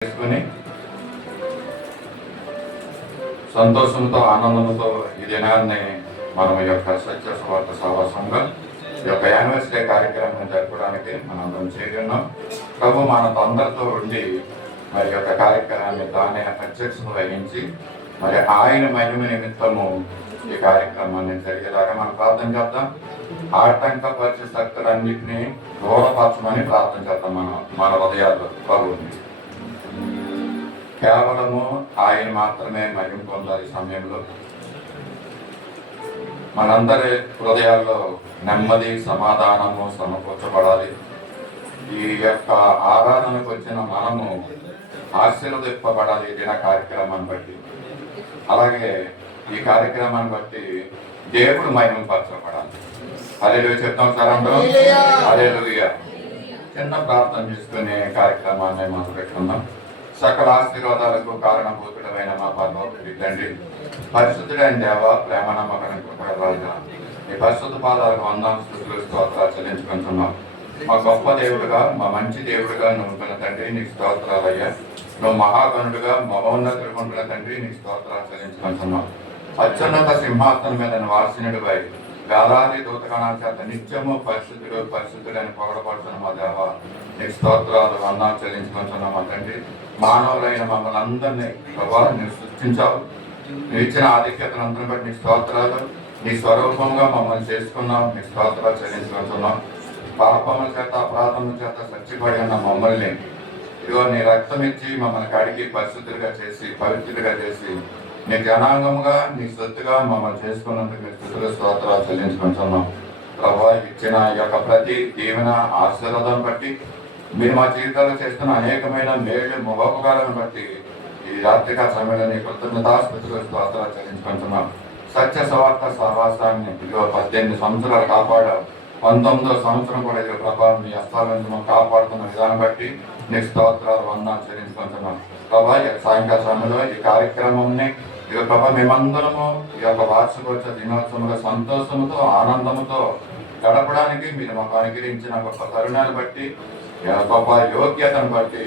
చేసుకుని సంతోషంతో ఆనందంతో ఈ దినాన్ని మనం యొక్క సత్య సువార్త సహవాసంగా ఈ యొక్క యానివర్సరీ కార్యక్రమం జరపడానికి మనం చేరున్నాం. ప్రభు మనతో అందరితో ఉండి మరి యొక్క కార్యక్రమాన్ని తానే అధ్యక్షత వహించి మరి ఆయన మహిమ నిమిత్తము ఈ కార్యక్రమాన్ని జరిగేలాగా మనం ప్రార్థన చేద్దాం. ఆటంకపరిచే శక్తులన్నింటినీ దూరపరచమని ప్రార్థన చేద్దాం. మన హృదయాల్లో ప్రభుని కేవలము ఆయన మాత్రమే మహిమ పొందాలి. ఈ సమయంలో మనందరి హృదయాల్లో నెమ్మది సమాధానము సమకూర్చబడాలి. ఈ యొక్క ఆరాధనకు వచ్చిన మనము ఆశీర్వదింపబడాలి దిన కార్యక్రమాన్ని బట్టి. అలాగే ఈ కార్యక్రమాన్ని బట్టి దేవుడు మహిమపరచబడాలి. హల్లెలూయా చెప్తాం సార్ అందరం. హల్లెలూయా. చిన్న ప్రార్థన చేసుకునే కార్యక్రమాన్ని మొదలు పెట్టుకుందాం. సకల ఆశీర్వాదాలకు కారణభూతుడమైన మా పరలోకపు తండ్రి, పరిశుద్ధుడైన దేవ, ప్రేమ నమ్మకం కృపగలరాజా, ఈ పరిశుద్ధ పాదాలకు వందనాలు స్తుతులు స్తోత్రాలు చెల్లించుకుంటున్నాం. మా గొప్ప దేవుడుగా, మా మంచి దేవుడుగా నువ్వు ఉంటున్న తండ్రి, నీకు స్తోత్రాలయ్యా. నువ్వు మహాగణుడుగా, మహోన్నతుడుగా ఉంటున్న తండ్రి, నీకు స్తోత్రాలు చెల్లించుకుంటున్నాం. అత్యున్నత సింహాసనం మీద వాసినుడిపై వేలాది దూతగణాల చేత నిత్యము పరిశుద్ధుడు పరిశుద్ధుడని పొగడపడుతున్న మా దేవ, నీకు స్తోత్రాలు వందనాలు చెల్లించుకుంటున్నాం. మా తండ్రి, మానవులైన మమ్మల్ని అందరినీ ప్రభావం నువ్వు సృష్టించావు. నువ్వు ఇచ్చిన ఆధిక్యతను అందరిని బట్టి నీకు స్తోత్రాలు. నీ స్వరూపంగా మమ్మల్ని చేసుకున్నావు. నీకు స్తోత్రాలు చెల్లించుకుంటున్నాం. పాపముల చేత అపరాధముల చేత చచ్చిపడి ఉన్న మమ్మల్ని ఇదిగో నీ రక్తం ఇచ్చి మమ్మల్ని కడిగి పరిశుద్ధులుగా చేసి పవిత్రులుగా చేసి నీ జనాంగముగా నీ సొత్తుగా మమ్మల్ని చేసుకున్నందుకు స్తుతులు స్తోత్రాలు చెల్లించుకుంటున్నాం. ప్రభావ ఇచ్చిన ఈ యొక్క ప్రతి దీవెన ఆశీర్వాదం బట్టి మీరు మా జీవితాల్లో చేస్తున్న అనేకమైన మేళ్ళు ఉపకారాలను బట్టి ఈ రాత్రికాల సమయంలో నీ కృతజ్ఞతాస్తుతులు స్తోత్రాలు చెల్లించుకుంటున్నాం. సత్య సువార్త సహవాసాన్ని ఇదిగో 18 సంవత్సరాలు కాపాడావు. 19వ సంవత్సరం కూడా ఇదిగో ప్రభావం మీ హస్తాలను కాపాడుతున్న విధానం బట్టి నీకు స్తోత్రాలు వందనాలు చెల్లించుకుంటున్నాం. ప్రభా సాయంకాల సమయంలో ఈ కార్యక్రమంని ఇక ప్రభా మేమందరము ఈ యొక్క వార్షికోత్సవ దినోత్సవంలో సంతోషంతో ఆనందంతో గడపడానికి మీరు మాకు అనుగ్రహించిన గొప్ప తరుణాన్ని బట్టి గొప్ప యోగ్యతను బట్టి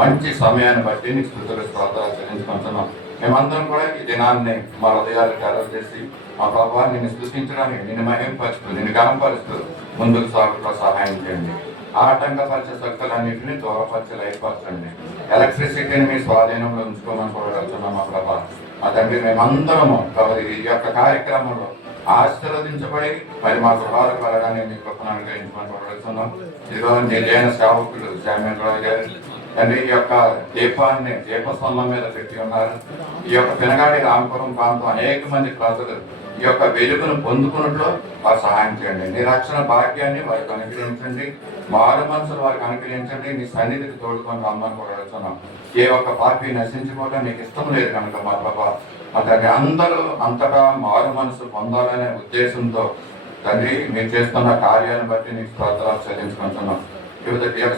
మంచి సమయాన్ని బట్టి నీకు స్తుతులు స్తోత్రాలు చెల్లించుకుంటున్నాం. మేమందరం కూడా ఈ దినాన్ని మా హృదయాలు కలవ చేసి మా ప్రభావ నిన్ను స్థుతించడానికి, నిన్ను మహింపరుస్తూ, నిన్ను గణపరుస్తూ ముందుకు సాగులో సహాయం చేయండి. ఆటంకపరిచే శక్తులన్నింటినీ దూరపరిచి లయపరచండి. ఎలక్ట్రిసిటీని మీ స్వాధీనంలో ఉంచుకోమని కూడా వెళ్తున్నాం. మా ప్రభావ మా తండ్రి, మేమందరము ఈ యొక్క కార్యక్రమంలో ఆశీర్వదించబడి మరి మా గృహాలకు వెళ్ళడానికి మీ గొప్పను అనుగ్రహించమని కూడా వెళ్తున్నాం. ఇదిగో నిజైన సేవకులు శామ్యుల గారు తండ్రి ఈ యొక్క దీపస్తంభం మీద పెట్టి ఉన్నారు. ఈ యొక్క పినగాడి రామపురం ప్రాంతం అనేక మంది ప్రజలు ఈ యొక్క వెలుగును పొందుకున్నట్లు వారు సహాయం చేయండి. నీ రక్షణ భాగ్యాన్ని వారికి అనుగ్రహించండి. మారు మనసులు వారికి అనుగ్రహించండి. నీ సన్నిధికి తోడుకొని రమ్మని కూడా వెళ్తున్నాం. ఏ ఒక్క పాపి నశించుకోవడం నీకు ఇష్టం లేదు కనుక మా ప్రభా మా తండ్రి, అందరూ అంతగా మారు మనసు పొందాలనే ఉద్దేశంతో తండ్రి మీరు చేస్తున్న కార్యాలను బట్టి నీకు స్తోత్రాలు చెల్లించుకుంటున్నాం. ఈ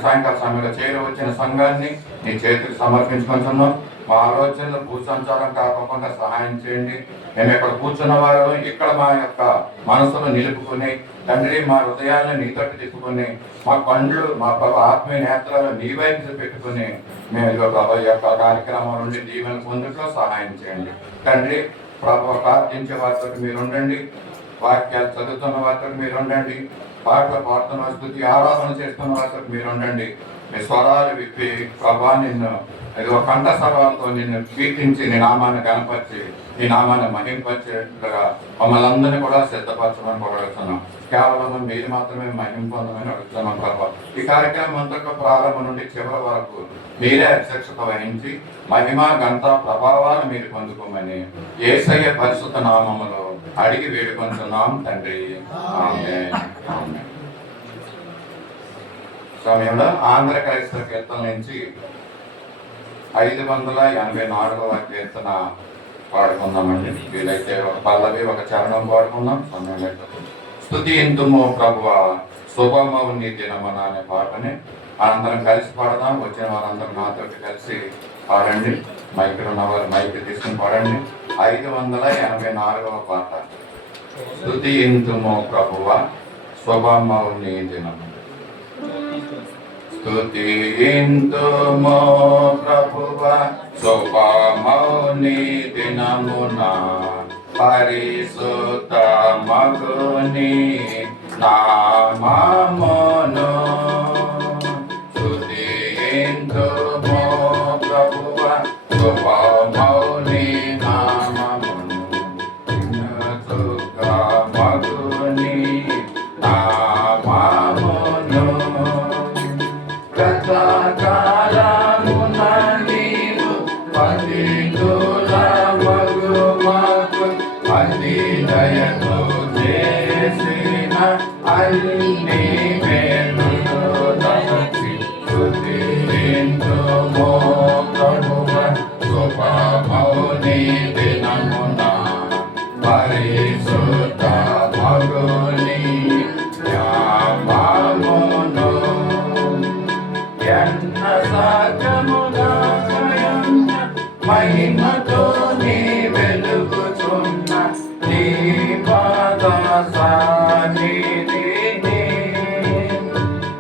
సాయంకాల సమయంలో చేరవచ్చిన సంఘాన్ని నీ చేతికి సమర్పించుకుంటున్నాం. మా ఆలోచనలు భూసంచారం కాకుండా సహాయం చేయండి. మేము ఇక్కడ కూర్చున్న వారు ఇక్కడ మా యొక్క మనసును నిలుపుకుని తండ్రి మా హృదయాలను నీ తట్టు తిప్పుకొని మా కళ్ళు మా ప్రభు ఆత్మీయ నేత్రాలు నీ వైపు పెట్టుకుని మేము ఇదిగో ప్రభు యొక్క కార్యక్రమం నుండి దీవెన పొందుటలో సహాయం చేయండి. తండ్రి ప్రభు ప్రార్థించే వారితో మీరు ఉండండి. వాక్యాలు చదువుతున్న వారితో మీరు ఉండండి. పాటలు పాడుతున్న స్తుతి ఆరాధన చేస్తున్న వారితో మీరు ఉండండి. మీ స్వరాలు విప్పి ప్రభా నిన్ను ఏదో కంఠ స్వరాలతో నిన్ను కీర్తించి నీ నామాన్ని కనపరిచి నీ నామాన్ని మహింపరిచేట్టుగా మమ్మల్ని అందరినీ కూడా సిద్ధపరచమని కూడా అడుగుతున్నాం. కేవలం మీరు మాత్రమే మహిమ పొందమని అడుగుతున్నాం. ప్రభావ ఈ కార్యక్రమం అంతగా ప్రారంభం నుండి చివరి వరకు మీరే అధ్యక్షత వహించి మహిమ ఘనత ప్రభావాన్ని మీరు పొందుకోమని యేసయ్య పరిశుద్ధ నామములో అడిగి వేడుకొంటున్నాం తండ్రి. ఆమేన్. సమయంలో ఆంధ్ర క్రైస్తవ కీర్తన నుంచి 584వ కీర్తన పాడుకుందామండి. వీలైతే ఒక పల్లవి ఒక చరణం పాడుకుందాం. సమయం స్తుతింతుము ప్రభువా శుభమవు నీ దినమున అనే పాటని అందరం కలిసి పాడదాం. వచ్చిన వారందరూ నాతో కలిసి పాడండి. మైకులు ఉన్నవారు మైక్ తీసుకుని పాడండి. 584వ పాట. స్తుతింతుము ప్రభువా శుభమవు నీ దినము. స్తుతింతుము ప్రభు దినమున పరిశుద్ధ మగుని నామమును స్తుతింతుము ప్రభువ శుభమౌని నామమును వినుచుగా మగుని నామమును ప్రతకాలమున నీవు పతితుల మగుమకు అతిదయతో చేసిన అన్ని మేలులు తలచి స్తుతింతుము ప్రభువ శుభమౌని దినమున పరిశుద్ధ మగుని నామమును ఎన్న సాగముగా మహిమతో నీ వెలుగుచున్న నీ పాద సన్నిధిని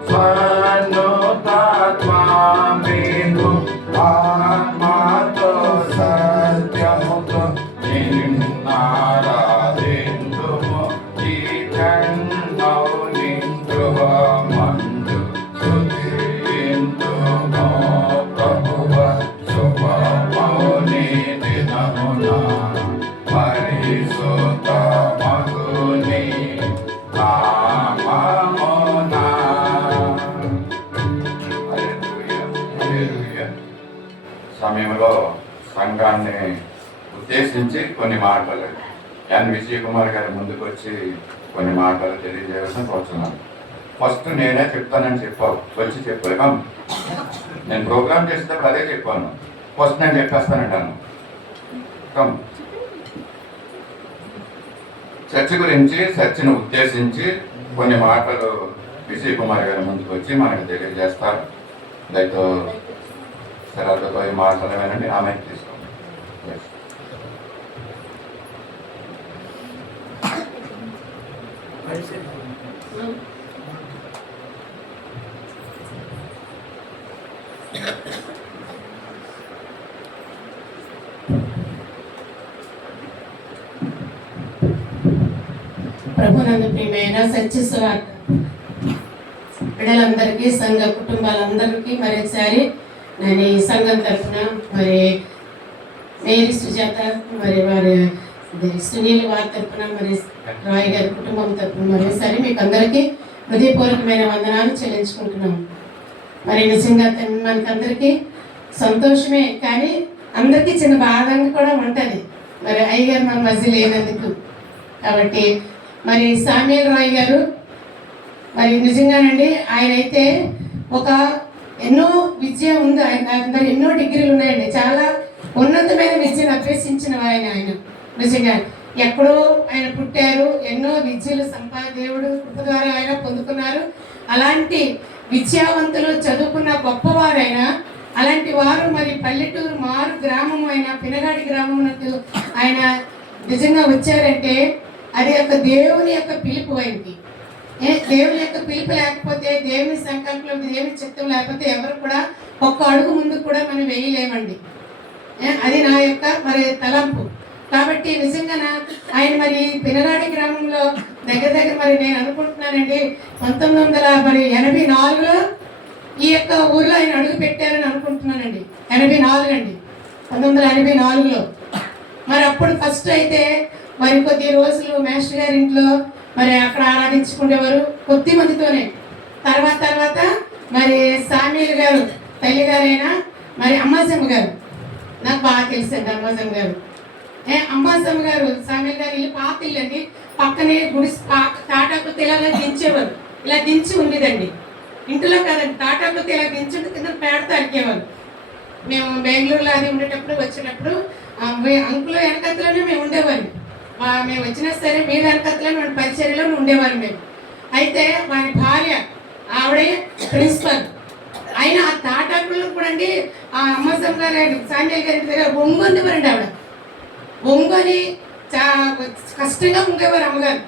స్వనుతాత్మావేను ఆత్మతో సత్యముతో నిన్నారాధింతుము ఈ కన్నౌని గృహమందు స్తుతింతుము ప్రభువ శుభమౌని దినమున పరిశుద్ధ మగుని నామమున. హల్లెలూయా, హల్లెలూయా. సమయంలో సంఘాన్ని ఉద్దేశించి కొన్ని మాటలు ఎన్ విజయ్ కుమార్ గారి ముందుకు వచ్చి కొన్ని మాటలు తెలియజేయాల్సిన కోరుతున్నాను. ఫస్ట్ నేనే చెప్తానని చెప్పావు, వచ్చి చెప్పాను. నేను ప్రోగ్రామ్ చేసేటప్పుడు అదే చెప్పాను. ఫస్ట్ నేను చెప్పేస్తానంటాను. చర్చ్ గురించి, చర్చిని ఉద్దేశించి కొన్ని మాటలు విజయ్ కుమార్ గారి ముందుకు వచ్చి మనకు తెలియజేస్తారు. దయతో శ్రద్ధతో ఈ మాటలు వినండి. ఆమె తీసుకోండి. ప్రభునందు ప్రియమైన సత్య సువార్త బిడ్డలందరికీ, సంఘ కుటుంబాలందరికీ మరొకసారి నేను ఈ సంఘం తరఫున మరి మేరీ సుజాత మరి వారి సునీల్ వారి తరఫున మరి రాయ్ గారి కుటుంబం తరఫున మరోసారి మీకు అందరికీ హృదయపూర్వకమైన వందనాలు చెల్లించుకుంటున్నాం. మరి నిజంగా మనకందరికీ సంతోషమే, కానీ అందరికీ చిన్న బాధంగా కూడా ఉంటుంది. మరి అయ్యగారు మన మధ్య లేనందుకు. కాబట్టి మరి సామ్యూల్ రాయ్ గారు మరి నిజంగానండి ఆయన అయితే ఒక ఎన్నో విద్య ఉంది. ఆయన అందరు ఎన్నో డిగ్రీలు ఉన్నాయండి. చాలా ఉన్నతమైన విద్యను అభ్యసించిన ఆయన నిజంగా ఎక్కడో ఆయన పుట్టారు. ఎన్నో విద్యలు దేవుడు కృప ద్వారా ఆయన పొందుకున్నారు. అలాంటి విద్యావంతులు, చదువుకున్న గొప్పవారైన అలాంటి వారు మరి పల్లెటూరు మారు గ్రామం అయిన పినగాడి గ్రామమునకు ఆయన నిజంగా వచ్చారంటే అది యొక్క దేవుని యొక్క పిలుపు. ఆయనకి దేవుని యొక్క పిలుపు లేకపోతే, దేవుని సంకల్పం, దేవుని చిత్తం లేకపోతే ఎవరు కూడా ఒక్క అడుగు ముందు కూడా మనం వేయలేమండి. అది నా యొక్క మరి తలంపు. కాబట్టి నిజంగా ఆయన మరి పినగాడి గ్రామంలో దగ్గర మరి నేను అనుకుంటున్నానండి 1984లో ఈ యొక్క ఊర్లో ఆయన అడుగు పెట్టారని అనుకుంటున్నానండి. 84 అండి, 1984లో. మరి అప్పుడు ఫస్ట్ అయితే మరి కొద్ది రోజులు మాస్టర్ గారి ఇంట్లో మరి అక్కడ ఆరాధించుకునేవారు కొద్ది మందితోనే. తర్వాత మరి సామ్యూల్ గారు తల్లి గారైనా మరి అమ్మాసమ్మ గారు, నాకు బాగా తెలుసండి అమ్మాసమ్మ గారు. అమ్మాసమ్మ గారు సామ్యూల్ గారు ఇల్లు పాత ఇల్లు అండి. పక్కనే గుడిసి తాటాకులతో ఇలా దించేవారు. ఇలా దించి ఉండేదండి. ఇంట్లో కాదండి, తాటాకులతో ఇలా దించి కింద పేడతో అడిగేవారు. మేము బెంగళూరులో అది ఉండేటప్పుడు వచ్చేటప్పుడు అంకులు వెనకత్తలోనే మేము ఉండేవారు. మేము వచ్చినా సరే మీ వెనకత్తలో మన పరిచర్యలో ఉండేవారు మేము. అయితే వారి భార్య ఆవిడే ప్రిన్సిపల్ అయినా ఆ తాటాకులు కూడా అండి ఆ అమ్మసం గారు సామ్యూల్ గారి దగ్గర ఒంగొందేవారండి. ఆవిడ ఒంగొని కష్టంగా ఉండేవారు అమ్మగారు.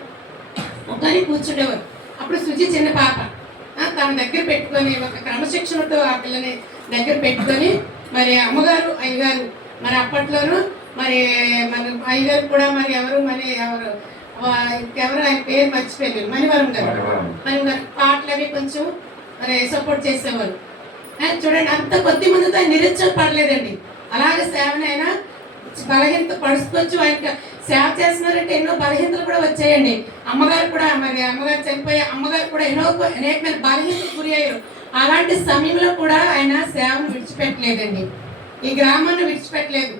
ఒంగని కూర్చుండేవారు. అప్పుడు సుజి చిన్న పాప తన దగ్గర పెట్టుకొని ఒక క్రమశిక్షణతో ఆ పిల్లని దగ్గర పెట్టుకొని మరి అమ్మగారు అయ్యగారు మరి అప్పట్లోనూ మరి మన అయ్యగారు కూడా మరి ఎవరు ఆయన పేరు మర్చిపోయారు, మణివరం గారు. పాటలు అవి కొంచెం మరి సపోర్ట్ చేసేవారు. చూడండి, అంత కొద్ది మందితో ఆయన నిరుత్సాహపడలేదండి. అలాగే సేవని ఆయన బలహీనత పడుచుకొచ్చు ఆయన సేవ చేస్తున్నారంటే ఎన్నో బలహీనతలు కూడా వచ్చాయండి. అమ్మగారు కూడా మరి అమ్మగారు చనిపోయి అమ్మగారు కూడా అనేకమైన బలహీనతలు గురి అయ్యారు. అలాంటి సమయంలో కూడా ఆయన సేవను విడిచిపెట్టలేదండి, ఈ గ్రామాన్ని విడిచిపెట్టలేదు.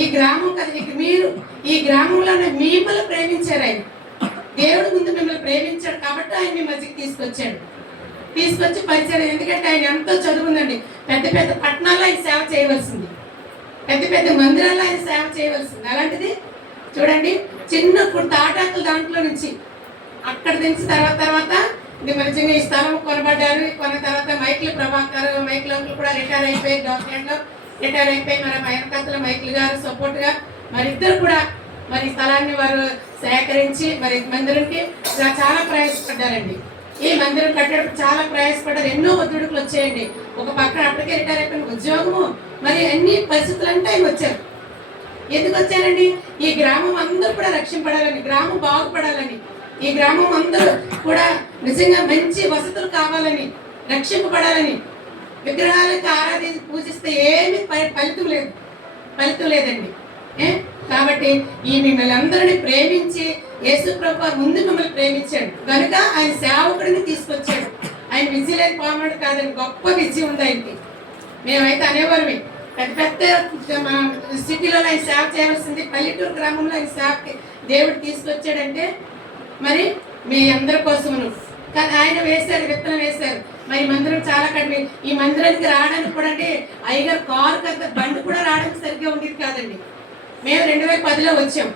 ఈ గ్రామం కదా మీరు, ఈ గ్రామంలోనే మిమ్మల్ని ప్రేమించారు ఆయన. దేవుడు ముందు మిమ్మల్ని ప్రేమించాడు కాబట్టి ఆయన మీ మధ్యకి తీసుకొచ్చి పరిచయం. ఎందుకంటే ఆయన ఎంతో చదువుందండి. పెద్ద పెద్ద పట్టణాల్లో ఆయన సేవ చేయవలసింది, పెద్ద పెద్ద మందిరాల్లో ఆయన సేవ చేయవలసింది. అలాంటిది చూడండి, చిన్న తాటాకుల దాంట్లో నుంచి అక్కడ నుంచి తర్వాత నిజంగా ఈ స్థలం కొనబడ్డారు. కొన్న తర్వాత మైకిల్ ప్రభాకర్ మైకిల్ కూడా రిటైర్ అయిపోయి డాక్టరేట్లో రిటైర్ అయిపోయి మరి మైనకత్తుల మైకిల్ గారు సపోర్ట్గా మరి ఇద్దరు కూడా మరి స్థలాన్ని వారు సేకరించి మరి మందిరంకి చాలా ప్రయాసపడ్డారండి. ఈ మందిరం కట్టేటప్పుడు చాలా ప్రయాసపడ్డారు. ఎన్నో ఒత్తిడుకులు వచ్చాయండి. ఒక పక్కన అప్పటికే రిటైర్ అయిపోయిన ఉద్యోగము, మరి అన్ని పరిస్థితులంటే ఆయన వచ్చారు. ఎందుకు వచ్చారండి? ఈ గ్రామం అందరూ కూడా రక్షింపడాలని, గ్రామం బాగుపడాలని, ఈ గ్రామం అందరూ కూడా నిజంగా మంచి వసతులు కావాలని, రక్షింపబడాలని. విగ్రహాలకు ఆరాధించి పూజిస్తే ఏమీ ఫలితం లేదండి. కాబట్టి ఈ మిమ్మల్ని అందరినీ ప్రేమించి యేసు ప్రభు ముందు మిమ్మల్ని ప్రేమించాడు కనుక ఆయన సేవకుడిని తీసుకొచ్చాడు. ఆయన విజయ లేని పాముడు కాదని, గొప్ప విజయం ఉంది ఆయనకి. మేమైతే అనేవారమే, పెద్ద పెద్ద సిటీలో ఆయన సేవ చేయవలసింది, పల్లెటూరు గ్రామంలో ఆయన సేవకి దేవుడు తీసుకొచ్చాడంటే మరి మీ అందరి కోసమును. కానీ ఆయన విత్తనం వేశారు. మరి మందిరం చాలా కడిమి. ఈ మందిరానికి రావడానికి కూడా అంటే అయ్యగారు కారు కదా బండి కూడా రావడానికి సరిగ్గా ఉండేది కాదండి. మేము 2010లో వచ్చాం.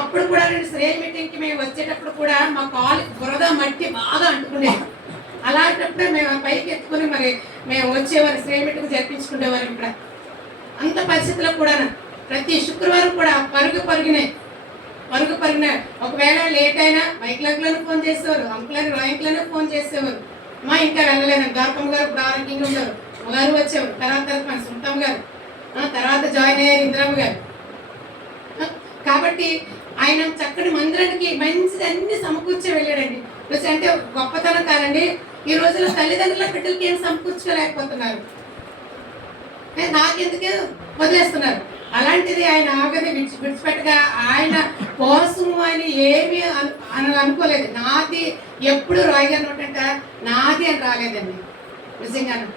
అప్పుడు కూడా శ్రేయ మీటింగ్కి మేము వచ్చేటప్పుడు కూడా మా కాలు బురద మట్టి బాగా అంటుకునేది. అలాంటప్పుడే మేము పైకి ఎత్తుకుని మరి మేము వచ్చేవారు, శ్రేయ మీటింగ్ జరిపించుకునేవారు. ఇక్కడ అంత పరిస్థితుల్లో కూడా ప్రతి శుక్రవారం కూడా పరుగునే ఒకవేళ లేట్ అయినా మైక్లకు ఫోన్ చేసేవారు, యాంకులను ఫోన్ చేసేవారు. మా ఇంకా వెళ్ళలేదు, గౌరమ్మ గారు ఇప్పుడు ఆరోగ్యంగా ఉండరు, గారు వచ్చేవారు. తర్వాత మన సుంతమ్మ గారు, తర్వాత జాయిన్ అయ్యారు ఇందిరమ్మ గారు. కాబట్టి ఆయన చక్కటి మందిరానికి మంచిది అన్ని సమకూర్చే వెళ్ళాడండి. అంటే గొప్పతనం కాదండి. ఈ రోజుల్లో తల్లిదండ్రుల బిడ్డలకి ఏం సమకూర్చుకోలేకపోతున్నారు, నాకెందుకే వదిలేస్తున్నారు. అలాంటిది ఆయన ఆగది విడిచిపెట్టగా ఆయన కోసం ఆయన ఏమీ అనుకోలేదు. నాది ఎప్పుడు రాయిగా నోటంట నాది అని రాలేదండి. నిజంగాను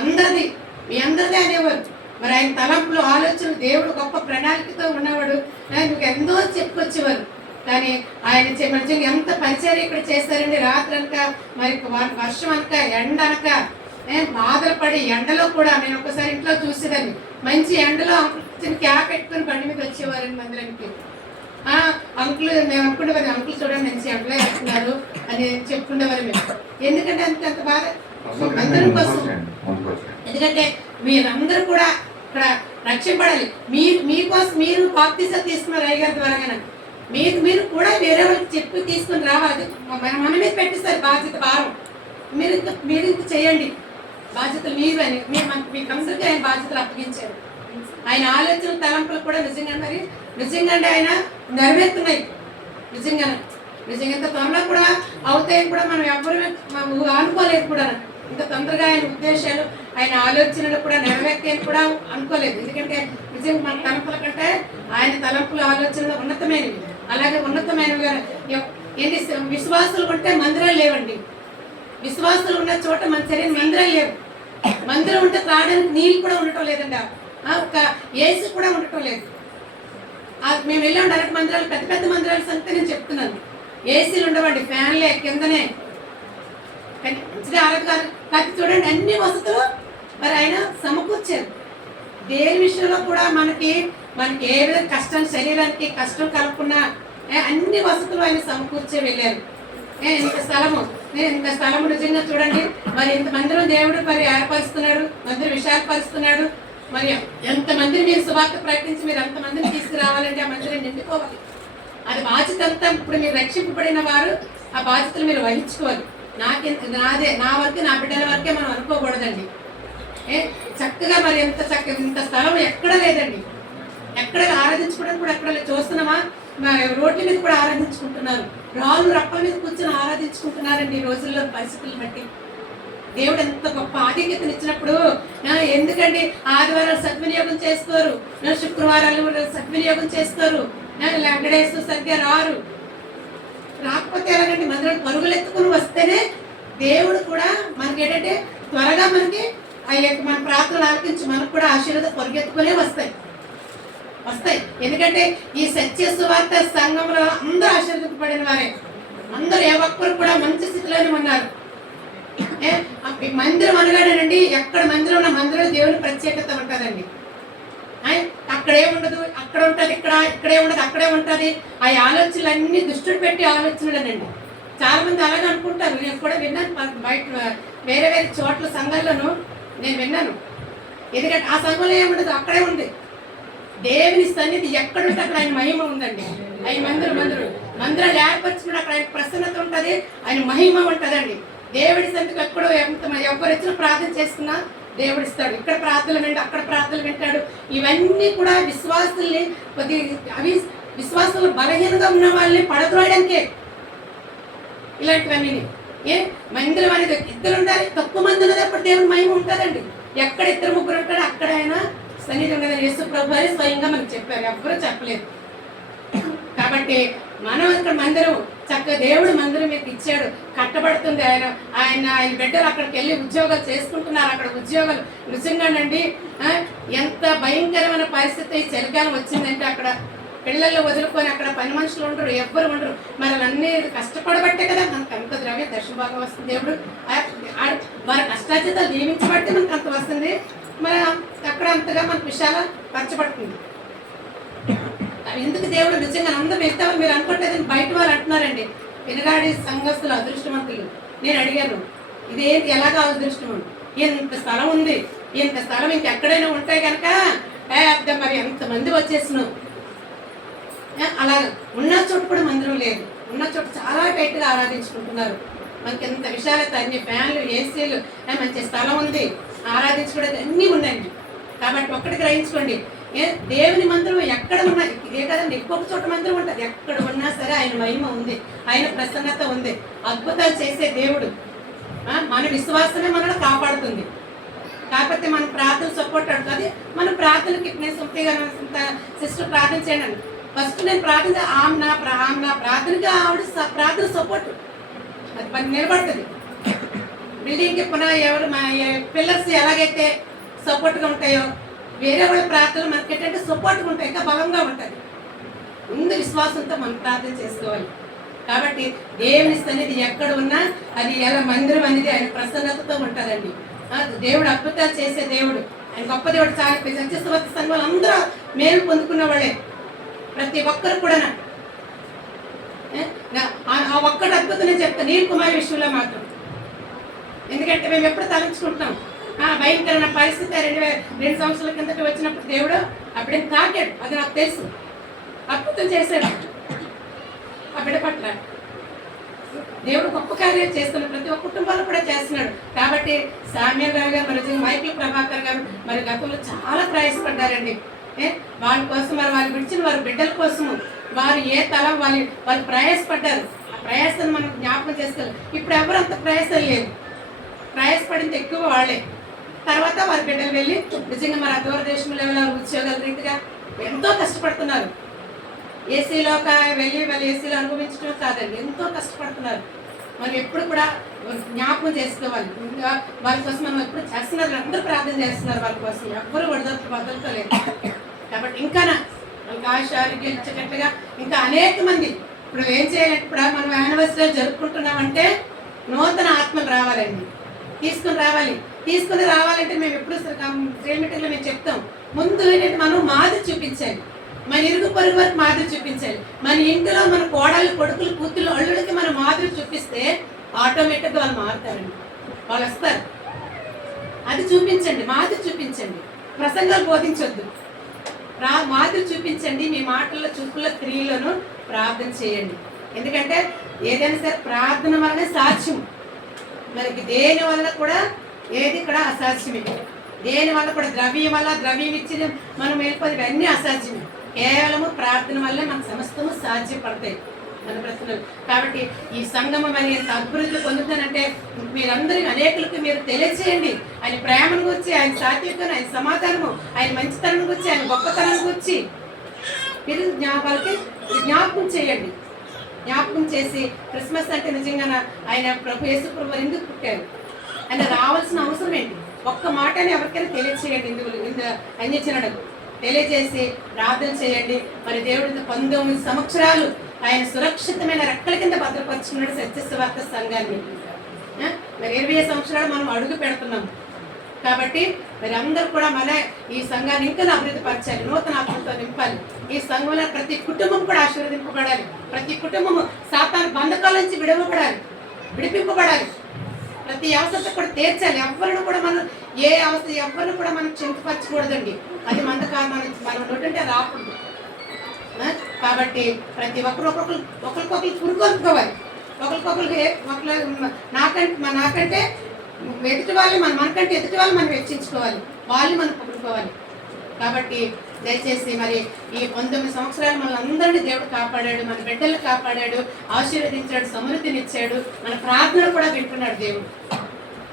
అందరిది, మీ అందరిదే అనేవారు. మరి ఆయన తలంపులు ఆలోచనలు దేవుడు గొప్ప ప్రణాళికతో ఉన్నవాడు. మీకు ఎంతో చెప్పుకొచ్చేవారు. కానీ ఆయన నిజంగా ఎంత పరిచయం ఇక్కడ చేస్తారండి. రాత్రి అనక మరి వర్షం అనక ఎండ అనక బాధలు పడి ఎండలో కూడా నేను ఒకసారి ఇంట్లో చూసేదాన్ని. మంచి ఎండలో చిన్న క్యాప్ పెట్టుకుని బండి మీద వచ్చేవారండి మందిరానికి. అంకులు మేము అనుకునేవారు, అంకులు చూడండి మంచి ఎండలో వేస్తున్నారు అని చెప్పుకునేవారు మేము. ఎందుకంటే అంత బాధ అందరం కోసం. ఎందుకంటే మీరందరూ కూడా ఇక్కడ రక్షింపడాలి. మీకోసం మీరు బాప్తిజం తీసుకున్నారు అయ్యగారి ద్వారా. మీరు కూడా వేరే వాళ్ళకి చెప్పి తీసుకుని రావాలి. మన మీద పెట్టిస్తారు బాధ్యత, భారం. మీరు ఇంత చేయండి, బాధ్యతలు మీరు అని మీకు అందరికీ ఆయన బాధ్యతలు అప్పగించారు. ఆయన ఆలోచన తలంపులు కూడా నిజంగా ఆయన నెరవేరుతున్నాయి. నిజంగా ఇంత త్వరలో కూడా అవుతాయని కూడా మనం ఎవరు అనుకోలేదు కూడా. ఇంత తొందరగా ఆయన ఉద్దేశాలు ఆయన ఆలోచనలు కూడా నెరవేర్తాయని కూడా అనుకోలేదు. ఎందుకంటే నిజంగా మన తలంపుల కంటే ఆయన తలంపుల ఆలోచనలు ఉన్నతమైనవి. అలాగే ఉన్నతమైనవి ఏంటి, విశ్వాసులు ఉంటే మందిరాలు లేవండి. విశ్వాసులు ఉన్న చోట మన సరైన మందిరాలు లేవు. మందిరం ఉంటే తాగడానికి నీళ్ళు కూడా ఉండటం లేదండి, ఒక ఏసీ కూడా ఉండటం లేదు. మేము వెళ్ళాం డైరెక్ట్ మందిరాలు, పెద్ద పెద్ద మందిరాల సంగతి నేను చెప్తున్నాను. ఏసీలు ఉండవండి, ఫ్యాన్లే కిందనే. మంచిది ఆరోగ్యాలు కాదు. చూడండి అన్ని వసతులు మరి ఆయన సమకూర్చారు. దేని విషయంలో కూడా మనకి ఏ విధంగా కష్టం, శరీరానికి కష్టం కలగకుండా అన్ని వసతులు ఆయన సమకూర్చే వెళ్ళారు. ఇంత స్థలము నిజంగా చూడండి. మరి ఇంత మందిరం దేవుడు మరి ఏర్పరుస్తున్నాడు, మందిరం విశాలపరుస్తున్నాడు. మరి ఎంతమందిని మీరు సువార్త ప్రకటించి మీరు అంతమందిని తీసుకురావాలంటే ఆ మందిరం నిండిపోవాలి. అది బాధ్యత అంతా. ఇప్పుడు మీరు రక్షింపబడిన వారు ఆ బాధ్యతలు మీరు వహించుకోవాలి. నా వరకు నా బిడ్డల వరకే మనం అనుకోకూడదండి. చక్కగా మరి ఇంత స్థలం ఎక్కడ లేదండి. ఎక్కడ ఆరాధించుకోవడానికి కూడా ఎక్కడ చూస్తున్నామా? రోడ్ల మీద కూడా ఆరాధించుకుంటున్నారు, రాళ్ళు రప్పల మీద కూర్చొని ఆరాధించుకుంటున్నారండి ఈ రోజుల్లో పరిస్థితులను బట్టి. దేవుడు ఎంత గొప్ప ఆధిక్యతను ఇచ్చినప్పుడు ఎందుకండి ఆదివారాలు సద్వినియోగం చేసుకోరు, శుక్రవారాలు సద్వినియోగం చేసుకోరు, వెంకటేశ్వర సరిగ్గా రారు. రాకపోతే ఎలాగంటే మందిరం పరుగులు ఎత్తుకుని వస్తేనే దేవుడు కూడా మనకి ఏంటంటే త్వరగా మనకి మన ప్రార్థనలు ఆలకించి మనకు కూడా ఆశీర్వాదం పరుగెత్తుకునే వస్తాయి. ఎందుకంటే ఈ సత్య సువార్త సంఘంలో అందరూ ఆశీర్వదింపబడిన వారే, అందరూ ఏ ఒక్కరు కూడా మంచి స్థితిలోనే ఉన్నారు. మందిరం అనగానేనండి, ఎక్కడ మందిరం ఉన్న మందిరం దేవుని ప్రత్యేకత ఉంటుందండి. అక్కడే ఉండదు, అక్కడ ఉంటుంది, ఇక్కడే ఉండదు, అక్కడే ఉంటుంది. ఆ ఆలోచనలన్నీ దృష్టిని పెట్టి ఆలోచనలేనండి. చాలా మంది అలాగే అనుకుంటారు. నేను కూడా విన్నాను, బయట వేరే వేరే చోట్ల సంఘాల్లోనూ నేను విన్నాను. ఎందుకంటే ఆ సంఘంలో ఏముండదు, అక్కడే ఉంది. దేవుని సన్నిధి ఎక్కడ ఉంటే అక్కడ ఆయన మహిమ ఉందండి. ఆయన మందిరాలు ఏర్పరచుకుని అక్కడ ఆయన ప్రసన్నత ఉంటుంది, ఆయన మహిమ ఉంటుందండి. దేవుడి సన్నిధికి ఎక్కడో ఎవరు వచ్చినా ప్రార్థన చేసుకున్నా దేవుడు ఇస్తాడు. ఇక్కడ ప్రార్థనలు వింటాడు, అక్కడ ప్రార్థనలు వింటాడు. ఇవన్నీ కూడా విశ్వాసుల్ని విశ్వాసాలు బలహీనంగా ఉన్న వాళ్ళని పడద్రోయడానికే ఇలాంటివన్నీ. మందిరం అనేది ఇద్దరు ఉండాలి, తక్కువ మంది ఉన్నప్పుడు దేవుని మహిమ ఉంటుందండి. ఎక్కడ ఇద్దరు ముగ్గురు ఉంటాడో అక్కడ ఆయన సన్నిధి ఉండదని యేసు ప్రభువే స్వయంగా మనకు చెప్పారు, ఎవ్వరూ చెప్పలేదు. కాబట్టి మనం ఇక్కడ మందిరం చక్కగా దేవుడు మందిరం మీకు ఇచ్చాడు, కట్టబడుతుంది. ఆయన బిడ్డలు అక్కడికి వెళ్ళి ఉద్యోగాలు చేసుకుంటున్నారు. అక్కడ ఉద్యోగాలు నిజంగానండి ఎంత భయంకరమైన పరిస్థితి చలికాలం వచ్చిందంటే అక్కడ పిల్లలు వదులుకొని అక్కడ పని మనుషులు ఉండరు, ఎవ్వరు ఉండరు. మరి అన్నీ కష్టపడబట్టే కదా మనకు అంత ద్రవ్య దర్శన భాగం వస్తుంది. దేవుడు వారి కష్టాచితాలు నియమించబట్టి మనకు అంత వస్తుంది. మరి అక్కడ అంతగా మనకు విషయాలు పరచబడుతుంది. ఎందుకు దేవుడు నిజంగా అందరూ మిగతా మీరు అనుకుంటే బయట వాళ్ళు అంటున్నారండి, వెనుగాడి సంఘస్థులు అదృష్టవంతులు. నేను అడిగాను, ఇదేంటి ఎలాగా అదృష్టం? ఇంత స్థలం ఉంది, ఇంత స్థలం ఇంకెక్కడైనా ఉంటే కనుక అర్థం మరి ఎంతమంది వచ్చేసినావు. అలా ఉన్న చోటు కూడా మందిరం లేదు, ఉన్న చోటు చాలా టైట్గా ఆరాధించుకుంటున్నారు. మనకి ఎంత విషయాలైతే అన్ని ఫ్యాన్లు, ఏసీలు, మంచి స్థలం ఉంది, ఆరాధించుకోవడానికి అన్నీ ఉన్నాయండి. కాబట్టి ఒక్కటి గ్రహించుకోండి, దేవుని మందిరం ఎక్కడ ఉన్నా ఇదే కదండి, ఎక్కువ చోట మందిరం ఉంటుంది. ఎక్కడ ఉన్నా సరే ఆయన మహిమ ఉంది, ఆయన ప్రసన్నత ఉంది, అద్భుతాలు చేసే దేవుడు. మన విశ్వాసమే మనల్ని కాపాడుతుంది. కాకపోతే మన ప్రార్థన సపోర్ట్ అడుగుతుంది. మన ప్రార్థనకి నేను సిస్టర్ ప్రార్థన చేయను, ఫస్ట్ నేను ప్రార్థన ఆమె ప్రార్థనకి ఆవిడ ప్రార్థన సపోర్ట్ అది పని నిలబడుతుంది. బిల్డింగ్కి పునః ఎవరు పిల్లర్స్ ఎలాగైతే సపోర్ట్గా ఉంటాయో వేరే వాళ్ళ ప్రార్థనలు మనకి ఏంటంటే సపోర్ట్గా ఉంటాయి, ఇంకా బలంగా ఉంటుంది. ముందు విశ్వాసంతో మనం ప్రార్థన చేసుకోవాలి. కాబట్టి దేవుని సన్నిధి ఎక్కడ ఉన్నా అది ఎలా మందిరం అనేది ఆయన ప్రసన్నతతో ఉంటుందండి. దేవుడు అద్భుతాలు చేసే దేవుడు, ఆయన గొప్ప దేవుడు. చాలా సత్యసువార్త సంఘాలు అందరూ మేలు పొందుకున్న వాళ్ళే, ప్రతి ఒక్కరు కూడా. ఆ ఒక్కటి అద్భుతం నేను చెప్తాను, నీల్ కుమార్ విషయంలో మాత్రం. ఎందుకంటే మేము ఎప్పుడు తలంచుకుంటాం భయంకరమైన పరిస్థితి 2 సంవత్సరాల కిందట వచ్చినప్పుడు దేవుడు అప్పుడేం తాకాడు, అది నాకు తెలుసు. అద్భుతం చేశాడు ఆ బిడ్డ పట్ల. దేవుడు గొప్ప కార్యాలు చేస్తున్నాడు, ప్రతి ఒక్క కుటుంబాలు కూడా చేస్తున్నాడు. కాబట్టి సామ్యూల్ రావు గారు, మరి మైకిల్ ప్రభాకర్ గారు మరి గతంలో చాలా ప్రయాసపడ్డారండి. వాళ్ళ కోసం, మరి వాళ్ళు విడిచిన వారి బిడ్డల కోసము వారు ఏ తలం వాళ్ళు ప్రయాసపడ్డారు. ఆ ప్రయాసాన్ని మనం జ్ఞాపకం చేసుకోవాలి. ఇప్పుడు ఎవరు అంత ప్రయాసం లేదు, ప్రయాసపడింది ఎక్కువ వాళ్ళే. తర్వాత వారి బిడ్డలు వెళ్ళి నిజంగా మరి దూరదేశంలో ఉద్యోగాల రీతిగా ఎంతో కష్టపడుతున్నారు. ఏసీలో వెళ్ళి వాళ్ళు ఏసీలో అనుభవించడం కాదండి, ఎంతో కష్టపడుతున్నారు. మనం ఎప్పుడు కూడా జ్ఞాపకం చేసుకోవాలి. వాళ్ళ కోసం మనం ఎప్పుడు చేస్తున్నారు, అందరూ ప్రార్థన చేస్తున్నారు వాళ్ళ కోసం, ఎవ్వరూ వదలతలేదు. కాబట్టి ఇంకా వాళ్ళకి ఆయుష ఆరోగ్యాలు ఇచ్చేటట్టుగా ఇంకా అనేక మంది ఇప్పుడు ఏం చేయాలంటే, ఇప్పుడు మనం యానివర్సరీ జరుపుకుంటున్నామంటే నూతన ఆత్మలు రావాలండి, తీసుకుని రావాలంటే మేము ఎప్పుడు మీటింగ్లో మేము చెప్తాం, ముందు ఏంటంటే మనం మాదిరి చూపించాలి, మన ఇరుగు పొరుగు వరకు మాదిరి చూపించాలి. మన ఇంటిలో మన కోడళ్ళు, కొడుకులు, కూతుళ్ళు, అల్లుడికి మనం మాదిరి చూపిస్తే ఆటోమేటిక్గా వాళ్ళు మారుతారండి, వాళ్ళు వస్తారు. అది చూపించండి, మాదిరి చూపించండి. ప్రసంగాలు బోధించొద్దు, మాదిరి చూపించండి. మీ మాటల్లో, చూపుల్లో, క్రియలను ప్రార్థన చేయండి. ఎందుకంటే ఏదైనా సరే ప్రార్థన వలన సాక్ష్యం, మనకి దేని వల్ల కూడా ఏది కూడా అసాధ్యమే. దేని వల్ల కూడా ద్రవ్యం వల్ల ద్రవ్యం ఇచ్చి మనం వెళ్ళిపోతే ఇవన్నీ అసాధ్యం. కేవలము ప్రార్థన వల్లే మన సమస్తము సాధ్యపడతాయి మన ప్రశ్నలు. కాబట్టి ఈ సంగమం అని ఎంత అభివృద్ధి పొందుతానంటే మీరందరూ అనేకులకు మీరు తెలియచేయండి. ఆయన ప్రేమను గురించి, ఆయన సాత్వికను, ఆయన సమాధానము, ఆయన మంచితనం గురించి, ఆయన గొప్పతనం గురించి మీరు జ్ఞాపకం చేయండి. జ్ఞాపకం చేసి క్రిస్మస్ అంటే నిజంగా ఆయన ప్రభు యేసు ప్రభు ఎందుకు పుట్టారు, ఆయన రావాల్సిన అవసరం ఏంటి, ఒక్క మాటని ఎవరికైనా తెలియచేయండి. ఇందుకు అన్యజనులకు తెలియజేసి ప్రార్థన చేయండి. మరి దేవుడి 19 సంవత్సరాలు ఆయన సురక్షితమైన రెక్కల కింద భద్రపరుచుకున్నాడు సత్యస్వార్త సంఘాన్ని. మరి 20 సంవత్సరాలు మనం అడుగు పెడుతున్నాం. కాబట్టి మరి అందరూ కూడా మన ఈ సంఘాన్ని ఇంకా అభివృద్ధి పరచాలి, నూతన ఆత్మతో నింపాలి. ఈ సంఘంలో ప్రతి కుటుంబం కూడా ఆశీర్వదింపబడాలి. ప్రతి కుటుంబము సాతాను బంధకాల నుంచి విడిపింపబడాలి. ప్రతి అవసరత కూడా తీర్చాలి. ఎవరిని కూడా మనం ఎవరిని కూడా మనం చింతపరచకూడదండి. అది మనం నోటంటే రాకూడదు. కాబట్టి ప్రతి ఒకరికొకరు పురుకొల్పుకోవాలి. నాకంటే ఎదుటి వాళ్ళు మనకంటే ఎదుటి వాళ్ళు మనం వెచ్చించుకోవాలి, వాళ్ళు మనం పొగుడుకోవాలి. కాబట్టి దయచేసి మరి ఈ 19 సంవత్సరాలు మన అందరినీ దేవుడు కాపాడాడు, మన బిడ్డలు కాపాడాడు, ఆశీర్వదించాడు, సమృద్ధినిచ్చాడు, మన ప్రార్థనలు కూడా వింటున్నాడు దేవుడు.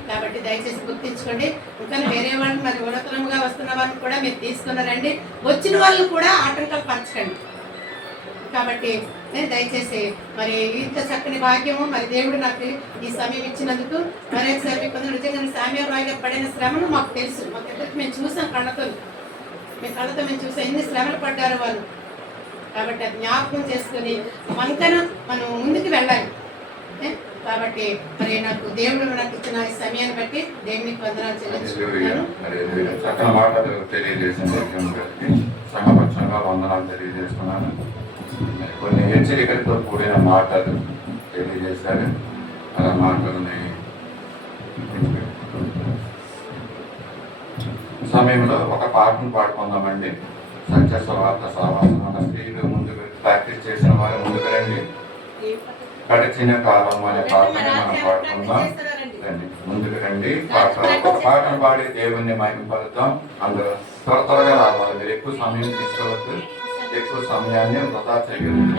కాబట్టి దయచేసి గుర్తించుకోండి. ఇంకా వేరే వాళ్ళని మరి ఉన్నతనంగా వస్తున్న వాళ్ళని కూడా మీరు తీసుకున్నారండి. వచ్చిన వాళ్ళు కూడా ఆటంకాలు పరచకండి. కాబట్టి నేను దయచేసి మరి ఇంత చక్కని భాగ్యము మరి దేవుడు నాకు ఈ సమయం ఇచ్చినందుకు మరొకసారి మీకు నిజంగా సామ్యాల్ రాయగా పడిన శ్రమను మాకు తెలుసు. మాకు మేము చూసాం కళ్ళతో మేము చూసాం ఎన్ని శ్రమలు పడ్డారు వాళ్ళు. కాబట్టి అది జ్ఞాపకం చేసుకుని మనకైనా మనం ముందుకు వెళ్ళాలి. కాబట్టి మరి దేవుడు నాకు ఇచ్చిన ఈ సమయాన్ని బట్టి దేవునికి వందనాలు చెల్లించుకుంటున్నాను. చక్కని మాటలు తెలియజేసింది, సంఘపక్షంగా వందనాలు తెలియజేస్తున్నాను. కొన్ని హెచ్చరికలతో కూడిన మాటలు తెలియజేశారు. అలా మాటలని సమయంలో ఒక పాటను పాడుకుందామండి. సత్యస్వార్త సావాసం మన స్త్రీలు ముందుకు ప్రాక్టీస్ చేసిన వారు ముందుకు రండి. గడిచిన కాలం అనే పాటని మనం పాడుకుందాం. రండి, ముందుకు రండి. ఒక పాటను పాడి దేవుణ్ణి మహిమపరుద్దాం. అందులో త్వరగా రావాలి. మీరు ఎక్కువ సమయం తీసుకోవద్దు, ఎక్కువ సమయాన్ని వృధా చేయగలరు.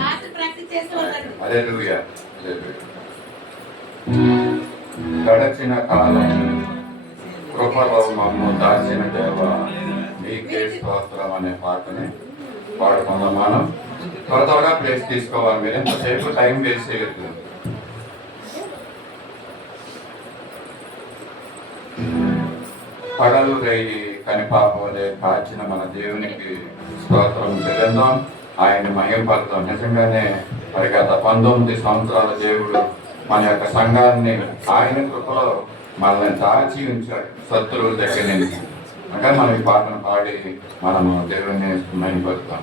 హల్లెలూయా. గడచిన కాలం కృపలో మమ్ము దాచిన దేవ నీకే స్తోత్రం అనే పాటని పాడుకుందాం. మనం త్వరగా ప్లేస్ తీసుకోవాలి. మీరు ఎంతసేపు టైం వేస్ట్ చేయలేదు. పగలు రేయి కనిపాపలే కాచిన మన దేవునికి స్తోత్రం చెల్లిద్దాం, ఆయన మహిమపడతాం. నిజంగానే మరి గత 19 సంవత్సరాల దేవుడు మన యొక్క సంఘాన్ని ఆయన కృపలో మనల్ని దాచి ఉంచాడు శత్రువుల దగ్గర నుంచి. అంటే మనం ఈ పాటను పాడి మనము దేవుని మహిమపడతాం.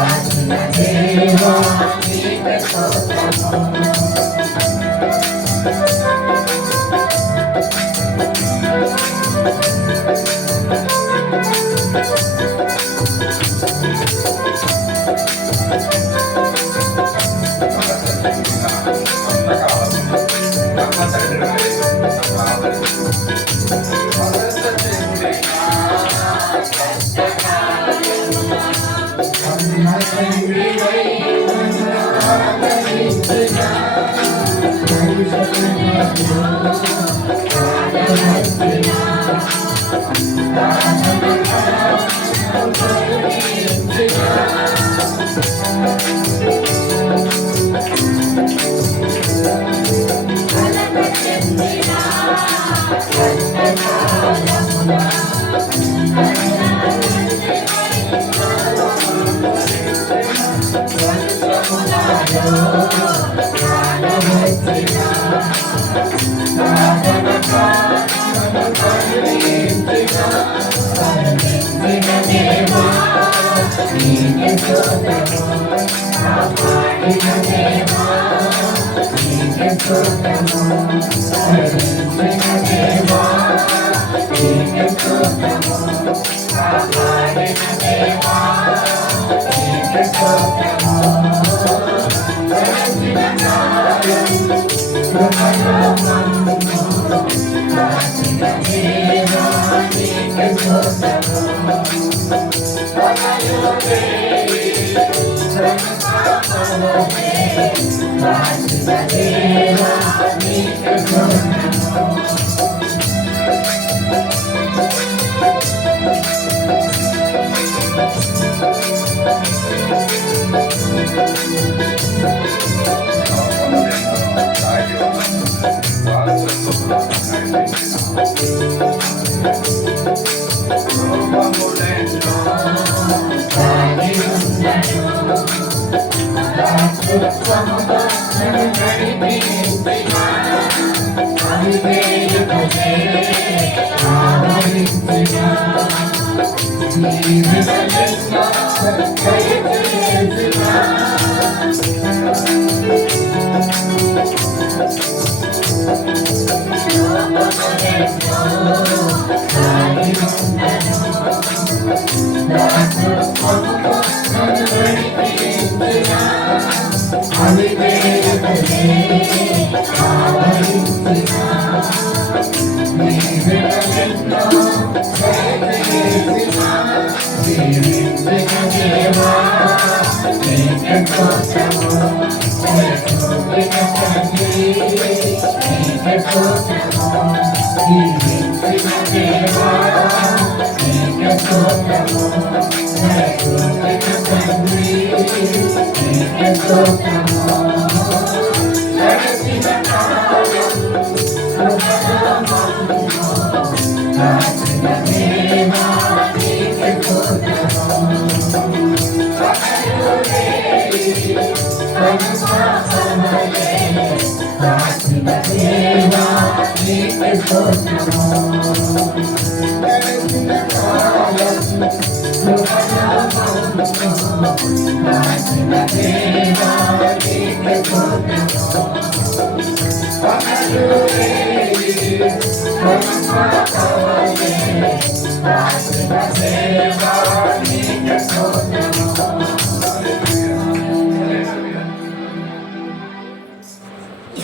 Thank you.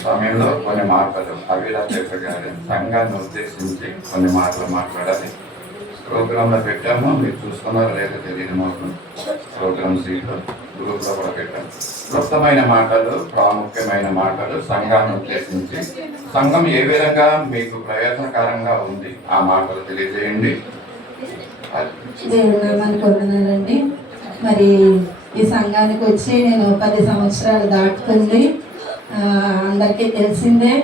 సమయంలో కొన్ని మాటలు అభిలాష గారి సంఘాన్ని ఉద్దేశించి కొన్ని మాటలు మాట్లాడాలి. ప్రోగ్రాంలో పెట్టాము, మీరు చూస్తున్నారో లేదో తెలియదు. మాకు ప్రోగ్రామ్ సీట్లో గ్రూప్లో కూడా పెట్టాము. క్లుప్తమైన మాటలు, ప్రాముఖ్యమైన మాటలు సంఘాన్ని ఉద్దేశించి, సంఘం ఏ విధంగా మీకు ప్రయోజనకరంగా ఉంది ఆ మాటలు తెలియజేయండి. దేవుని నామానికి వందనాలండి. మరి ఈ సంఘానికి వచ్చి నేను 10 సంవత్సరాలు దాటుతుంది. అందరికీ తెలిసిందే.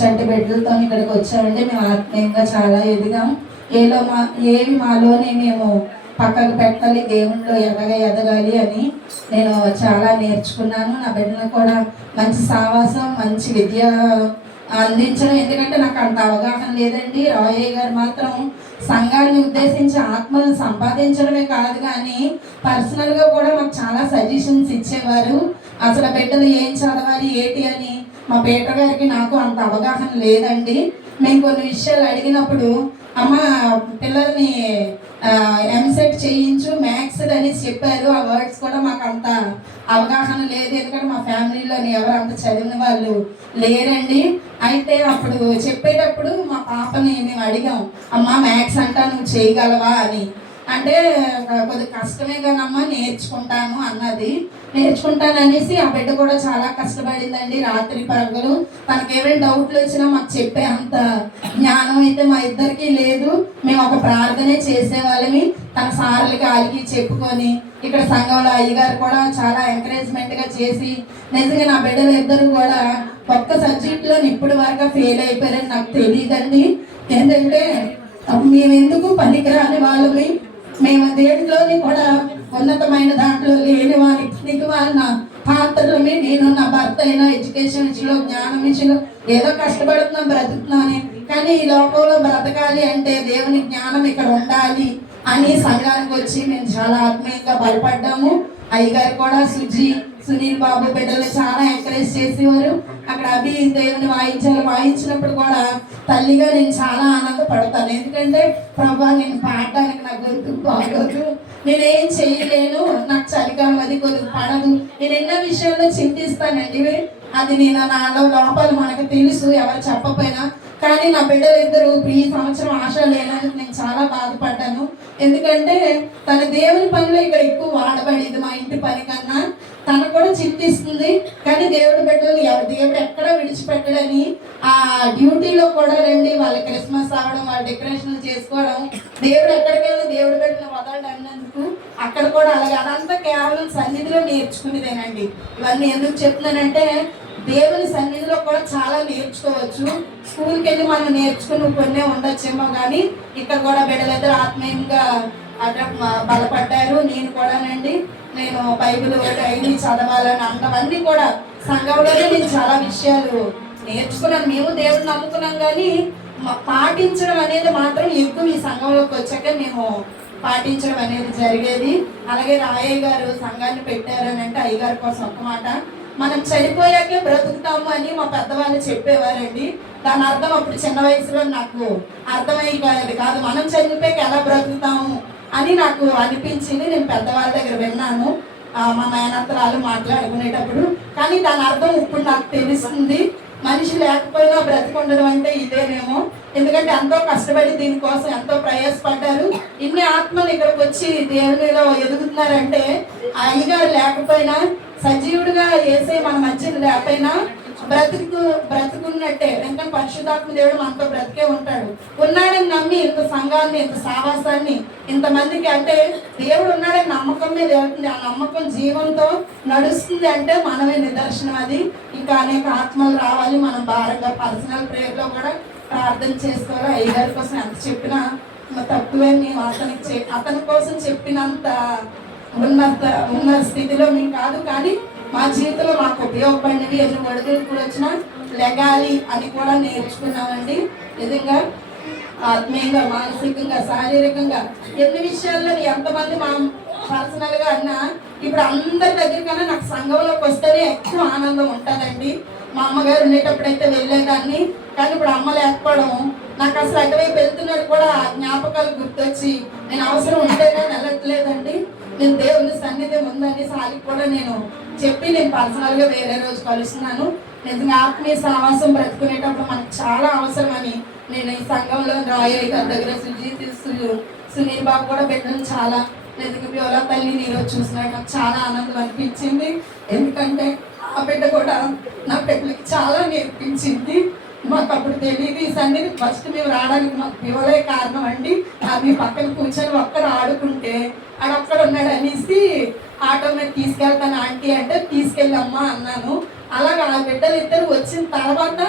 చంటి బిడ్డలతో ఇక్కడికి వచ్చామండి. మేము ఆత్మీయంగా చాలా ఎదిగాం. ఏవి మాలోనే మేము పక్కకు పెట్టాలి, దేవుళ్ళు ఎదగాలి అని నేను చాలా నేర్చుకున్నాను. నా బిడ్డలు కూడా మంచి సావాసం, మంచి విద్య అందించడం. ఎందుకంటే నాకు అంత అవగాహన లేదండి. రాయయ్య గారు మాత్రం సంఘాన్ని ఉద్దేశించి ఆత్మలను సంపాదించడమే కాదు కానీ పర్సనల్గా కూడా మాకు చాలా సజెషన్స్ ఇచ్చేవారు. అసలు బిడ్డలు ఏం చదవాలి ఏంటి అని మా పీటర్ గారికి నాకు అంత అవగాహన లేదండి. మేము కొన్ని విషయాలు అడిగినప్పుడు అమ్మ పిల్లల్ని ఎంసెట్ చేయించు మ్యాథ్స్ అని చెప్పారు. ఆ వర్డ్స్ కూడా మాకు అంత అవగాహన లేదు, ఎందుకంటే మా ఫ్యామిలీలోని ఎవరు అంత చదివిన వాళ్ళు లేరండి. అయితే అప్పుడు చెప్పేటప్పుడు మా పాపని మేము అడిగాం, అమ్మ మ్యాథ్స్ అంటా నువ్వు చేయగలవా అని. అంటే కొద్దిగా కష్టమే కానమ్మా నేర్చుకుంటాను అన్నది. నేర్చుకుంటాననేసి ఆ బిడ్డ కూడా చాలా కష్టపడిందండి. రాత్రి పగలు తనకి ఏమైనా డౌట్లు వచ్చినా మాకు చెప్పే అంత జ్ఞానం అయితే మా ఇద్దరికి లేదు. మేము ఒక ప్రార్థనే చేసేవాళ్ళమి. తన సార్లకి వాళ్ళకి చెప్పుకొని ఇక్కడ సంఘంలో అయ్యగారు కూడా చాలా ఎంకరేజ్మెంట్గా చేసి నిజంగా నా బిడ్డలు ఇద్దరు కూడా ఒక్క సబ్జెక్ట్లో ఇప్పటి వరకు ఫెయిల్ అయిపోయారని నాకు తెలియదండి. ఏంటంటే మేము ఎందుకు పనికిరాని వాళ్ళమి, మేము దేంట్లోని కూడా ఉన్నతమైన దాంట్లో లేని వారికి వాళ్ళ పాత్రలమే. నేను నా భర్త అయినా ఎడ్యుకేషన్ విషయంలో జ్ఞానం విషయంలో ఏదో కష్టపడుతున్నాం బ్రతుకుతున్నాను, కానీ ఈ లోకంలో బ్రతకాలి అంటే దేవుని జ్ఞానం ఇక్కడ ఉండాలి అని సంఘానికి వచ్చి మేము చాలా ఆత్మీయంగా బలపడ్డాము. అయ్యగారు కూడా సునీల్ బాబు బిడ్డలు చాలా ఎంకరేజ్ చేసేవారు. అక్కడ అభి దేవుని వాయించినప్పుడు కూడా తల్లిగా నేను చాలా ఆనందపడతాను. ఎందుకంటే ప్రభా నేను పాడడానికి నాకు గొంతు బాగోదు, నేనేం చేయలేను, నాకు చలికాలం అది కొద్దిగా పడదు, నేను ఎన్నో విషయాల్లో చింతిస్తానండి. అది నేను నాలో లోపాలు మనకు తెలుసు ఎవరు చెప్పపోయినా. కానీ నా బిడ్డలు ఇద్దరు ఈ సంవత్సరం ఆశ లేనందుకు నేను చాలా బాధపడ్డాను. ఎందుకంటే తన దేవుని పనిలో ఇక్కడ ఎక్కువ వాడబడేది మా ఇంటి పని కన్నా. తను కూడా చింతిస్తుంది, కానీ దేవుడి బిడ్డలు దేవుడు ఎక్కడ విడిచిపెట్టడని ఆ డ్యూటీలో కూడా రండి. వాళ్ళ క్రిస్మస్ అవ్వడం, వాళ్ళ డెకరేషన్లు చేసుకోవడం, దేవుడు ఎక్కడికెళ్ళి దేవుడి బిడ్డలు వదలడం అన్నందుకు అక్కడ కూడా అలాగే. అదంతా కేవలం సన్నిధిలో నేర్చుకునేదేనండి. ఇవన్నీ ఎందుకు చెప్తున్నానంటే దేవుని సన్నిధిలో కూడా చాలా నేర్చుకోవచ్చు. స్కూల్కి వెళ్ళి మనం నేర్చుకుని కొన్నే ఉండొచ్చేమో, కానీ ఇక్కడ కూడా బిడ్డలిద్దరు ఆత్మీయంగా అక్కడ బలపడ్డారు. నేను కూడానండి, నేను బైబిల్ డైలీ చదవాలని అన్నవన్నీ కూడా సంఘంలోనే నేను చాలా విషయాలు నేర్చుకున్నాను. మేము దేవుడిని నమ్ముకున్నాం, కానీ పాటించడం అనేది మాత్రం ఎక్కువ ఈ సంఘంలోకి వచ్చాక మేము పాటించడం అనేది జరిగేది. అలాగే రాయయ్య గారు సంఘాన్ని పెట్టారని అంటే అయ్యగారి కోసం ఒక్క మాట, మనం చనిపోయాకే బ్రతుకుతాము అని మా పెద్దవాళ్ళు చెప్పేవారండి. దాని అర్థం అప్పుడు చిన్న వయసులో నాకు అర్థమయ్యేది కాదు. మనం చనిపోయాక ఎలా బ్రతుకుతాము అని నాకు అనిపించింది. నేను పెద్దవాళ్ళ దగ్గర విన్నాను, మా మేనత్తరాలు మాట్లాడుకునేటప్పుడు. కానీ దాని అర్థం ఇప్పుడు నాకు తెలుస్తుంది. మనిషి లేకపోయినా బ్రతికుండడం అంటే ఇదేనేమో. ఎందుకంటే ఎంతో కష్టపడి దీనికోసం ఎంతో ప్రయాసపడ్డారు. ఇన్ని ఆత్మలు ఇక్కడికి వచ్చి దేవునిలో ఎదుగుతున్నారంటే అయ్యగారు లేకపోయినా, సజీవుడిగా వేసే మన మధ్య లేకపోయినా బ్రతుకున్నట్టే. ఎందుకంటే పరిశుద్ధాత్మ దేవుడు మనతో బ్రతికే ఉంటాడు. ఉన్నాడని నమ్మి ఇంత సంఘాన్ని, ఇంత సావాసాన్ని, ఇంతమందికి అంటే దేవుడు ఉన్నాడని నమ్మకం మీద వెళ్తుంది. ఆ నమ్మకం జీవంతో నడుస్తుంది అంటే మనమే నిదర్శనం. అది ఇంకా అనేక ఆత్మలు రావాలి. మనం భారంగా పర్సనల్ ప్రేయర్లో కూడా ప్రార్థన చేసుకోవాలి. అయ్యగారి కోసం ఎంత చెప్పినా తక్కువే. మేము అతని కోసం చెప్పినంత ఉన్న స్థితిలో మేము కాదు, కానీ మా జీవితంలో మాకు ఉపయోగపడినవి ఎన్ని ఒడిదుడుకులు కూడా వచ్చినా లెగాలి అని కూడా నేర్చుకున్నామండి. నిజంగా ఆత్మీయంగా, మానసికంగా, శారీరకంగా ఎన్ని విషయాల్లో ఎంతమంది మా పర్సనల్గా అన్నా ఇప్పుడు అందరి దగ్గర కన్నా నాకు సంఘంలోకి వస్తేనే ఎక్కువ ఆనందం ఉంటుందండి. మా అమ్మగారు ఉండేటప్పుడైతే వెళ్ళేదాన్ని, కానీ ఇప్పుడు అమ్మ లేకపోవడం నాకు అసలు అటువైపు వెళ్తున్నాడు కూడా జ్ఞాపకాలు గుర్తొచ్చి నేను అవసరం ఉంటేనే వెళ్ళట్లేదండి. నేను దేవుని సన్నిధి ఉందని సారికి కూడా నేను చెప్పి నేను పర్సనల్గా వేరే రోజు కలుస్తున్నాను. నిజంగా ఆత్మీయ సహవాసం బ్రతుకునేటప్పుడు మనకు చాలా అవసరమని నేను ఈ సంఘంలో రాయయ్య గారి దగ్గర సునీల్ బాబు కూడా బిడ్డలు చాలా నిజంగా ప్యోలా తల్లిని ఈరోజు చూసినట్టు నాకు చాలా ఆనందం అనిపించింది. ఎందుకంటే ఆ బిడ్డ కూడా నా బిడ్డలకి చాలా నేర్పించింది. మాకు అప్పుడు తెలియదు ఈ సన్నిధి. ఫస్ట్ మేము రావడానికి మాకు ప్యోలే కారణం అండి. మీ పక్కన కూర్చొని ఒక్కరు ఆడుకుంటే ఆడొక్కడ ఉన్నాడు అనేసి ఆటో మీద తీసుకెళ్తాను ఆంటీ అంటే తీసుకెళ్ళమ్మా అన్నాను. అలాగా ఆ బిడ్డలు ఇద్దరు వచ్చిన తర్వాత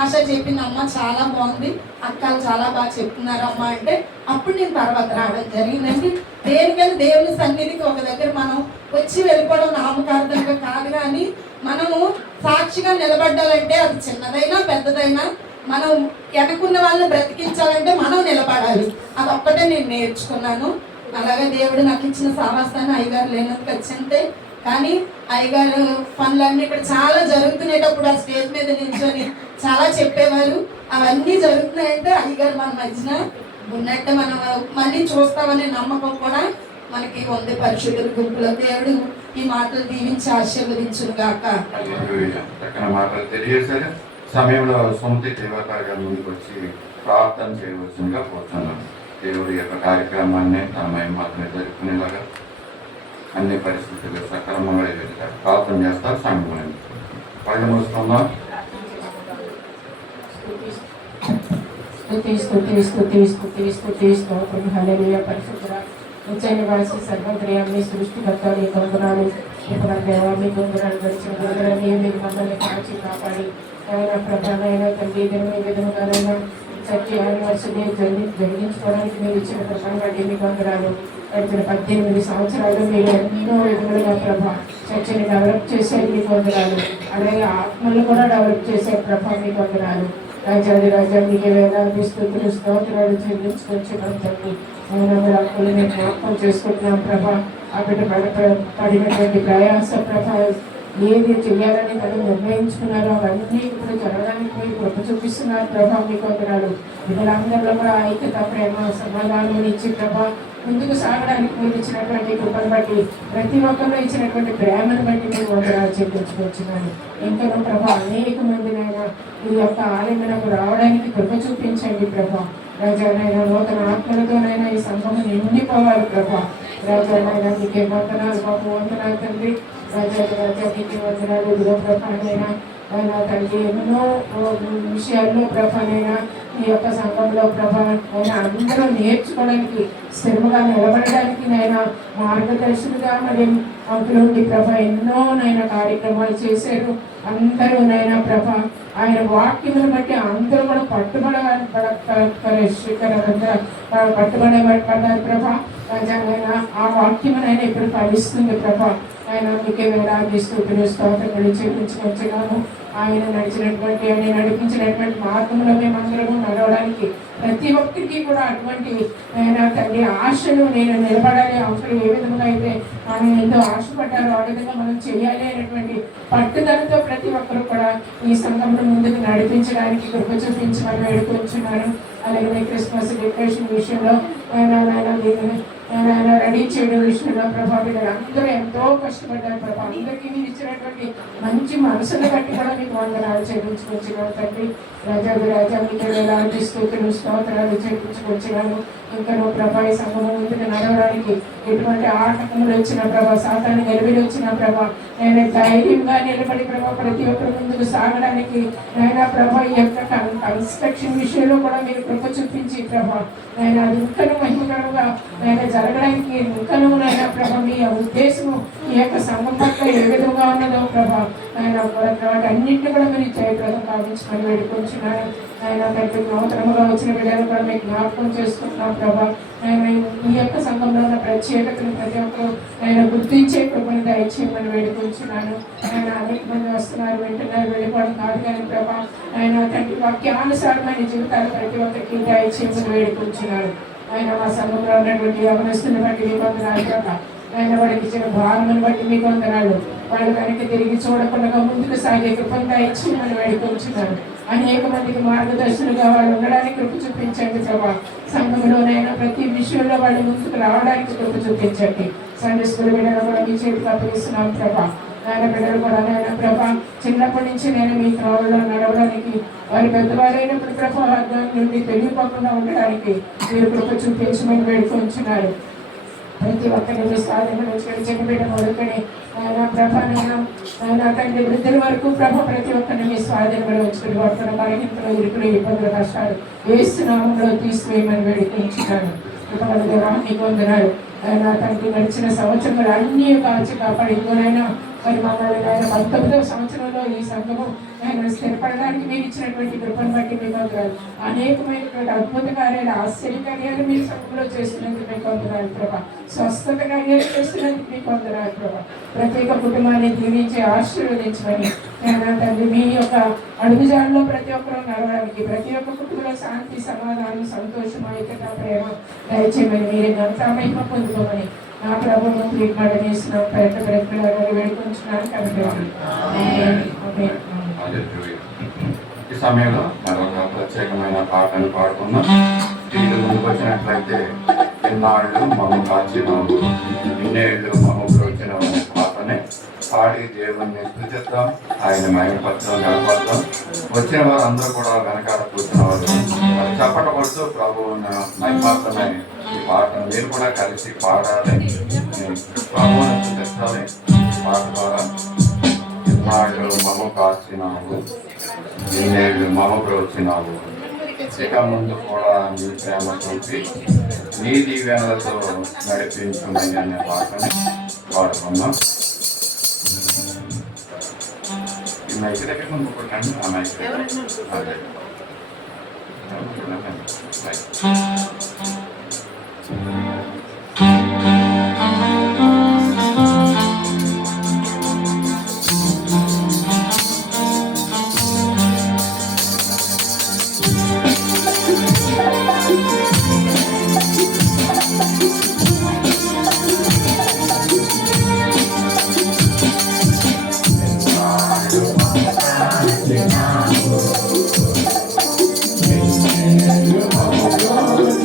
ఆశ చెప్పింది, అమ్మ చాలా బాగుంది, అక్కలు చాలా బాగా చెప్తున్నారు అమ్మ అంటే అప్పుడు నేను తర్వాత రావడం జరిగిందండి. దేనికైనా దేవుని సన్నిధికి ఒక దగ్గర మనం వచ్చి వెళ్ళిపోవడం నామకార్థంగా కాదు, కానీ మనము సాక్షిగా నిలబడ్డాలంటే అది చిన్నదైనా పెద్దదైనా మనం వెనకున్న వాళ్ళని బ్రతికించాలంటే మనం నిలబడాలి. అదొక్కటే నేను నేర్చుకున్నాను. అలాగే దేవుడు నాకు ఇచ్చిన సావాసాన్ని అయ్యగారు లేనందుకు వచ్చింటే, కానీ అయ్యగారు పనులన్నీ ఇక్కడ చాలా జరుగుతునేటప్పుడు ఆ స్టేజ్ మీద నిల్చొని చాలా చెప్పేవారు. అవన్నీ జరుగుతున్నాయంటే అయ్యగారు మన మధ్యన ఉన్నట్టే మనం మళ్ళీ చూస్తామనే నమ్మకం కూడా మనకి ఉంది. పరిశుద్ధుల గుంపులో దేవుడు ఈ మాటలు దీవించి ఆశీర్వదించును గాక. చక్కని మాటలు తెలియజేశారు. సమయంలో సొంత దేవత గారి ముందుకు వచ్చి ప్రార్థన చేయవలసిందిగా కోరుతున్నాను. దేవుడి యొక్క కార్యక్రమాన్ని తన మహిమని జరుపుకునేలాగా అన్ని పరిస్థితులు సక్రమంగా ఎదుగుతారు. ప్రార్థన చేస్తారు. సంఘం పళ్ళు మూసుకుందాం. నివాసి సర్వక్రియాన్ని సృష్టికర్త నీ కొందనాలు ఇప్పుడు దేవా మీ కొందనాలు గడిచిన కొందరని మీరు మమ్మల్ని కాచి కాపాడి ఆయన ప్రభావైనా తండ్రి విధముగానైనా సత్య యూనివర్సిటీ జరిగించుకోవడానికి మీరు ఇచ్చిన ప్రధాన బట్టి మీ కొందరాలు గడిచిన 18 సంవత్సరాలు మీరు ఎన్నో విధములుగా ప్రభా చర్చని డెవలప్ చేసే మీ కొందరాలు, అలాగే ఆత్మలు కూడా డెవలప్ చేసే ప్రభా మీ కొందరాలు. రాజాది రాజా మీకు వేదాది స్థుతులు స్తోత్రాలు చెల్లించుకొచ్చున్నాం తండ్రి. మేము జ్ఞాపకం చేసుకుంటున్నాం ప్రభా. ఆ బిడ్డ పడినటువంటి ప్రయాస ప్రభా ఏది చేయాలని తను నిర్ణయించుకున్నారో అవన్నీ ఇప్పుడు జరగడానికి మీరు కృప చూపిస్తున్నారు ప్రభా. మీ కొందరాలు బిడ్డలందరిలో కూడా ఐక్యత, ప్రేమ, సమాధానం ఇచ్చి ప్రభా ముందుకు సాగడానికి మీరు ఇచ్చినటువంటి కృపను బట్టి, ప్రతి ఒక్కరిలో ఇచ్చినటువంటి ప్రేమను బట్టి మేము వందనాలు చెల్లించుకొచ్చున్నాను. ఇంకా ప్రభా అనేక మందినైనా ఈ యొక్క ఆలయంకు రావడానికి కృప చూపించండి ప్రభా. రాజానైనా నూతన ఆత్మలతోనైనా ఈ సంఘం నిండిపోవాలి ప్రభా. రాజానైనా నీకే వందనాలు, మాకు వందనాలు తండ్రి. రాజా నీకే వందనాలు. ఇదిగో ప్రభానైనా అయినా తండ్రి ఎన్నో విషయాల్లో ప్రభానైనా ఈ యొక్క సంఘంలో ప్రభా అయినా అందరూ నేర్చుకోవడానికి, స్థిరముగా నిలబడడానికి నైనా మార్గదర్శులుగా మరి అవుతుంది ప్రభా. ఎన్నో నైనా కార్యక్రమాలు చేశారు అందరూ నైనా ప్రభా. ఆయన వాక్యమును బట్టి అందరూ కూడా పట్టుబడబడ్డారు ప్రభా. రాజానైనా ఆ వాక్యమునైనా ఇప్పుడు ఫలిస్తుంది ప్రభా. ఆయన మీకే వేలాది స్తోత్రాలు స్తోత్రములు చెల్లించుకొచ్చున్నాము. ఆయన నడిపించినటువంటి మార్గంలో మేమందరము నడవడానికి ప్రతి ఒక్కరికి కూడా అటువంటి తండ్రి ఆశను నేను నిలబడాలి. అవసరం ఏ విధంగా అయితే మనం ఎంతో ఆశపడ్డారో ఆ విధంగా మనం చేయాలి అనేటువంటి పట్టుదలతో ప్రతి ఒక్కరు కూడా ఈ సంఘంలో ముందుకు నడిపించడానికి కృప చూపించమని వేడుకొంచున్నాను. అలాగే క్రిస్మస్ డెకరేషన్ విషయంలో ఆయన రెడీ చేయడం విషయంలో ప్రభా అందరూ ఎంతో కష్టపడ్డారు ప్రభా. అందరికీ మీరు ఇచ్చినటువంటి మంచి మనసును బట్టి కూడా మీకు వందనాలు చెల్లించుకొచ్చినాను తండ్రి. రాజా మీకు వేలాది స్తోత్రాలు స్తోత్రాలు చెల్లించుకొచ్చినాను. ఇంకా నువ్వు ప్రభా ఈ సంఘం ముందుకు నడవడానికి ఎటువంటి ఆటంకములు వచ్చిన ప్రభా, సాతాను గెలివిలు వచ్చిన ప్రభా నేను ధైర్యంగా నిలబడి ప్రభా ప్రతి ఒక్కరు ముందుకు సాగడానికి నైనా ప్రభా ఈ యొక్క కన్స్ట్రక్షన్ విషయంలో కూడా మీరు కృప చూపించి ప్రభా నేను అది ఇంకను మహిమకరంగా నేను జరగడానికి ఇంకను నైనా ప్రభా మీ ఉద్దేశము ఈ యొక్క సంఘం పట్ల ఏ విధంగా ఉన్నదో ప్రభా ఆయన వాటి అన్నింటినీ కూడా మీరు జయప్రదం భావించుకొని వేడుకొంచున్నాను. ఆయన ప్రతి నూతనముగా వచ్చిన బిడ్డలు కూడా మీకు జ్ఞాపకం చేసుకుంటున్నాం ప్రభా. ఆయన ఈ యొక్క సంఘంలో ఉన్న ప్రత్యేకతను ప్రతి ఒక్కరు ఆయన గుర్తించే కృపను దయచేయమని వేడుకొంచున్నాను. ఆయన అనేక మంది వస్తున్నారు, వింటున్నారు, వెళ్ళిపోవడం కాదు కానీ ప్రభా ఆయన తండ్రి వాక్యానుసారమైన జీవితాలు ప్రతి ఒక్కరికి దయచేయమని వేడుకొంచున్నాను. ఆయన మా సంఘంలో ఉన్నటువంటి యవనస్తుని బట్టి మీ వందనాలు ప్రభా. ఆయన వాడికి ఇచ్చిన భారమును బట్టి మీ వందనాలు. వాళ్ళు కనుక తిరిగి చూడకుండా ముందుకు సాగే కృపను దయచేయమని వేడుకొంచున్నాను. అనేక మందికి మార్గదర్శులుగా వాళ్ళు ఉండడానికి కృప చూపించండి ప్రభా. సంఘంలోనైనా ప్రతి విషయంలో వాళ్ళు ముందుకు రావడానికి కృప చూపించండి. సండే స్కూల్ బిడ్డలు కూడా మీ చేతికి అప్పగిస్తున్నాం ప్రభా. ఆయన బిడ్డలు కూడా నాయన ప్రభా చిన్నప్పటి నుంచి నేను మీ త్రోవలో నడవడానికి, వారి పెద్దవారైనప్పుడు ప్రభా నుండి తెలియకుండా ఉండడానికి మీరు కృప చూపించమని వేడుకొంచున్నారు. ప్రతి ఒక్కరిని మీ స్వాధీనంలో చిన్నబిడ్డ మొదలుకొని ఆయన ప్రభానైనా ఆయన తండ్రి వృద్ధుల వరకు ప్రభ ప్రతి ఒక్కరిని మీ స్వాధీనంలో ఉంచుకుని వర్తన బలహీనతలు, ఇరుకులు, ఇబ్బందులు, కష్టాలు వేస్తున్నామంలో తీసివేయమని వేడుకొంచున్నాను. కృపగల మీకు వందనాలు. ఆయన తండ్రి గడిచిన సంవత్సరాలు అన్నీ కాచి కాపాడి ఇంకోనైనా మరి మమ్మల్ని ఆయన 19వ సంవత్సరంలో సంఘంలో ఈ సంఘము ఆయన స్థిరపడడానికి మీరు ఇచ్చినటువంటి కృపను బట్టి మీకు వందనాలు. అనేకమైనటువంటి అద్భుత కార్యాలు, ఆశ్చర్య కార్యాలు మీరు సంఘంలో చేస్తున్నందుకు మీకు వందనాలు ప్రభా. స్వస్థత కార్యాలు చేస్తున్నందుకు మీకు వందనాలు ప్రభా. ప్రత్యేక కుటుంబాన్ని దీవించి ఆశీర్వదించమని నేను తండ్రి మీ యొక్క అడుగుజాడలో ప్రతి ఒక్కరూ నడవడానికి, ప్రతి ఒక్క కుటుంబంలో శాంతి, సమాధానం, సంతోషం, ఐక్యత, ప్రేమ దయచేయమని మీరే అంతా మహిమ పొందుకోమని నా ప్రభుత్వం తీర్మానం పెద్ద ప్రజలు వేడుకొంచున్నాను కాబట్టి ఈ సమయంలో మరొక ప్రత్యేకమైన పాటను పాడుకున్నాం. స్త్రీలు ముందుకు వచ్చినట్లయితే ఎన్నాళ్ళు మమ్మ కాచినాము, ఇన్నేళ్ళు మమ్మ వచ్చిన పాటనే పాడి దేవుణ్ణి స్తుతిద్దాం, ఆయన మహిమపత్రం గడపడతాం. వచ్చిన వారు అందరూ కూడా వెనకాల కూర్చున్న వారు చప్పట పడుతూ ప్రభువుని మహిమపత్రమే ఈ పాటను మీరు కూడా కలిసి పాడాలి, ప్రభువుని స్తుతించాలి. పాట ద్వారా ఎన్నాళ్ళు మమ్మ కాచినావు, ఇన్నేళ్ళు మమ్మ వచ్చినావు, ఇక ముందు కూడా నీ ప్రేమ చూపి నీ దీవెనలతో నడిపించుకుని అనే పాటని పాడుకున్నాం. ఈ మైక్ దగ్గర ముందు కొట్టండి, ఆ మైక్ అదే Thank you.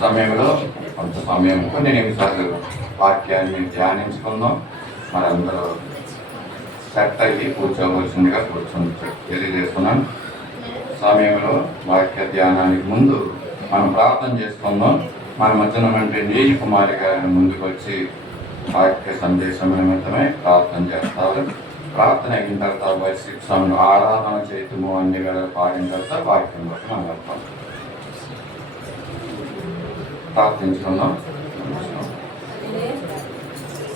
సమయంలో కొంత సమయం కొన్ని నిమిషాలు వాక్యాన్ని ధ్యానించుకుందాం. మనందరూ సెట్ అయ్యి కూర్చోవలసిందిగా తెలియజేస్తున్నాను. సమయంలో వాక్య ధ్యానానికి ముందు మనం ప్రార్థన చేసుకుందాం. మన మధ్యన అంటే నీలి కుమారి గారిని ముందుకు వచ్చి వాక్య సందేశం నిమిత్తమై ప్రార్థన చేస్తారు. ప్రార్థన అయిన తర్వాత వైశిక్షంలో ఆరాధన చేయటము అన్ని వేళ పాడిన తర్వాత వాక్యం బట్టి మనం వెళ్తాం. ప్రార్థించుకుందాం.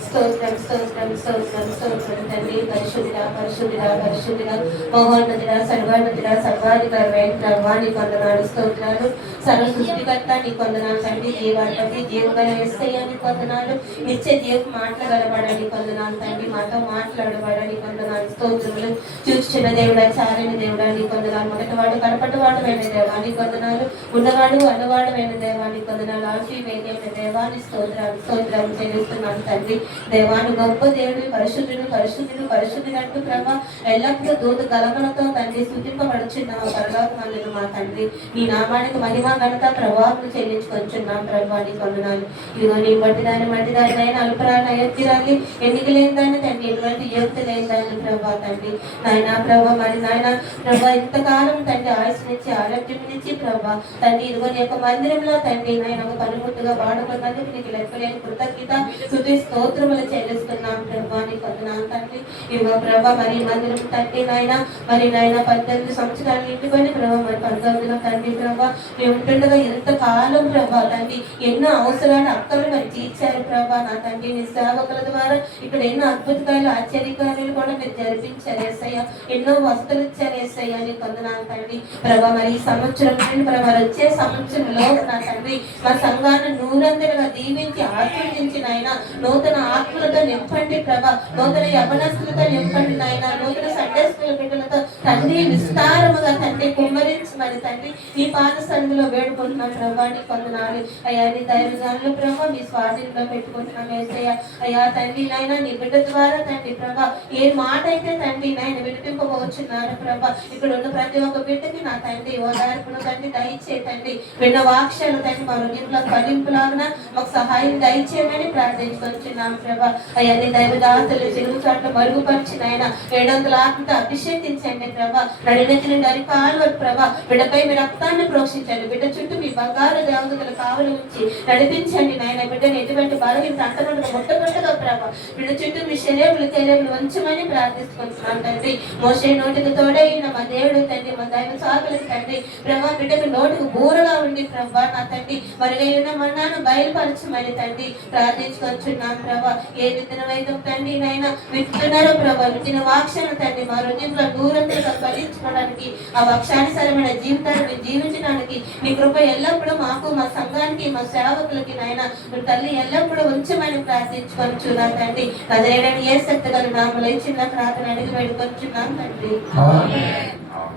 స్తోత్రం స్తోత్రం స్తోత్రం స్తోత్రం తండ్రి. పరిశుద్ధుడా పరిశుద్ధుడా పరిశుద్ధుడా మహోన్నతుడా సర్వాధికారి సర్వాధికారమైన ప్రభాని కొందనాలు స్తోత్రాలు. సర్వ సృష్టికర్త నీ కొందనాలు తండ్రి. జీవాధిపతి జీవగల యేసయ్య నీ కొందనాలు. నిత్య జీవం మాట్లాడబడని కొందనాలు తండ్రి. మాతో మాట్లాడబడని కొందనాలు స్తోత్రములు. చూచిన దేవుడా చాలని దేవుడా నీ కొందనాలు. మొదటివాడు కడపటివాడమైన దేవాని కొందనాలు. ఉన్నవాడు అన్నవాడమైన దేవాని కొందనాలు. ఆశీర్వేదమైన దేవాని స్తోత్రాలు స్తోత్రాలు చెల్లిస్తున్నాను తండ్రి. దేవాను గొప్ప దేవుడు పరిశుద్ధుడు పరిశుద్ధుడు పరిశుద్ధుడు అంటూ ప్రభా ఎల్లప్పుడూ దూత గలగలతో తండ్రి స్థుతింపబడుచున్నావు. పరలోకమందున మా తండ్రి నీ నామానికి మహిమ ఘనత ప్రభావం చెల్లించుకొంచున్నాం ప్రభా నీ కొందనాలు. ఇదిగో నీ మట్టిదారినైనా అల్పరాలు అయోగ్యురాలి ఎన్నిక లేని దాన్ని తండ్రి ఎటువంటి యోగ్యత లేని దాన్ని ప్రభా తండ్రి నాయన ప్రభా మరి నాయన ప్రభా ఇంతకాలం తండ్రి ఆయుష్నిచ్చి ఆరోగ్యం ప్రభా తండ్రి ఇదిగో నీ యొక్క మందిరంలో తండ్రి నాయన ఒక పనిముట్టుగా వాడుకున్నందుకు నీకు లెక్కలేని కృతజ్ఞత స్తుతి స్తోత్రములు చెల్లిస్తున్నాం ప్రభా నీ కొందనాలు తండ్రి. ఇదిగో ప్రభా మరి మందిరం తండ్రి నాయన మరి నాయన 18 సంవత్సరాలు ఇంటిపోయిన ప్రభా మరి 19 తండ్రి ప్రభా మేము ఉంటుండగా ఎంతకాలం ప్రభా తండ్రి ఎన్నో అవసరాలు అక్కలు మరి తీర్చారు ప్రభా నా తండ్రి. నీ సేవకుల ద్వారా ఇక్కడ ఎన్నో అద్భుతాలు ఆశ్చర్యకార్యాలు కూడా మీరు జరిపించారు ఏసయ్య. ఎన్నో వసతులు ఇచ్చారు ఏసయ్య నీ కొందనాలు తండ్రి. ప్రభా మరి ఈ సంవత్సరం నుండి ప్రభా వచ్చే సంవత్సరంలో నా తండ్రి మా సంఘాన్ని నూరందరగా దీవించి ఆశీర్వదించి నాయన నూతన ఆత్మలతో నింపండి ప్రభా, నూతన యవనస్తులతో నింపండి నాయన, నూతన సండే స్కూల్ బిడ్డలతో తండ్రి విస్తారముగా తండ్రి కుమ్మరించి మరి తండ్రి ఈ పాద సంధిలో వేడుకుంటున్నాం ప్రభా. నీ కొందనాలు అయ్యా, నీ దైవజనులు ప్రభా మీ స్వాధీనంలో పెట్టుకుంటున్నాం ఏసయ్య. అయ్యా తండ్రి నాయన నీ బిడ్డ ద్వారా తండ్రి ప్రభా ఏ మాట అయితే తండ్రి నాయన వినిపింపబోచున్నారు ప్రభా, ఇక్కడ ఉన్న ప్రతి ఒక్క బిడ్డకి నా తండ్రి ఓదార్పును తండ్రి దయచే తండ్రి, విన్న వాక్యాలు తండ్రి మా హృదయంలో ఫలింపులాగా మాకు సహాయం దయచేయమని ప్రార్థించుకొచ్చున్నాం ప్రభా. అయ్యా నీ దైవదాతలు చెరువు చాట్లు మరుగుపరిచిన ఆయన 700 ఆత్మతో అభిషేకించండి ప్రభా. నడినెత్తి నుండి అరికాలు వరకు ప్రభా బిడ్డపై మీ రక్తాన్ని ప్రోక్షించండి, బిడ్డ చుట్టూ మీ బంగారు దేవతలు కావలి ఉంచి నడిపించండి నాయన. బిడ్డను ఎటువంటి బలహీన అంటకుండా ముట్టగొట్టగా ప్రభా బిడ్డ చుట్టూ మీ శరీరములు తెలియములు ఉంచమని ప్రార్థిస్తున్నాం తండ్రి. మోసే నోటికి తోడైన మా దేవుడు తండ్రి, మా దైవ సాకులకు తండ్రి ప్రభా బిడ్డకు నోటికి బూరగా ఉండి ప్రభా నా తండ్రి మరుగైన మన్నాను బయలుపరచమని తండ్రి ప్రార్థించుకొచ్చున్నాం ప్రభా. ఏ విత్తనమైతే తండ్రి నాయన విత్తున్నారో ప్రభా, విత్తిన వాక్యాన్ని తండ్రి మా హృదయంలో దూరంగా ఫలించుకోవడానికి, ఆ వాక్యానుసారమైన జీవితాన్ని జీవించడానికి మీ కృప ఎల్లప్పుడూ మాకు మా సంఘానికి మా సేవకులకి నాయన తల్లి ఎల్లప్పుడూ ఉంచమని ప్రార్థించుకొచ్చున్నాం తండ్రి. కదలేడని ఏ శక్తి గారు నామలు చిన్న ప్రార్థన అడిగి వేడుకొచ్చున్నాం తండ్రి.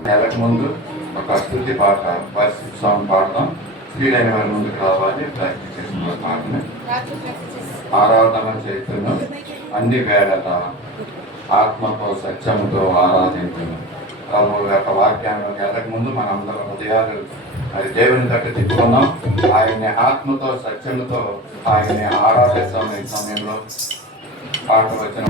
నెలకు ముందు ఒక స్తుతి పాట వర్షిప్ సాంగ్ పాడదాం. స్త్రీలైన వారి ముందుకు రావాలి, ప్రాక్టీస్ చేసుకున్న పాటని ఆరాధన చేస్తున్న అన్ని వేళల ఆత్మతో సత్యముతో ఆరాధించును. ప్రభు యొక్క వాక్యాన్ని వెళ్ళక ముందు మనందరం హృదయాలు అది దేవుని దగ్గర తిప్పుకున్నాం. ఆయన్ని ఆత్మతో సత్యముతో ఆయన్ని ఆరాధిస్తాం. ఈ సమయంలో పాట వచ్చిన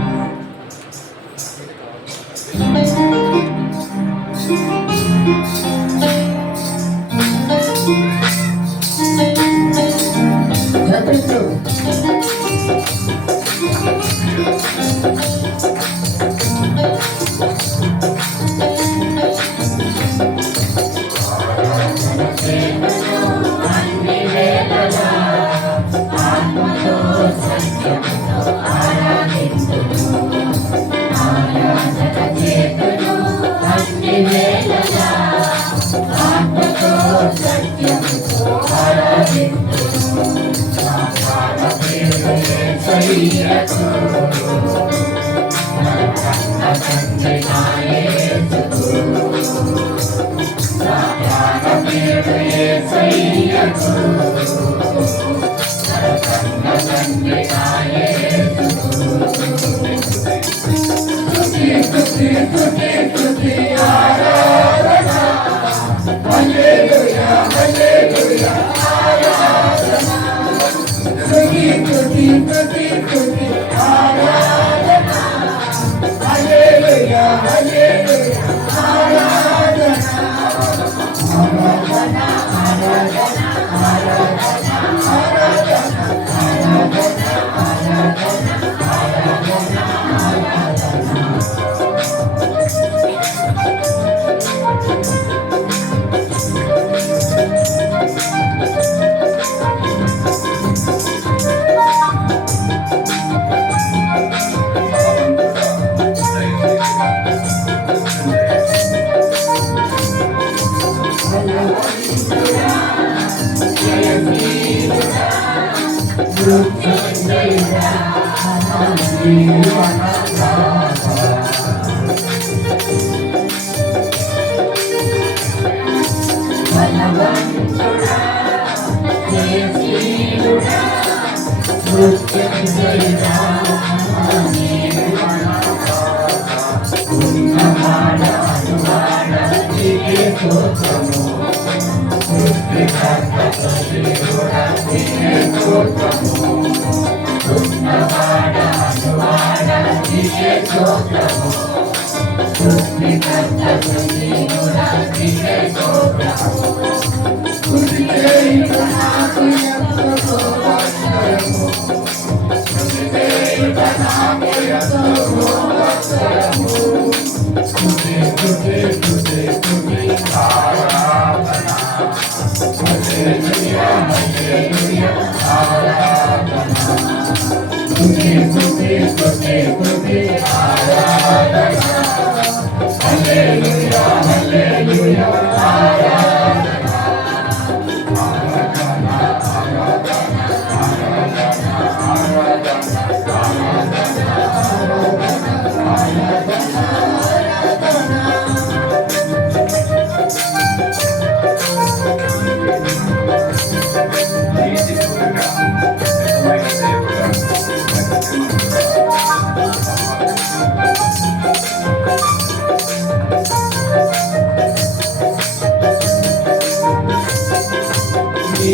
Hallelujah, hallelujah.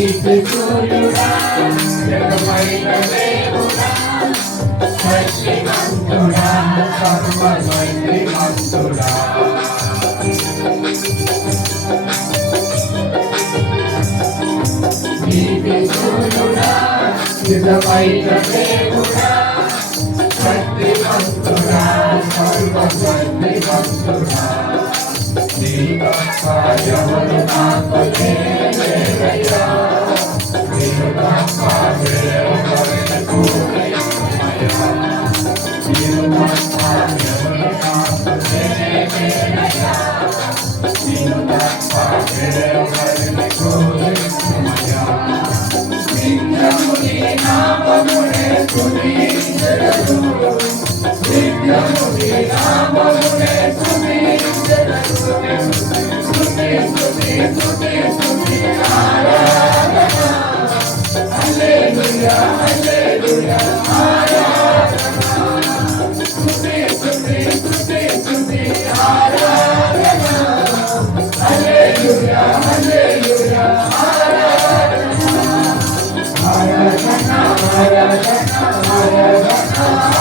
నీతిశూరుడా, జగమైన దేవుడా, శక్తిమంతుడా, సర్వశక్తిమంతుడా. నీతిశూరుడా, నిజమైన దేవుడా, శక్తిమంతుడా, సర్వశక్తిమంతుడా. నీ తప్ప ఎవరు నాకు లేరయ్యా, నీ తప్ప ఎవరికి లేరయ్యా, నీ తప్ప ఎవరు నాకు లేరయ్యా, నీ తప్ప ఎవరికి లేరయ్యా. నిత్యము నీ నామమునే స్తుతించెదను, నిత్యము నీ నామమునే స్తుతించెదను. స్తుతి స్తుతి స్తుతి స్తుతి ఆరాధన, హల్లెలూయా హల్లెలూయా ఆరాధన. స్తుతి స్తుతి స్తుతి స్తుతి ఆరాధన, హల్లెలూయా హల్లెలూయా ఆరాధన. ఆరాధన ఆరాధన ఆరాధన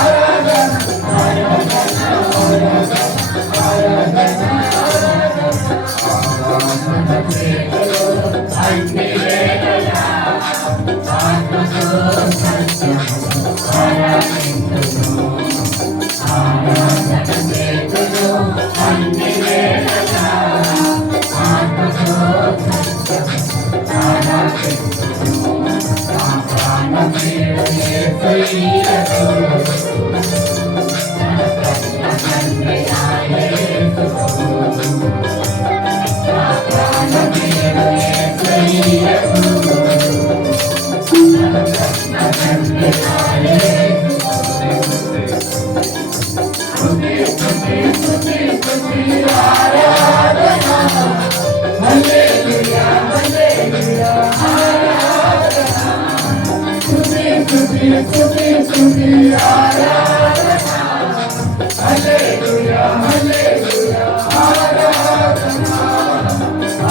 ఆరాధన ఆరాధన ప్రేమలో అగ్ని వేళలా ఆత్మతో సత్యము ఆరాధింతును. ఆరాధన ప్రేమలో అగ్ని వేళలా ఆత్మతో సత్యము ఆరాధింతును. నా ప్రాణప్రియుడు యేసయ్యకు, నా తండ్రి ఆయన యేసుకు, నా ప్రాణప్రియుడు యేసయ్యకు, నా తండ్రి ఆయన యేసుకు. స్తుతి స్తుతి స్తుతి స్తుతి ఆరాధన, హల్లెలూయా హల్లెలూయా ఆరాధన. స్తుతి స్తుతి స్తుతి స్తుతి ఆరాధన, హల్లెలూయా హల్లెలూయా ఆరాధన.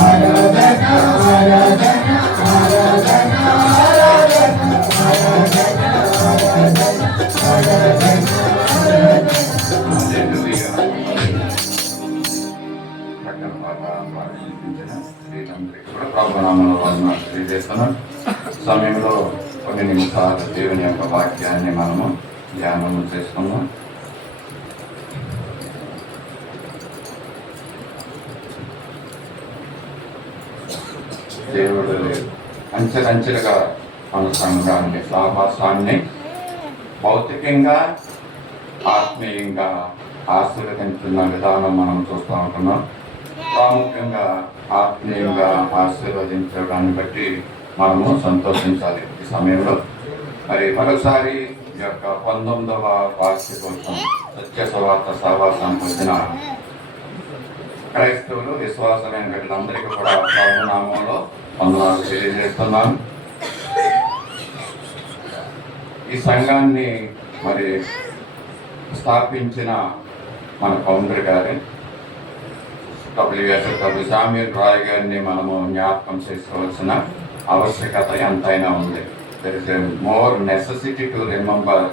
ఆరాధన ఆరాధన ఆరాధన ఆరాధన ఆరాధన ఆరాధన ఆరాధన. హల్లెలూయా. చక్కని పాట పాడి వినిపించిన స్త్రీలందరికీ కూడా ప్రభునామములో వందనాలు తెలియజేస్తున్నాను. సమయంలో కొన్ని నిమిషాలు దేవుని యొక్క వాక్యాన్ని మనము ధ్యానం చేసుకుందాం. దేవుడు అంచెలంచెలుగా మన సంఘాన్ని సహవాసాన్ని భౌతికంగా ఆత్మీయంగా ఆశీర్వదించున్న విధానం మనం చూస్తూ ఉంటున్నాం. ప్రాముఖ్యంగా ఆత్మీయంగా ఆశీర్వదించడాన్ని బట్టి మనము సంతోషించాలి. ఈ సమయంలో మరి మరోసారి ఈ యొక్క 19వ వార్షికోత్సవం సత్య సువార్త సహవాసానికి వచ్చిన క్రైస్తవులు విశ్వాసమైన వీళ్ళందరికీ కూడా ప్రభునామంలో వందనాలు తెలియజేస్తున్నాను. ఈ సంఘాన్ని మరి స్థాపించిన మన ఫౌండర్ గారి డబ్ల్యూ శామ్యూల్ రాయ్ గారిని మనము జ్ఞాపకం చేసుకోవాల్సిన ఆవశ్యకత ఎంతైనా ఉంది. There is a more necessity to remember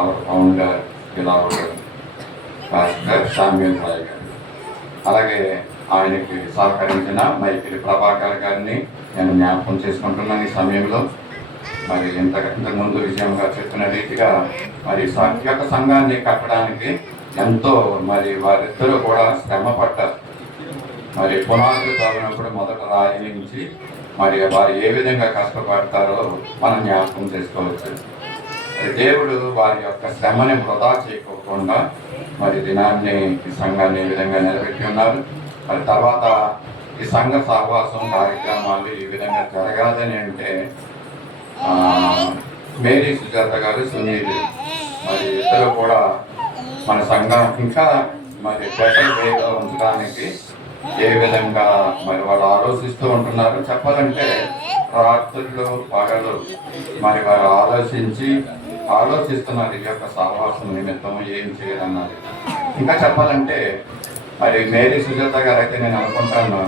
our founder beloved pastor Samuel Roy garu. అలాగే ఆయనకి సహకరించిన మైకిలి ప్రభాకర్ గారిని నేను జ్ఞాపకం చేసుకుంటున్నాను. ఈ సమయంలో మరి ఇంతకుముందు విజయంగా చెప్పిన రీతిగా మరి ఈ యొక్క సంఘాన్ని కట్టడానికి ఎంతో మరి వారిద్దరూ కూడా శ్రమ పడ్డారు. మరి పునాదులు తవ్వినప్పుడు మొదట రాయి నుంచి మరి వారు ఏ విధంగా కష్టపడతారో మనం జ్ఞాపకం చేసుకోవచ్చు. దేవుడు వారి యొక్క శ్రమని వృధా చేయకోకుండా మరి దినాన్ని ఈ సంఘాన్ని ఈ విధంగా నిలబెట్టి ఉన్నారు. మరి తర్వాత ఈ సంఘ సహవాసం కార్యక్రమాలు ఈ విధంగా జరగాలని అంటే మేరీ సుజాత గారు, సునీల్ మరి ఇద్దరు కూడా మన సంఘం ఇంకా మరి బెటర్ వేగా ఉంచడానికి ఏ విధంగా మరి వాళ్ళు ఆలోచిస్తూ ఉంటున్నారు. చెప్పాలంటే రాత్రులు పగలు మరి వారు ఆలోచిస్తున్నారు ఈ యొక్క సహవాసం నిమిత్తం ఏం చేయాలన్నది. ఇంకా చెప్పాలంటే మరి మేరీ సుజాత గారు అయితే నేను అనుకుంటాను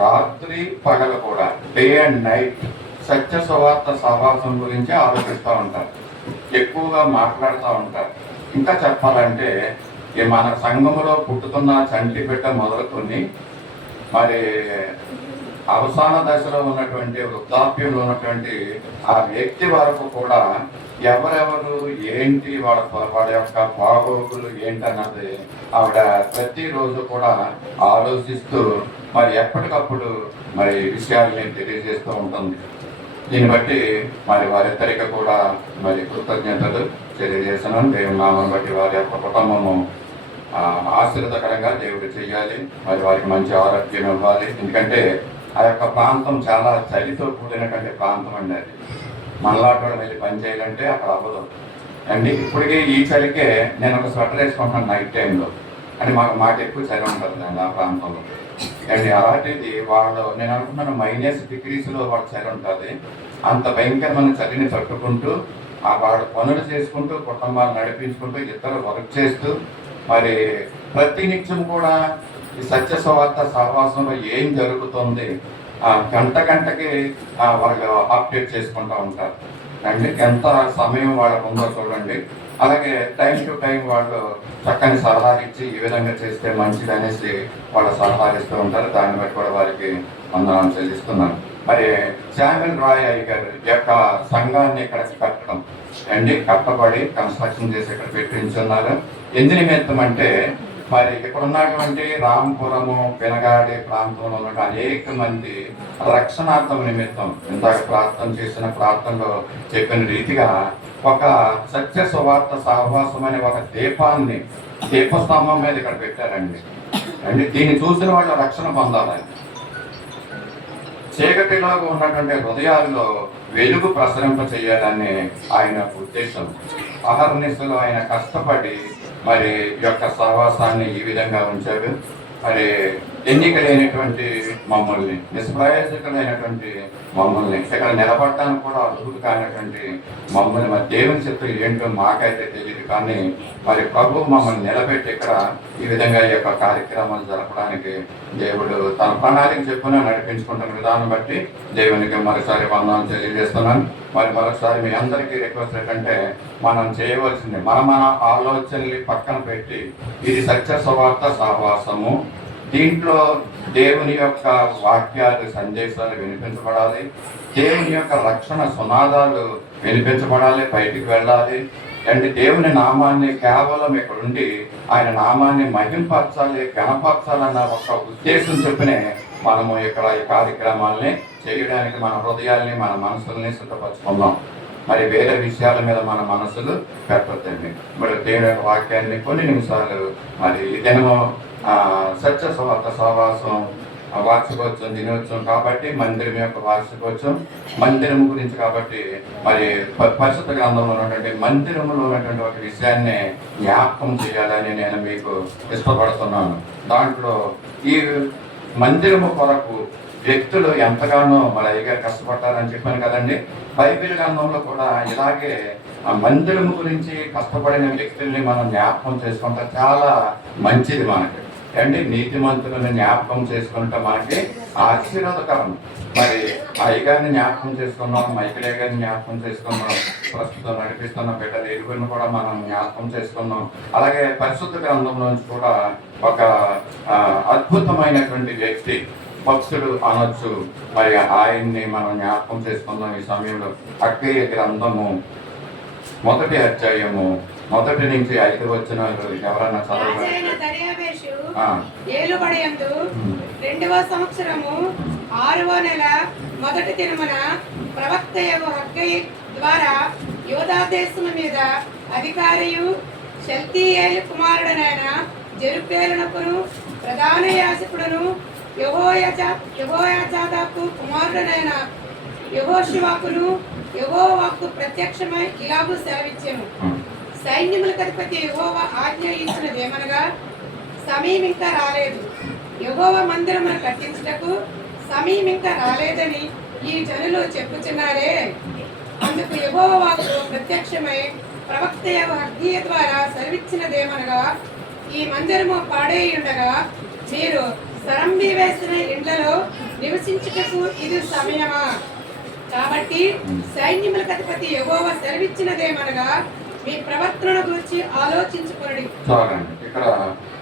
రాత్రి పగలు కూడా డే అండ్ నైట్ సత్య సువార్త సహవాసం గురించి ఆలోచిస్తూ ఉంటారు, ఎక్కువగా మాట్లాడుతూ ఉంటారు. ఇంకా చెప్పాలంటే ఈ మన సంఘములో పుట్టుతున్న చంటి బిడ్డ మొదలుకొని మరి అవసాన దశలో ఉన్నటువంటి వృద్ధాప్యంలో ఉన్నటువంటి ఆ వ్యక్తి వరకు కూడా ఎవరెవరు ఏంటి వాళ్ళ యొక్క బాగోగులు ఏంటన్నది ఆవిడ ప్రతిరోజు కూడా ఆలోచిస్తూ మరి ఎప్పటికప్పుడు మరి విషయాల్ని తెలియజేస్తూ ఉంటుంది. దీన్ని బట్టి మరి వారిద్దరికి కూడా మరి కృతజ్ఞతలు తెలియజేస్తున్నాను. దేవుని నామం బట్టి వారి యొక్క కుటుంబము ఆశీర్వదకరంగా దేవుడు చెయ్యాలి, మరి వారికి మంచి ఆరోగ్యం ఇవ్వాలి. ఎందుకంటే ఆ యొక్క ప్రాంతం చాలా చలితో కూడినటువంటి ప్రాంతం అండి. అది మనలాంటి వెళ్ళి పని చేయాలంటే అక్కడ అవ్వదు అండి. ఇప్పటికే ఈ చలికే నేను ఒక స్వెటర్ వేసుకుంటాను నైట్ టైంలో, అని మాకు ఎక్కువ చలి ఉంటుంది అండి ఆ ప్రాంతంలో అండి. అలాంటిది వాళ్ళు నేను అనుకున్నాను -డిగ్రీస్లో వాళ్ళు చలి ఉంటుంది. అంత భయంకరమైన చలిని తట్టుకుంటూ వాళ్ళు పనులు చేసుకుంటూ కుటుంబాలు నడిపించుకుంటూ ఇద్దరు వర్క్ చేస్తూ మరి ప్రతినిత్యం కూడా ఈ సత్య సువార్త సహవాసంలో ఏం జరుగుతుంది గంటకి వాళ్ళు అప్డేట్ చేసుకుంటూ ఉంటారు అండి. ఎంత సమయం వాళ్ళకు ఉందో చూడండి. అలాగే టైం టు టైం వాళ్ళు చక్కని సలహాలు ఇచ్చి ఈ విధంగా చేస్తే మంచిది అనేసి వాళ్ళు సలహాలు ఇస్తూ ఉంటారు. దాన్ని బట్టి కూడా వారికి వందనాలు చెల్లిస్తున్నాను. మరి శామ్యూల్ రాయ్ అయ్య గారు యొక్క సంఘాన్ని ఇక్కడ కట్టడం అండి, కట్టబడి కన్స్ట్రక్షన్ చేసి ఇక్కడ పెట్టించున్నారు. ఎందు నిమిత్తం అంటే మరి ఇక్కడ ఉన్నటువంటి రాంపురము పెనగాడి ప్రాంతంలో ఉన్న అనేక మంది రక్షణార్థం నిమిత్తం ఇందాక ప్రార్థన చేసిన ప్రార్థనలో చెప్పిన రీతిగా ఒక సత్య సువార్త సహవాసం అనే ఒక దీపస్తంభం మీద ఇక్కడ పెట్టారండి అండి. దీన్ని చూసిన వాళ్ళు రక్షణ పొందాలని, చీకటిలో ఉన్నటువంటి హృదయాల్లో వెలుగు ప్రసరింప చేయాలని ఆయన ఉద్దేశం. అహర్నిశలో ఆయన కష్టపడి మరి యొక్క సహవాసాన్ని ఈ విధంగా ఉంచారు. మరి ఎన్నికలైనటువంటి మమ్మల్ని, నిష్ప్రయోజకులైనటువంటి మమ్మల్ని ఇక్కడ నిలబడటానికి కూడా అర్హులు కానటువంటి మమ్మల్ని మరి దేవుని చెప్తూ ఏంటో మాకైతే తెలియదు, కానీ మరి ప్రభు మమ్మల్ని నిలబెట్టి ఇక్కడ ఈ విధంగా ఈ యొక్క కార్యక్రమాలు జరపడానికి దేవుడు తన ప్రణాళిక చెప్పున నడిపించుకుంటున్న విధానం బట్టి దేవునికి మరోసారి వందనాలు తెలియజేస్తున్నాను. మరి మరొకసారి మీ అందరికీ రిక్వెస్ట్ ఏంటంటే మనం చేయవలసింది మన ఆలోచనలు పక్కన పెట్టి ఇది సత్య సువార్త సహవాసము, దీంట్లో దేవుని యొక్క వాక్యాలు సందేశాలు వినిపించబడాలి, దేవుని యొక్క రక్షణ సునాదాలు వినిపించబడాలి, బయటికి వెళ్ళాలి అండ్ దేవుని నామాన్ని కేవలం ఇక్కడ ఉండి ఆయన నామాన్ని మహింపరచాలి, గణపరచాలన్న ఒక ఉద్దేశం చెప్పినే మనము ఇక్కడ ఈ కార్యక్రమాలని చేయడానికి మన హృదయాల్ని మన మనసుల్ని సిద్ధపరచుకుందాం. మరి వేరే విషయాల మీద మన మనసులు పెట్టొద్దండి. మరి దేవుని వాక్యాన్ని కొన్ని నిమిషాలు మరి ఈ దినము సత్య సువార్త సహవాసం వార్షికోత్సవం దినోత్సవం కాబట్టి మందిరం యొక్క వార్షికోత్సవం, మందిరం గురించి కాబట్టి మరి పరిశుద్ధ గ్రంథంలో ఉన్నటువంటి మందిరంలో ఉన్నటువంటి ఒక విషయాన్ని జ్ఞాపకం చేయాలని నేను మీకు ఇష్టపడుతున్నాను. దాంట్లో ఈ మందిరము కొరకు వ్యక్తులు ఎంతగానో మన అయ్యగారు కష్టపడ్డారని చెప్పాను కదండి. బైబిల్ గ్రంథంలో కూడా ఇలాగే ఆ మందిరము గురించి కష్టపడిన వ్యక్తుల్ని మనం జ్ఞాపకం చేసుకుంటే చాలా మంచిది మనకి అండి. నీతిమంతులను జ్ఞాపకం చేసుకుంటే మనకి ఆశీర్వాదకరం. మరి అయ్యగారిని జ్ఞాపకం చేసుకున్నాం, మైకిల్ గారిని జ్ఞాపకం చేసుకున్నాం, ప్రస్తుతం నడిపిస్తున్న బిడ్డలు ఎరుగురిని కూడా మనం జ్ఞాపకం చేసుకున్నాం. అలాగే పరిశుద్ధ గ్రంథంలోంచి కూడా ఒక అద్భుతమైనటువంటి వ్యక్తి భక్తుడు అనొచ్చు, మరి ఆయన్ని మనం జ్ఞాపకం చేసుకుందాం ఈ సమయంలో. అక్కయ్య గ్రంథము 1వ అధ్యాయము 1 నుంచి 5 వచనాలు ఎవరన్నా చదవాలి. ఏలుబడియందు 2వ సంవత్సరము 6వ నెల 1వ దినమున ప్రవక్త హగ్గయి ద్వారా యూదా దేశము మీద అధికారియు షల్తీయేలు కుమారుడనైన జెరుబ్బేలునకును ప్రధాన యాజకుడును యెహోయాజాదాకు కుమారుడనైన యెహోషువకును యెహోవాకు ప్రత్యక్షమై ఇలాగూ సెలవిచ్చెను. సైన్యములకు అధిపతి యెహోవా ఆజ్ఞయించినదేమనగా సమయం ఇంకా రాలేదు, యెహోవా మందిరమును కట్టించుటకు సమయం ఇంకా రాలేదని ఈ జనులు చెప్పుచున్నారే. అందుకు యెహోవాకు ప్రత్యక్షమై ప్రవక్త హగ్గయి ద్వారా సెలవిచ్చినదేమనగా ఈ మందిరము పాడై ఉండగా మీరు సరంబి వేసిన ఇండ్లలో నివసించుటకు ఇది సమయమా? కాబట్టి సైన్యములకు అధిపతి యెహోవా సెలవిచ్చినదేమనగా మీ ప్రవర్తన గురించి ఆలోచించుకోండి. చూడండి, ఇక్కడ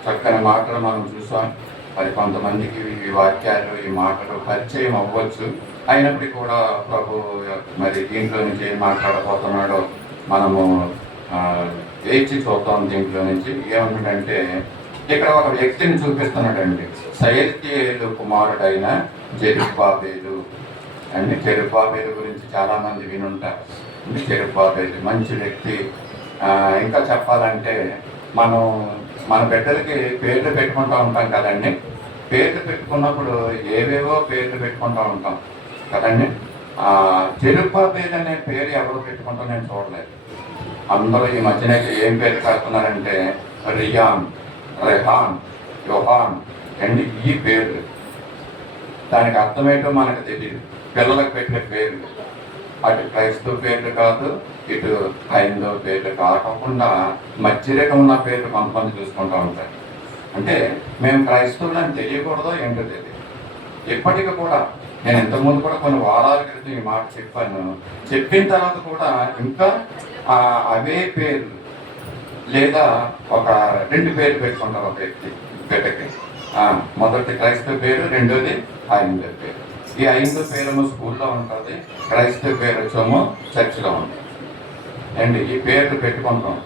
చక్కని మాటలు మనం చూసాం. మరి కొంతమందికి ఈ వాక్యాలు, ఈ మాటలు పరిచయం అవ్వచ్చు. అయినప్పటికీ కూడా ప్రభు మరి దీంట్లో నుంచి ఏం మాట్లాడబోతున్నాడో మనము వేచి చూద్దాం. దీంట్లో నుంచి ఏమంటే ఇక్కడ ఒక వ్యక్తిని చూపిస్తున్నాడండి. సయల్తీయేలు కుమారుడైన జెరుబ్బాబేలు అండి. జెరుబ్బాబేలు గురించి చాలా మంది వినుంటారు. జెరుబ్బాబేలు మంచి వ్యక్తి. ఇంకా చెప్పాలంటే మనం మన బిడ్డలకి పేర్లు పెట్టుకుంటూ ఉంటాం కదండి. పేర్లు పెట్టుకున్నప్పుడు ఏవేవో పేర్లు పెట్టుకుంటూ ఉంటాం కదండి. జెరుబ్బాబేలు అనే పేరు ఎవరు పెట్టుకుంటాం నేను చూడలేదు. అందరూ ఈ మధ్యన ఏం పేరు పెడుతున్నారంటే రియాన్, రెహాన్, యోహాన్ అండి. ఈ పేర్లు దానికి అర్థమేంటో మనకు తెలియదు. పిల్లలకు పెట్టిన పేర్లు అటు క్రైస్తవ పేర్లు కాదు, ఇటు హైందవ పేర్లు కాకుండా మధ్యరేఖ ఉన్న పేర్లు కొంతమంది చూసుకుంటూ ఉంటారు. అంటే మేము క్రైస్తవులు అని తెలియకూడదో ఏంటో తెలియదు. ఇప్పటికీ కూడా నేను ఇంతకుముందు కూడా కొన్ని వారాల క్రితం ఈ మాట చెప్పాను. చెప్పిన తర్వాత కూడా ఇంకా అవే పేర్లు లేదా ఒక 2 పేర్లు పెట్టుకుంటారు ఒక వ్యక్తి బిడ్డకి. మొదటి క్రైస్తవ పేరు, రెండోది హైందవ పేరు. ఈ హైందవ పేరేమో స్కూల్లో ఉంటుంది, క్రైస్తవ పేరు వచ్చేమో చర్చిలో ఉంటుంది అండి. ఈ పేర్లు పెట్టుకుంటాం.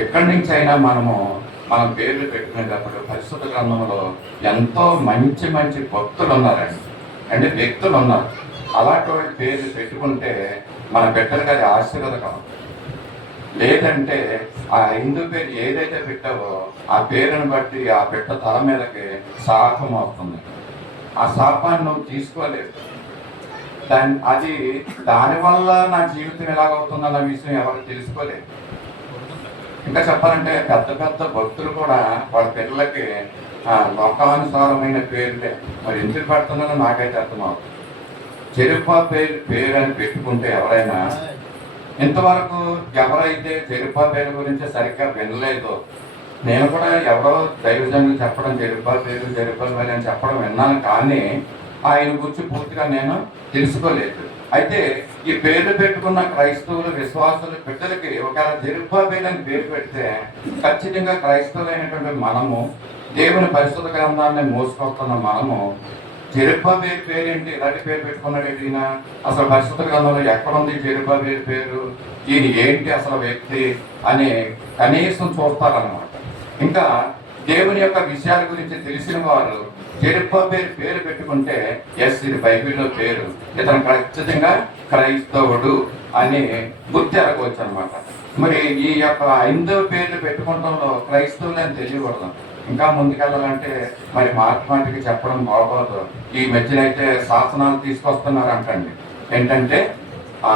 ఎక్కడి నుంచి అయినా మనం పేర్లు పెట్టుకునేటప్పుడు పరిశుద్ధ గ్రంథంలో ఎంతో మంచి మంచి భక్తులు ఉన్నారండి, అంటే వ్యక్తులు ఉన్నారు. అలాంటి వాళ్ళ పేర్లు పెట్టుకుంటే మన బిడ్డలకు అది ఆశీర్వాదకరం. లేదంటే ఆ హిందూ పేరు ఏదైతే పెట్టావో ఆ పేరుని బట్టి ఆ బిడ్డ తల మీదకి శాపం అవుతుంది. ఆ శాపాన్ని నువ్వు తీసుకోలేదు. దానివల్ల నా జీవితం ఎలాగవుతుందన్న విషయం ఎవరు తెలుసుకోలేదు. ఇంకా చెప్పాలంటే పెద్ద పెద్ద భక్తులు కూడా వాళ్ళ పిల్లలకి లోకానుసారమైన పేర్లే మరి ఎందుకు పెడుతున్నారో నాకైతే అర్థమవుతుంది. పేరు అని పెట్టుకుంటే ఎవరైనా ఇంతవరకు ఎవరైతే జెరుబ్బాబేలు గురించి సరిగ్గా వినలేదో, నేను కూడా ఎవరో దైవజనులు చెప్పడం జెరుబ్బాబేలు అని చెప్పడం విన్నాను, కానీ ఆయన గురించి పూర్తిగా నేను తెలుసుకోలేదు. అయితే ఈ పేర్లు పెట్టుకున్న క్రైస్తవులు, విశ్వాసులు బిడ్డలకి ఒకవేళ జెరుబ్బాబేలు అని పేరు పెడితే ఖచ్చితంగా క్రైస్తవులైనటువంటి మనము, దేవుని పరిశుద్ధ గ్రంథాన్ని మోసుకొస్తున్న మనము జెరుబ్బాబేలు పేరేంటి, ఇలాంటి పేరు పెట్టుకున్నాడు ఈయన, అసలు పరిశుద్ధ గ్రంథంలో ఎక్కడుంది జెరుబ్బాబేలు పేరు, ఈయన ఏంటి అసలు వ్యక్తి అని కనీసం చూస్తారన్నమాట. ఇంకా దేవుని యొక్క విషయాల గురించి తెలిసిన వారు జెరుబ్బాబేలు పేరు పెట్టుకుంటే ఇది బైబిల్లో పేరు, ఇతను ఖచ్చితంగా క్రైస్తవుడు అని గుర్తు ఎరగవచ్చు అనమాట. మరి ఈ యొక్క హైందవ పేర్లు పెట్టుకోవడంలో క్రైస్తవులు అని తెలియకూడదు. ఇంకా ముందుకెళ్ళాలంటే మరి మాటికి చెప్పడం బాగోదు. ఈ మధ్యన అయితే శాసనాలు తీసుకొస్తున్నారు అంటండి. ఏంటంటే ఆ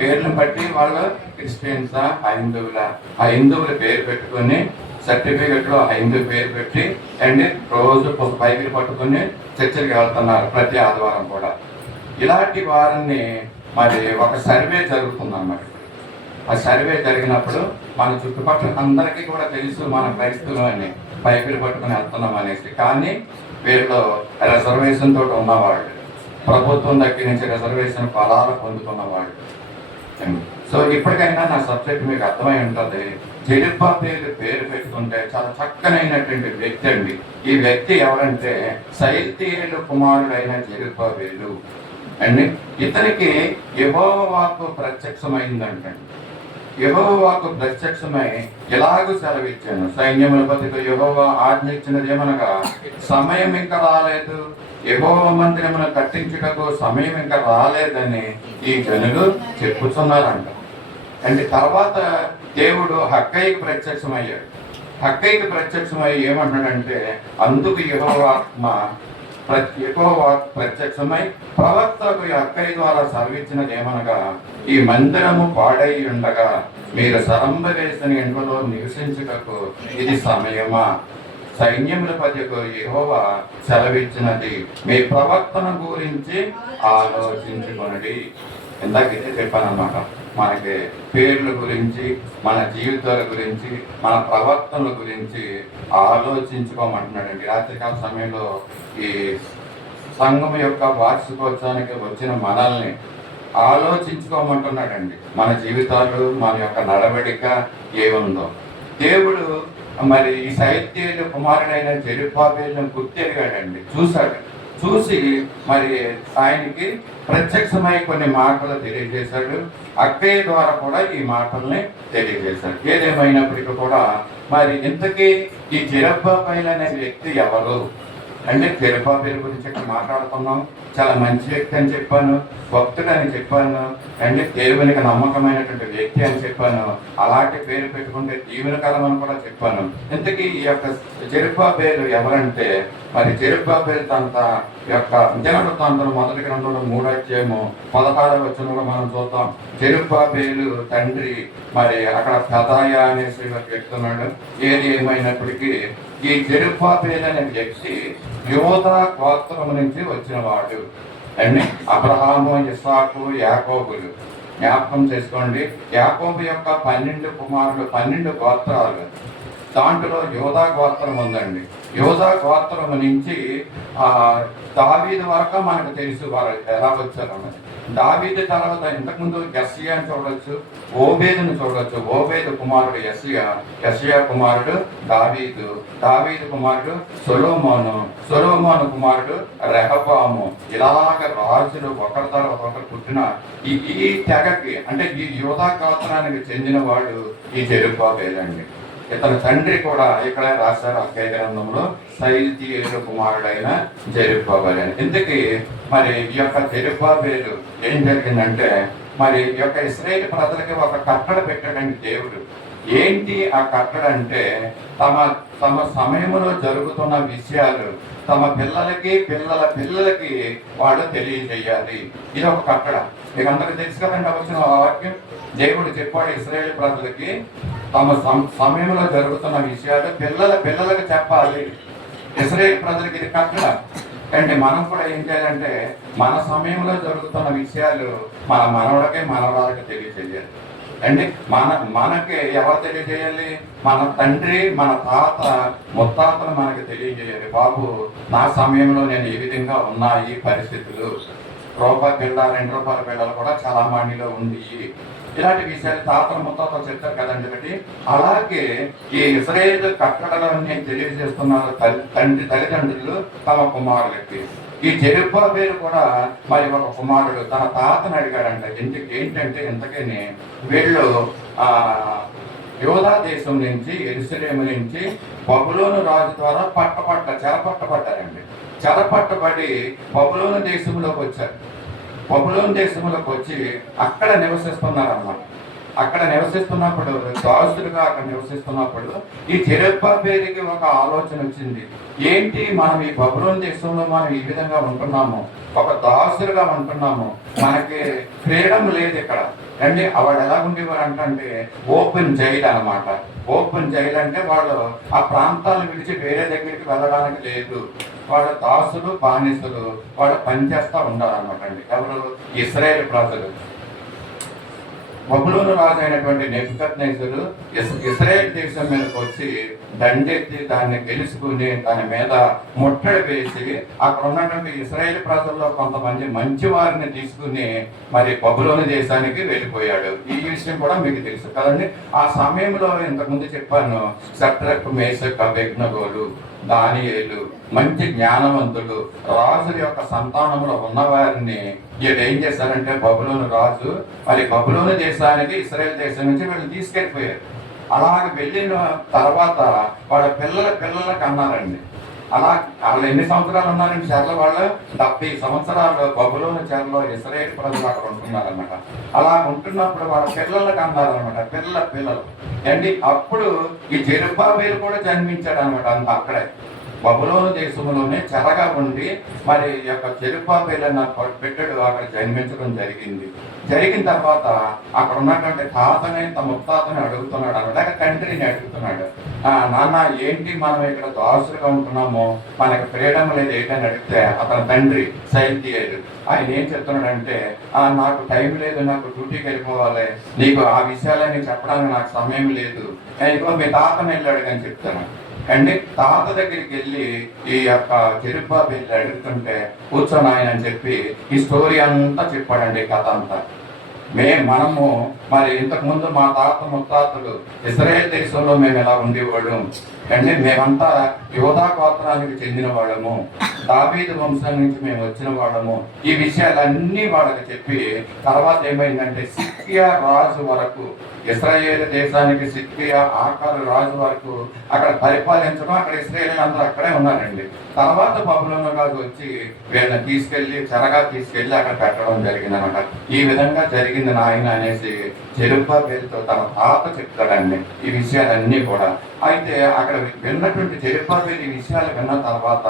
పేర్లను బట్టి వాళ్ళు క్రిస్టియన్సా హైందవులా, ఆ హిందువుల పేరు పెట్టుకుని సర్టిఫికెట్లో హైందవ పేరు పెట్టి అండ్ రోజు బైబిల్ పట్టుకుని చర్చలకు వెళ్తున్నారు ప్రతి ఆదివారం కూడా. ఇలాంటి వారిని మరి ఒక సర్వే జరుగుతుందన్నమాట. ఆ సర్వే జరిగినప్పుడు మన చుట్టుపక్కల అందరికీ కూడా తెలుసు మన క్రైస్తవులు అని బైబిల్ పట్టుకుని వెళ్తున్నాం అనేసి. కానీ వీళ్ళు రిజర్వేషన్ తోటి ఉన్నవాళ్ళు, ప్రభుత్వం దగ్గర నుంచి రిజర్వేషన్ ఫలాలు పొందుతున్నవాళ్ళు. సో ఇప్పటికైనా నా సబ్జెక్ట్ మీకు అర్థమై ఉంటుంది. జెరుబ్బాబేలు పేరు పెట్టుకుంటే చాలా చక్కనైనటువంటి వ్యక్తి అండి. ఈ వ్యక్తి ఎవరంటే సయల్తీయేలు కుమారుడైన జెరుబ్బాబేలు అండి. ఇతనికి యెహోవా వాక్కు ప్రత్యక్షమైందంటండి. యెహోవా వాక్కు ప్రత్యక్షమై ఎలాగూ సెలవిచ్చాను, సైన్యములపతికి యెహోవా ఆజ్ఞ ఇచ్చినది ఏమనగా సమయం ఇంకా రాలేదు, యెహోవా మందిరమును కట్టించుటకు సమయం ఇంకా రాలేదని ఈ జనులు చెప్పుచున్నారంట. అంటే తర్వాత దేవుడు హగ్గయికి ప్రత్యక్షమయ్యాడు. హగ్గయికి ప్రత్యక్షమై ఏమంటాడంటే అందుకు యెహోవా ప్రత్యక్షమై ప్రవక్తకు హగ్గయి ద్వారా సెలవిచ్చినది ఏమనగా ఈ మందిరము పాడై ఉండగా మీరు సరంబ వేసిన ఇంట్లో నివసించుటకు ఇది సమయమా? సైన్యములపతికి యెహోవా సెలవిచ్చినది మీ ప్రవర్తన గురించి ఆలోచించుకొనుడి. ఇందాకైతే చెప్పాను అనమాట. మనకి పేర్ల గురించి, మన జీవితాల గురించి, మన ప్రవర్తనల గురించి ఆలోచించుకోమంటున్నాడండి. రాత్రికాల సమయంలో ఈ సంఘం యొక్క వార్షికోత్సవానికి వచ్చిన మనల్ని ఆలోచించుకోమంటున్నాడండి. మన జీవితాలు, మన యొక్క నడవడిక ఏముందో. దేవుడు మరి ఈ సైత్యేలు కుమారుడైన జెరుబ్బాబెలును గుర్తెరిగాడండి, చూశాడు. చూసి మరి ఆయనకి ప్రత్యక్షమై కొన్ని మాటలు తెలియజేశాడు. అక్కయ్య ద్వారా కూడా ఈ మాటల్ని తెలియజేశాడు. ఏదేమైనప్పటికీ కూడా మరి ఇంతకీ ఈ జెరుబ్బాబెలు అనే వ్యక్తి ఎవరు అంటే, జెరుబ్బాబెలు గురించి ఇక్కడ మాట్లాడుతున్నాం. చాలా మంచి వ్యక్తి అని చెప్పాను, భక్తుడు అని చెప్పాను, అంటే దేవునికి నమ్మకమైనటువంటి వ్యక్తి అని చెప్పాను. అలాంటి పేరు పెట్టుకుంటే దీవెనకరం అని కూడా చెప్పాను. ఇంతకీ ఈ యొక్క జెరుబ్బాబెలు ఎవరంటే, మరి జెరుబ్బాబెలు తన యొక్క దినవృత్తాంతం 1 గ్రంథంలో 3వ అధ్యాయము 16వ వచనంలో మనం చూద్దాం. జెరుబ్బాబెలు తండ్రి మరి అక్కడ పెదాయ అనేసి చెప్తున్నాడు. ఏది ఏమైనప్పటికీ ఈ జెరుబ్బాబెలు అనే వ్యక్తి యోధా గోత్రం నుంచి వచ్చిన వాడు అండి. అబ్రహాము, ఇస్సాకు, యాకోబులు జ్ఞాపకం చేసుకోండి. యాకోబు యొక్క 12 కుమారులు, 12 గోత్రాలు. దాంట్లో యోధా గోత్రం ఉందండి. యోధా గోత్రం నుంచి దావీదు వరకు మనకు తెలుసు వారు ఎలా వచ్చారు అన్నది. దావీదు తర్వాత ఇంతకుముందు యెషయా అని చూడవచ్చు, ఓబేదును చూడవచ్చు. ఓబేదు కుమారుడు యెషయా, యెషయా కుమారుడు దావీదు, దావీదు కుమారుడు సొలొమోను, సొలొమోను కుమారుడు రెహబాము. ఇలాగ రాజులు ఒకరి తర్వాత ఒకరు పుట్టిన ఈ తెగకి అంటే ఈ యోధా గోత్రానికి చెందిన వాడు ఈ జెరుబ్బాబెలు అండి. ఇతని తండ్రి కూడా ఇక్కడ రాశారు అక్కయ్య గ్రంథంలో, సైల్తీయేలు కుమారుడైన జెరుబ్బాబెలు అని. ఇందుకే మరి ఈ యొక్క జెరుబ్బాబెలు ఏం జరిగిందంటే, మరి ఈ యొక్క ఇశ్రాయేలు ప్రజలకి ఒక కట్టడ పెట్టాడండి దేవుడు. ఏంటి ఆ కట్టడ అంటే, తమ సమయంలో జరుగుతున్న విషయాలు తమ పిల్లలకి పిల్లల పిల్లలకి వాళ్ళు తెలియజేయాలి. ఇది ఒక కట్టడ. మీకు అందరికీ తెలుసు కదండి వచ్చిన వాక్యం. దేవుడు చెప్పాడు ఇశ్రాయేలు ప్రజలకి తమ సమయంలో జరుగుతున్న విషయాలు పిల్లల పిల్లలకు చెప్పాలి. ఇశ్రాయేలు ప్రజలకి ఇది కట్టడ. అంటే మనం కూడా ఏం చేయాలంటే, మన సమయంలో జరుగుతున్న విషయాలు మన మనవలకి మనవరాలకి తెలియజేయాలి. అంటే మనకి ఎవరు తెలియజేయాలి? మన తండ్రి, మన తాత, ముత్తాతలు మనకి తెలియజేయాలి. బాబు, నా సమయంలో నేను ఏ విధంగా ఉన్నా ఈ పరిస్థితులు, రూపాయి బిళ్ళ, 2 రూపాయల బిళ్ళలు కూడా చాలా మందిలో ఉంది. ఇలాంటి విషయాలు తాతలు ముత్తాతలు చెప్తారు కదండి. బట్టి అలాగే ఈ ఇశ్రాయేలు కట్టడలన్నీ తెలియజేస్తున్నారు తల్లిదండ్రులు తమ కుమారులకి. ఈ జెరుబ్బాబెలు కూడా మరి ఒక కుమారుడు తన తాతను అడిగాడంట. ఏంటంటే ఇంతకని వీళ్ళు యోధా దేశం నుంచి, యెరూషలేము నుంచి బబులోను రాజు ద్వారా చెరపట్టబడ్డారండి. చెరపట్టబడి బబులోను దేశంలోకి వచ్చారు. బబులోను దేశంలోకి వచ్చి అక్కడ నివసిస్తున్నారన్నమాట. అక్కడ నివసిస్తున్నప్పుడు, దాసులుగా అక్కడ నివసిస్తున్నప్పుడు ఈ జెరుబ్బాబెలుకి ఒక ఆలోచన వచ్చింది. ఏంటి, మనం ఈ బబులోను దేశంలో మనం ఈ విధంగా ఉంటున్నాము, ఒక దాసులుగా ఉంటున్నాము, మనకి ఫ్రీడమ్ లేదు ఇక్కడ అండి. వాడు ఎలా ఉండేవారు అంటే ఓపెన్ జైల్ అనమాట. ఓపెన్ జైల్ అంటే వాళ్ళు ఆ ప్రాంతాలను విడిచి వేరే దగ్గరికి వెళ్ళడానికి లేదు. వాళ్ళ దాసులు, బానిసలు వాళ్ళు పనిచేస్తూ ఉండాలన్నమాట అండి. ఎవరు? ఇశ్రాయేలు ప్రజలు. బబులోను రాజు అయినటువంటి నెబుకద్నెజరు ఇశ్రాయేల్ దేశం మీదకి వచ్చి దండెత్తి దాన్ని గెలుచుకుని దాని మీద ముట్టడి వేసి అక్కడ ఉన్నటువంటి ఇశ్రాయేల్ ప్రజల్లో కొంతమంది మంచి వారిని తీసుకుని మరి బబులోను దేశానికి వెళ్ళిపోయాడు. ఈ విషయం కూడా మీకు తెలుసు కదండి. ఆ సమయంలో ఇంతకుముందు చెప్పాను, షద్రక్, మేషక్, అబేద్నెగోలు, దానియేలు మంచి జ్ఞానవంతులు, రాజుల యొక్క సంతానంలో ఉన్నవారిని వీళ్ళు ఏం చేశారంటే, బబులోను రాజు మరి బబులోను దేశానికి ఇశ్రాయేల్ దేశం నుంచి వీళ్ళు తీసుకెళ్ళిపోయారు. అలాగ వెళ్ళిన తర్వాత వాళ్ళ పిల్లలకు అన్నారండి. అలా వాళ్ళు ఎన్ని సంవత్సరాలు ఉన్నారండి చెరలో? వాళ్ళు 70 సంవత్సరాలు బబులోను చెరలో ఇశ్రాయేల్ ప్రజలు అక్కడ ఉంటున్నారన్నమాట. అలా ఉంటున్నప్పుడు వాళ్ళ పిల్లలకు అన్నారనమాట, పిల్లలు అండి. అప్పుడు ఈ జెరుబ్బాబెలు కూడా జన్మించాడు అనమాట. అక్కడే బబులోను దేశంలోనే చెరగా ఉండి మరి ఈ యొక్క జెరుబ్బాబెలు అన్న బిడ్డడు అక్కడ జన్మించడం జరిగింది. జరిగిన తర్వాత అక్కడ ఉన్నటువంటి తాతని తమ ముత్తాతని అడుగుతున్నాడు అనమాట, తండ్రిని అడుగుతున్నాడు, నాన్న ఏంటి మనం ఇక్కడ దాసులుగా ఉంటున్నాము, మనకి ఫ్రీడమ్ లేదు ఏంటని అడిగితే అతని తండ్రి సైల్తీయేలు ఆయన ఏం చెప్తున్నాడంటే, నాకు టైం లేదు, నాకు డ్యూటీకి వెళ్ళిపోవాలి, నీకు ఆ విషయాలన్నీ చెప్పడానికి నాకు సమయం లేదు, ఇదిగో మీ తాతని వెళ్ళాడు అని చెప్తాను. అండి తాత దగ్గరికి వెళ్ళి ఈ యొక్క జెరుబ్బాబెలు అడుగుతుంటే కూర్చొని ఆయన అని చెప్పి ఈ స్టోరీ అంతా చెప్పాడండి, కథ అంతా. మనము మరి ఇంతకుముందు మా తాత ముత్తాతలు ఇశ్రాయేల్ దేశంలో మేము ఎలా ఉండేవాళ్ళం అంటే, మేమంతా యోధా గోత్రానికి చెందిన వాళ్ళము, దావీదు వంశం నుంచి మేము వచ్చిన వాళ్ళము, ఈ విషయాలన్నీ వాళ్ళకి చెప్పి తర్వాత ఏమైందంటే సిద్కియా రాజు వరకు, ఇశ్రాయేల్ దేశానికి సిద్కియా ఆకారు రాజు వరకు అక్కడ పరిపాలించడం, అక్కడ ఇశ్రాయేల్ అందరూ అక్కడే ఉన్నారండి. తర్వాత బబులోను రాజు వచ్చి వీళ్ళని తీసుకెళ్లి చెరగా తీసుకెళ్లి అక్కడ పెట్టడం జరిగింది అనమాట. ఈ విధంగా జరిగింది నాయన అనేసి జెరుబ్బాబెలుతో తన తాత చెప్తాడండి ఈ విషయాలన్నీ కూడా. అయితే అక్కడ విన్నటువంటి జెరుబ్బాబెలు ఈ విషయాలు విన్న తర్వాత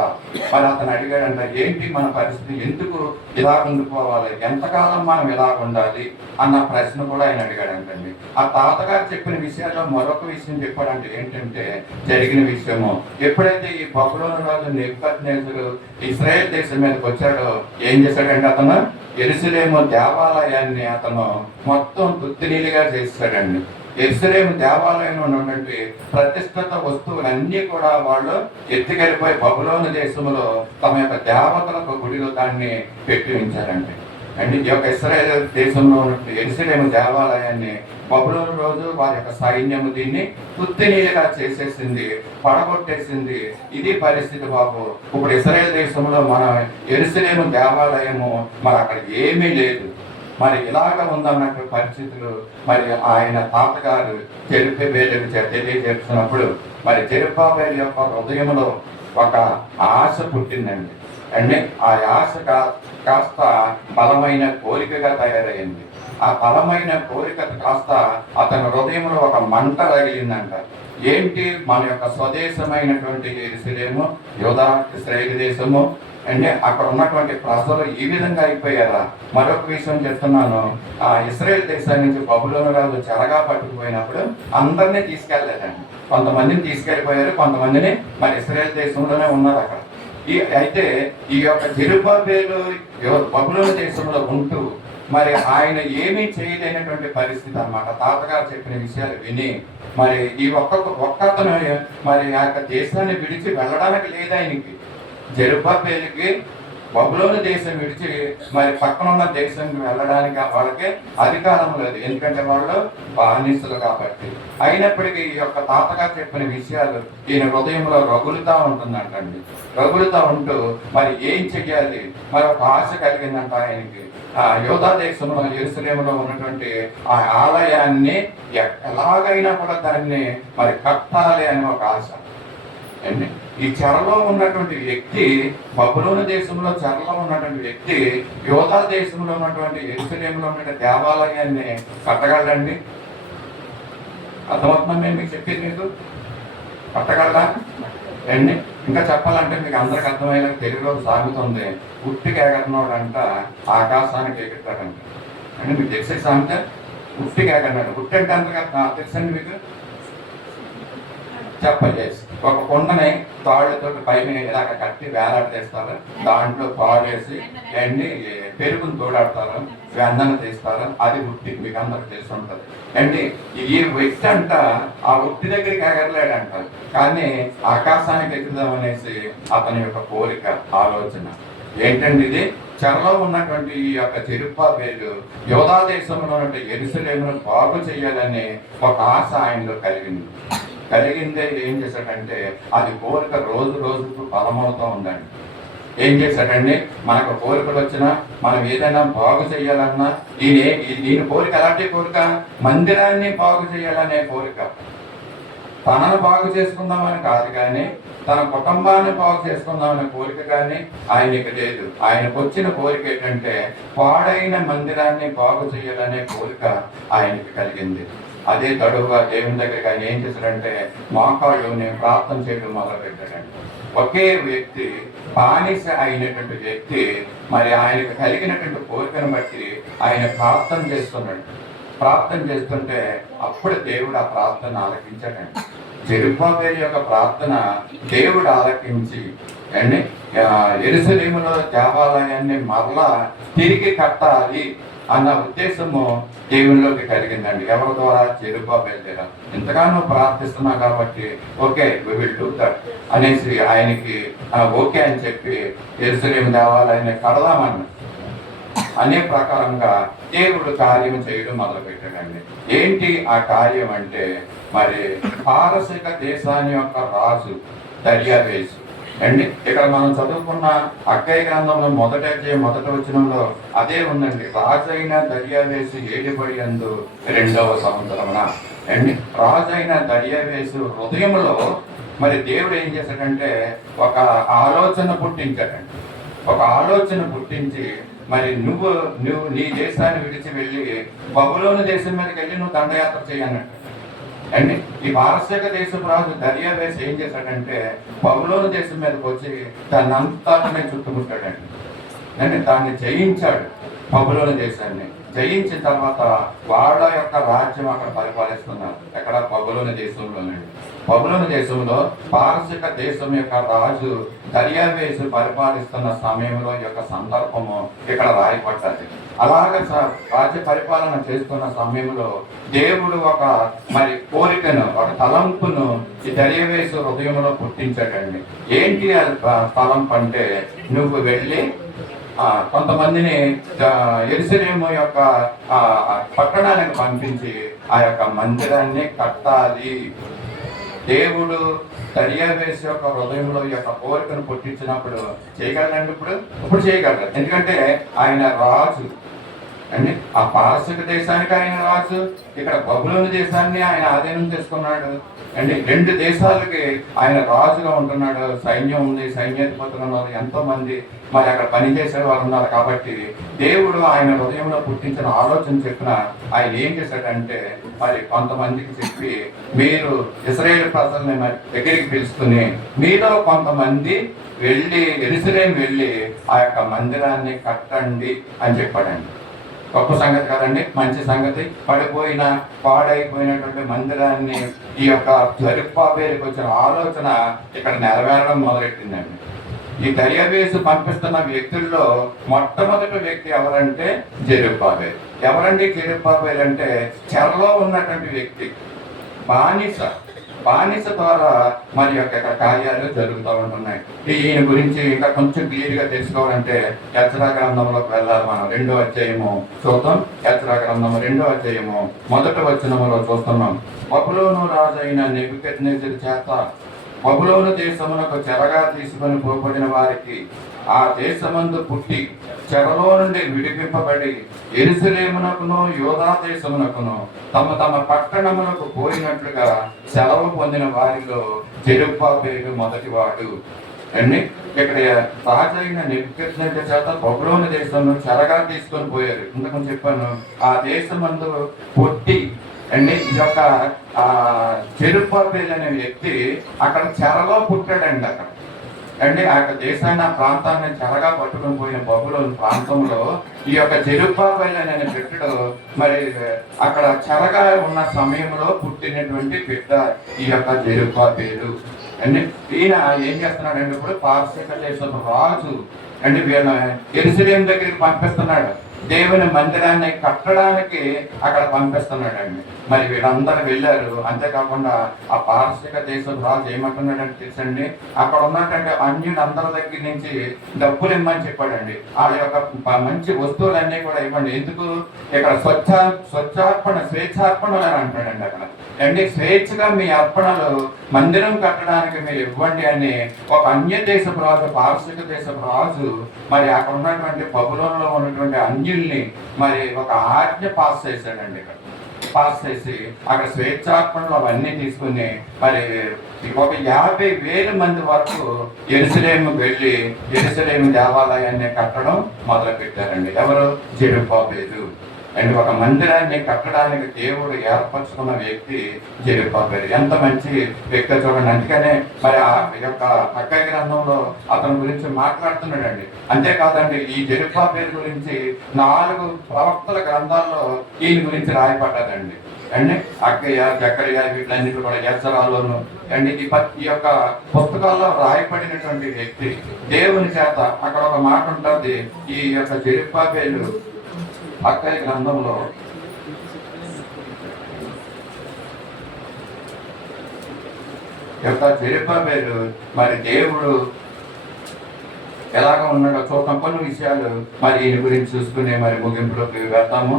మరి అతను అడిగాడంట, ఏంటి మన పరిస్థితి, ఎందుకు ఇలా ఉండిపోవాలి, ఎంతకాలం మనం ఇలా ఉండాలి అన్న ప్రశ్న కూడా ఆయన అడిగాడంటండి. ఆ తాతగారు చెప్పిన విషయాల్లో మరొక విషయం చెప్పాడంటే ఏంటంటే, జరిగిన విషయము ఎప్పుడైతే ఈ బబులోను రాజు నెబుకద్నెజరు ఇశ్రాయేల్ దేశం మీదకి వచ్చాడో ఏం చేశాడంటే, అతను యెరూషలేము దేవాలయాన్ని అతను మొత్తం తుత్తినీలుగా చేశాడండి. యెరూషలేము దేవాలయంలో ఉన్నటువంటి ప్రతిష్ఠిత వస్తువులన్నీ కూడా వాళ్ళు ఎత్తుకెళ్ళిపోయి బబులోను దేశంలో తమ యొక్క దేవతలకు గుడిలో దాన్ని పెట్టి ఉంచారండి. అండ్ ఈ యొక్క ఇశ్రాయేల్ దేశంలో ఉన్న యెరూషలేము దేవాలయాన్ని బబులోను రోజు వారి యొక్క సైన్యము దీన్ని తుత్తినీలుగా చేసేసింది, పడగొట్టేసింది. ఇది పరిస్థితి బాబు. ఇప్పుడు ఇశ్రాయేల్ దేశంలో మన యెరూషలేము దేవాలయము మరి అక్కడ ఏమీ లేదు, మరి ఇలాగ ఉందన్నట్టు పరిస్థితులు మరి ఆయన తాతగారు జెరుబ్బాబెలుకు తెలియజేస్తున్నప్పుడు మరి జెరుబ్బాబెలు యొక్క హృదయంలో ఒక ఆశ పుట్టిందండి. అంటే ఆ ఆశ కాస్త బలమైన కోరికగా తయారైంది. ఆ బలమైన కోరిక కాస్త అతని హృదయంలో ఒక మంట రగిలిందంట. ఏంటి, మన యొక్క స్వదేశమైనటువంటి యెరూషలేము, యూదా ఇశ్రాయేలు దేశము అంటే అక్కడ ఉన్నటువంటి ప్రజలు ఈ విధంగా అయిపోయారా. మరొక విషయం చెప్తున్నాను, ఆ ఇశ్రాయేల్ దేశం నుంచి బబులోను రాజు చెరగా పట్టుకుపోయినప్పుడు అందరినీ తీసుకెళ్ళలేదండి. కొంతమందిని తీసుకెళ్ళిపోయారు, కొంతమందిని మరి ఇశ్రాయేల్ దేశంలోనే ఉన్నారు అక్కడ. అయితే ఈ యొక్క జెరుబ్బాబెలు బబులోను దేశంలో ఉంటూ మరి ఆయన ఏమీ చేయలేనటువంటి పరిస్థితి అన్నమాట. తాతగారు చెప్పిన విషయాలు విని మరి ఈ ఒక్కతను మరి ఆ యొక్క దేశాన్ని విడిచి వెళ్ళడానికి లేదు ఆయనకి. జెరుబ్బాబెలుకి బబులోను దేశం విడిచి మరి పక్కన ఉన్న దేశానికి వెళ్ళడానికి వాళ్ళకి అధికారం లేదు, ఎందుకంటే వాళ్ళు బానిసలు కాబట్టి. అయినప్పటికీ ఈ యొక్క తాతగా చెప్పిన విషయాలు ఈయన హృదయంలో రగులుతా ఉంటుందంటండి. రగులుతా ఉంటూ మరి ఏం చెయ్యాలి, మరి ఒక ఆశ కలిగిందంట ఆయనకి. యూదా దేశంలో యెరూషలేములో ఉన్నటువంటి ఆ ఆలయాన్ని ఎలాగైనా కూడా దాన్ని మరి కట్టాలి అని ఒక ఆశ అండి. ఈ చెరలో ఉన్నటువంటి వ్యక్తి, బబులోను దేశంలో చెరలో ఉన్నటువంటి వ్యక్తి యూదా దేశంలో ఉన్నటువంటి యెరూషలేములో ఉన్నటువంటి దేవాలయాన్ని కట్టగలడండి? అర్థమవుతుందా మేము మీకు చెప్పేది? మీకు కట్టగలరా అండి? ఇంకా చెప్పాలంటే మీకు అందరికి అర్థమయ్యేలా తెలుగులో సాగుతుంది, ఉట్టికి ఎగరనోడంట ఆకాశానికి ఎగురుతాడంట. అంటే మీకు తెలిసే సామెత, ఉట్టికి ఎగరనాడు. ఉట్టి అంటే అంతగా తెలుసండి మీకు? చెప్పలేసి ఒక కొండని తాళ్ళతో పైన ఇలాగ కట్టి వేలాడేస్తారు, దాంట్లో తాళేసి ఎండి పెరుగును తోడాడతారు, వెన్నను తీస్తారు, అది ఉట్టి. మీకు అందరికి తెలిసి ఉంటుంది అండి. ఈ వ్యక్తి అంట ఆ ఉట్టి దగ్గరికి ఎగరలేడంట, కానీ ఆకాశానికి ఎగురుదామనేసి అతని యొక్క కోరిక, ఆలోచన ఏంటండి ఇది? చెరలో ఉన్నటువంటి ఈ యొక్క జెరుబ్బాబెలు యూదా దేశంలో ఉన్నటువంటి యెరూషలేమును బాగు చేయాలని ఒక ఆశ ఆయనలో కలిగిందే ఏం చేశాడంటే, అది కోరిక రోజు రోజుకు బలమవుతూ ఉందండి. ఏం చేశాడండి, మనకు కోరికలు వచ్చినా మనం ఏదైనా బాగు చేయాలన్నా దీని కోరిక ఎలాంటి కోరిక? మందిరాన్ని బాగు చేయాలనే కోరిక. తనను బాగు చేసుకుందామని కాదు, కానీ తన కుటుంబాన్ని బాగు చేసుకుందామనే కోరిక కానీ ఆయనకి లేదు. ఆయనకు వచ్చిన కోరిక ఏంటంటే పాడైన మందిరాన్ని బాగు చేయాలనే కోరిక ఆయనకి కలిగింది. అదే తడువుగా దేవుని దగ్గరికి ఆయన ఏం చేశాడంటే మోకాళ్ళు నేను ప్రార్థన చేయడం మొదలు పెట్టాడండి. ఒకే వ్యక్తి బానిస అయినటువంటి వ్యక్తి మరి ఆయనకు కలిగినటువంటి కోరికను బట్టి ఆయన ప్రార్థన చేస్తున్నాడు. ప్రార్థన చేస్తుంటే అప్పుడు దేవుడు ఆ ప్రార్థన ఆలకించాడండి. జెరుబ్బాబెలు యొక్క ప్రార్థన దేవుడు ఆలకించి అండి యెరూషలేములో దేవాలయాన్ని మరలా తిరిగి కట్టాలి అన్న ఉద్దేశము దేవునిలోకి కలిగిందండి. ఎవరి ద్వారా? జెరుబ్బాబెలు ద్వారా. ఎంతగానో ప్రార్థిస్తున్నా కాబట్టి okay we will do that అనేసి ఆయనకి ఓకే అని చెప్పి యెరూషలేము దేవాలయాన్ని కడదామన్న అనే ప్రకారంగా దేవుడు కార్యం చేయడం మొదలుపెట్టాడండి. ఏంటి ఆ కార్యం అంటే మరి పారసిక దేశాన్ని యొక్క రాజు దర్యావేషు అండి. ఇక్కడ మనం చదువుకున్న అక్కయ్య గ్రంథంలో మొదటి వచనంలో అదే ఉందండి. రాజైన దర్యావేషు ఏలుబడి యందు 2వ సంవత్సరమున అండి. రాజైన దర్యావేషు హృదయంలో మరి దేవుడు ఏం చేశాడంటే ఒక ఆలోచన పుట్టించాడండి. ఒక ఆలోచన పుట్టించి మరి నువ్వు నీ దేశాన్ని విడిచి వెళ్ళి బబులోను దేశం మీదకి వెళ్ళి నువ్వు దండయాత్ర చేయన్నట్టు అండి. ఈ పారసీక దేశపు రాజు దర్యావేషు ఏం చేశాడంటే బబులోను దేశం మీదకి వచ్చి దాన్ని అంతానే చుట్టుముట్టాడండి అండి. దాన్ని జయించాడు. బబులోను దేశాన్ని జయించిన తర్వాత వాళ్ళ యొక్క రాజ్యం అక్కడ పరిపాలిస్తున్నారు. ఎక్కడ? బబులోను దేశంలోనండి. బబులోను దేశంలో పారసిక దేశం యొక్క రాజు దర్యావేషు పరిపాలిస్తున్న సమయంలో యొక్క సందర్భము ఇక్కడ రాయబడ్డది. అలాగ రాజ్య పరిపాలన చేస్తున్న సమయంలో దేవుడు ఒక మరి కోరికను, ఒక తలంపును ఈ దర్యావేషు హృదయంలో పుట్టించాడండి. ఏంటి ఆ తలంపు అంటే, నువ్వు వెళ్ళి కొంతమందిని యెరూషలేము యొక్క పట్టణానికి పంపించి ఆ యొక్క మందిరాన్ని కట్టాలి. దేవుడు దర్యావేషు యొక్క హృదయంలో ఈ యొక్క కోరికను పుట్టించినప్పుడు చేయగలరండి. ఇప్పుడు చేయగలరు. ఎందుకంటే ఆయన రాజు అండి. ఆ పారసిక దేశానికి ఆయన రాజు, ఇక్కడ బబులోను దేశాన్ని ఆయన ఆధీనం చేసుకున్నాడు అండి. 2 దేశాలకి ఆయన రాజుగా ఉంటున్నాడు. సైన్యం ఉంది, సైన్యాధిపతులు ఉన్నారు, ఎంతో మంది మరి అక్కడ పనిచేసే వాళ్ళు ఉన్నారు. కాబట్టి దేవుడు ఆయన హృదయంలో పుట్టించిన ఆలోచన చెప్పిన ఆయన ఏం చేశాడంటే మరి కొంతమందికి చెప్పి, మీరు ఇశ్రాయేలు ప్రజల్ని మరి దగ్గరికి పిలుచుకుని మీలో కొంతమంది వెళ్ళి యెరూషలేము వెళ్ళి ఆ యొక్క మందిరాన్ని కట్టండి అని చెప్పాడండి. గొప్ప సంగతి కదండి, మంచి సంగతి. పడిపోయిన పాడైపోయినటువంటి మందిరాన్ని ఈ యొక్క జెరుబ్బాబెలుకు వచ్చిన ఆలోచన ఇక్కడ నెరవేరడం మొదలెట్టిందండి. ఈ దర్యావేషు పంపిస్తున్న వ్యక్తుల్లో మొట్టమొదటి వ్యక్తి ఎవరంటే జెరుబ్బాబెలు. ఎవరండి జెరుబ్బాబెలు అంటే? చెరలో ఉన్నటువంటి వ్యక్తి, బానిస ద్వారా మరి యొక్క కార్యాలు జరుగుతూ ఉంటున్నాయి. ఈయన గురించి ఇంకా కొంచెం క్లియర్ గా తెలుసుకోవాలంటే ఎజ్రా గ్రంథంలోకి వెళ్ళాలి. మనం 2వ అధ్యాయము చూద్దాం. ఎజ్రా గ్రంథము 2వ అధ్యాయము 1వ వచనములో చూస్తున్నాం. బబులోను రాజైన నెబుకద్నెజరు చేత బబులోను దేశమునకు చెరగా తీసుకొని పోబడిన వారికి ఆ దేశమందు పుట్టి చెరలో నుండి విడిపింపబడి యెరూషలేమునకును యూదా దేశమునకును తమ తమ పట్టణములకు పోయినట్లుగా సెలవు పొందిన వారిలో జెరుబ్బాబెలు మొదటివాడు అండి. ఇక్కడ రాజైన నెబుకద్నెజరు చేత బబులోను దేశంలో చెరగా తీసుకొని పోయారు. ఇంతకు చెప్పాను, ఆ దేశమందు పుట్టి అండి ఈ యొక్క జెరుబ్బాబెలు అనే వ్యక్తి అక్కడ చెరలో పుట్టాడండి. అక్కడ అండి ఆ యొక్క దేశాన్ని, ఆ ప్రాంతాన్ని చెరగా పట్టుకొని పోయిన బబులోను ప్రాంతంలో ఈ యొక్క జెరుబ్బాబెలు అనే బిడ్డడు మరి అక్కడ చెరగా ఉన్న సమయంలో పుట్టినటువంటి బిడ్డ ఈ యొక్క జెరుబ్బాబెలు అండి. ఈయన ఏం చేస్తున్నాడండి? ఇప్పుడు పారసీక దేశం రాజు అండి వీళ్ళ యెరూషలేము దగ్గరికి పంపిస్తున్నాడు. దేవుని మందిరాన్ని కట్టడానికి అక్కడ పంపిస్తున్నాడండి. మరి వీళ్ళందరూ వెళ్ళారు. అంతేకాకుండా ఆ పారసీక దేశం రాజు ఏమంటున్నాడంటే తెలుసండి, అక్కడ ఉన్నటువంటి అన్యులందరి దగ్గర నుంచి డబ్బులు ఇమ్మని చెప్పాడండి. వాళ్ళ యొక్క మంచి వస్తువులన్నీ కూడా ఇవ్వండి. ఎందుకు? ఇక్కడ స్వేచ్ఛార్పణ అని అంటాడండి అక్కడ అండి. స్వేచ్ఛగా మీ అర్పణలు మందిరం కట్టడానికి మీరు ఇవ్వండి అని ఒక అన్య దేశపు రాజు, పారసీక దేశపు రాజు మరి అక్కడ ఉన్నటువంటి బబులోనులో ఉన్నటువంటి అన్యుల్ని మరి ఒక ఆజ్ఞ పాస్ చేశాడండి. ఇక్కడ పాస్ చేసి అక్కడ స్వేచ్ఛార్పణలు అవన్నీ తీసుకుని మరి ఒక 50,000 మంది వరకు యెరూషలేము వెళ్ళి యెరూషలేము దేవాలయాన్ని కట్టడం మొదలు పెట్టారండి. ఎవరు? జెరుబ్బాబెలు అండ్ ఒక మందిరాన్ని కట్టడానికి దేవుడు ఏర్పరచుకున్న వ్యక్తి జెరుబ్బాబెలు. ఎంత మంచి వ్యక్తి చూడండి. అందుకనే మరి ఆ యొక్క హగ్గయి గ్రంథంలో అతని గురించి మాట్లాడుతున్నాడండి. అంతేకాదండి, ఈ జెరుబ్బాబెలు గురించి 4 ప్రవక్తల గ్రంథాల్లో ఈయన గురించి రాయబడ్డదండి. అండి అక్కయ్య జక్కయ్య వీటిలన్నిటి కూడా ఎస్రాలోను అండ్ ఈ యొక్క పుస్తకాల్లో రాయబడినటువంటి వ్యక్తి దేవుని చేత. అక్కడ ఒక మాట ఉంటుంది ఈ యొక్క జెరుబ్బాబెలు అక్కయ్య గ్రంథంలో. యొక్క జెరుబ్బాబెలు మరి దేవుడు ఎలాగ ఉన్నాడో చూద్దాం. కొన్ని విషయాలు మరి ఈయన గురించి చూసుకునే మరి ముగింపులోకి వెళ్తాము.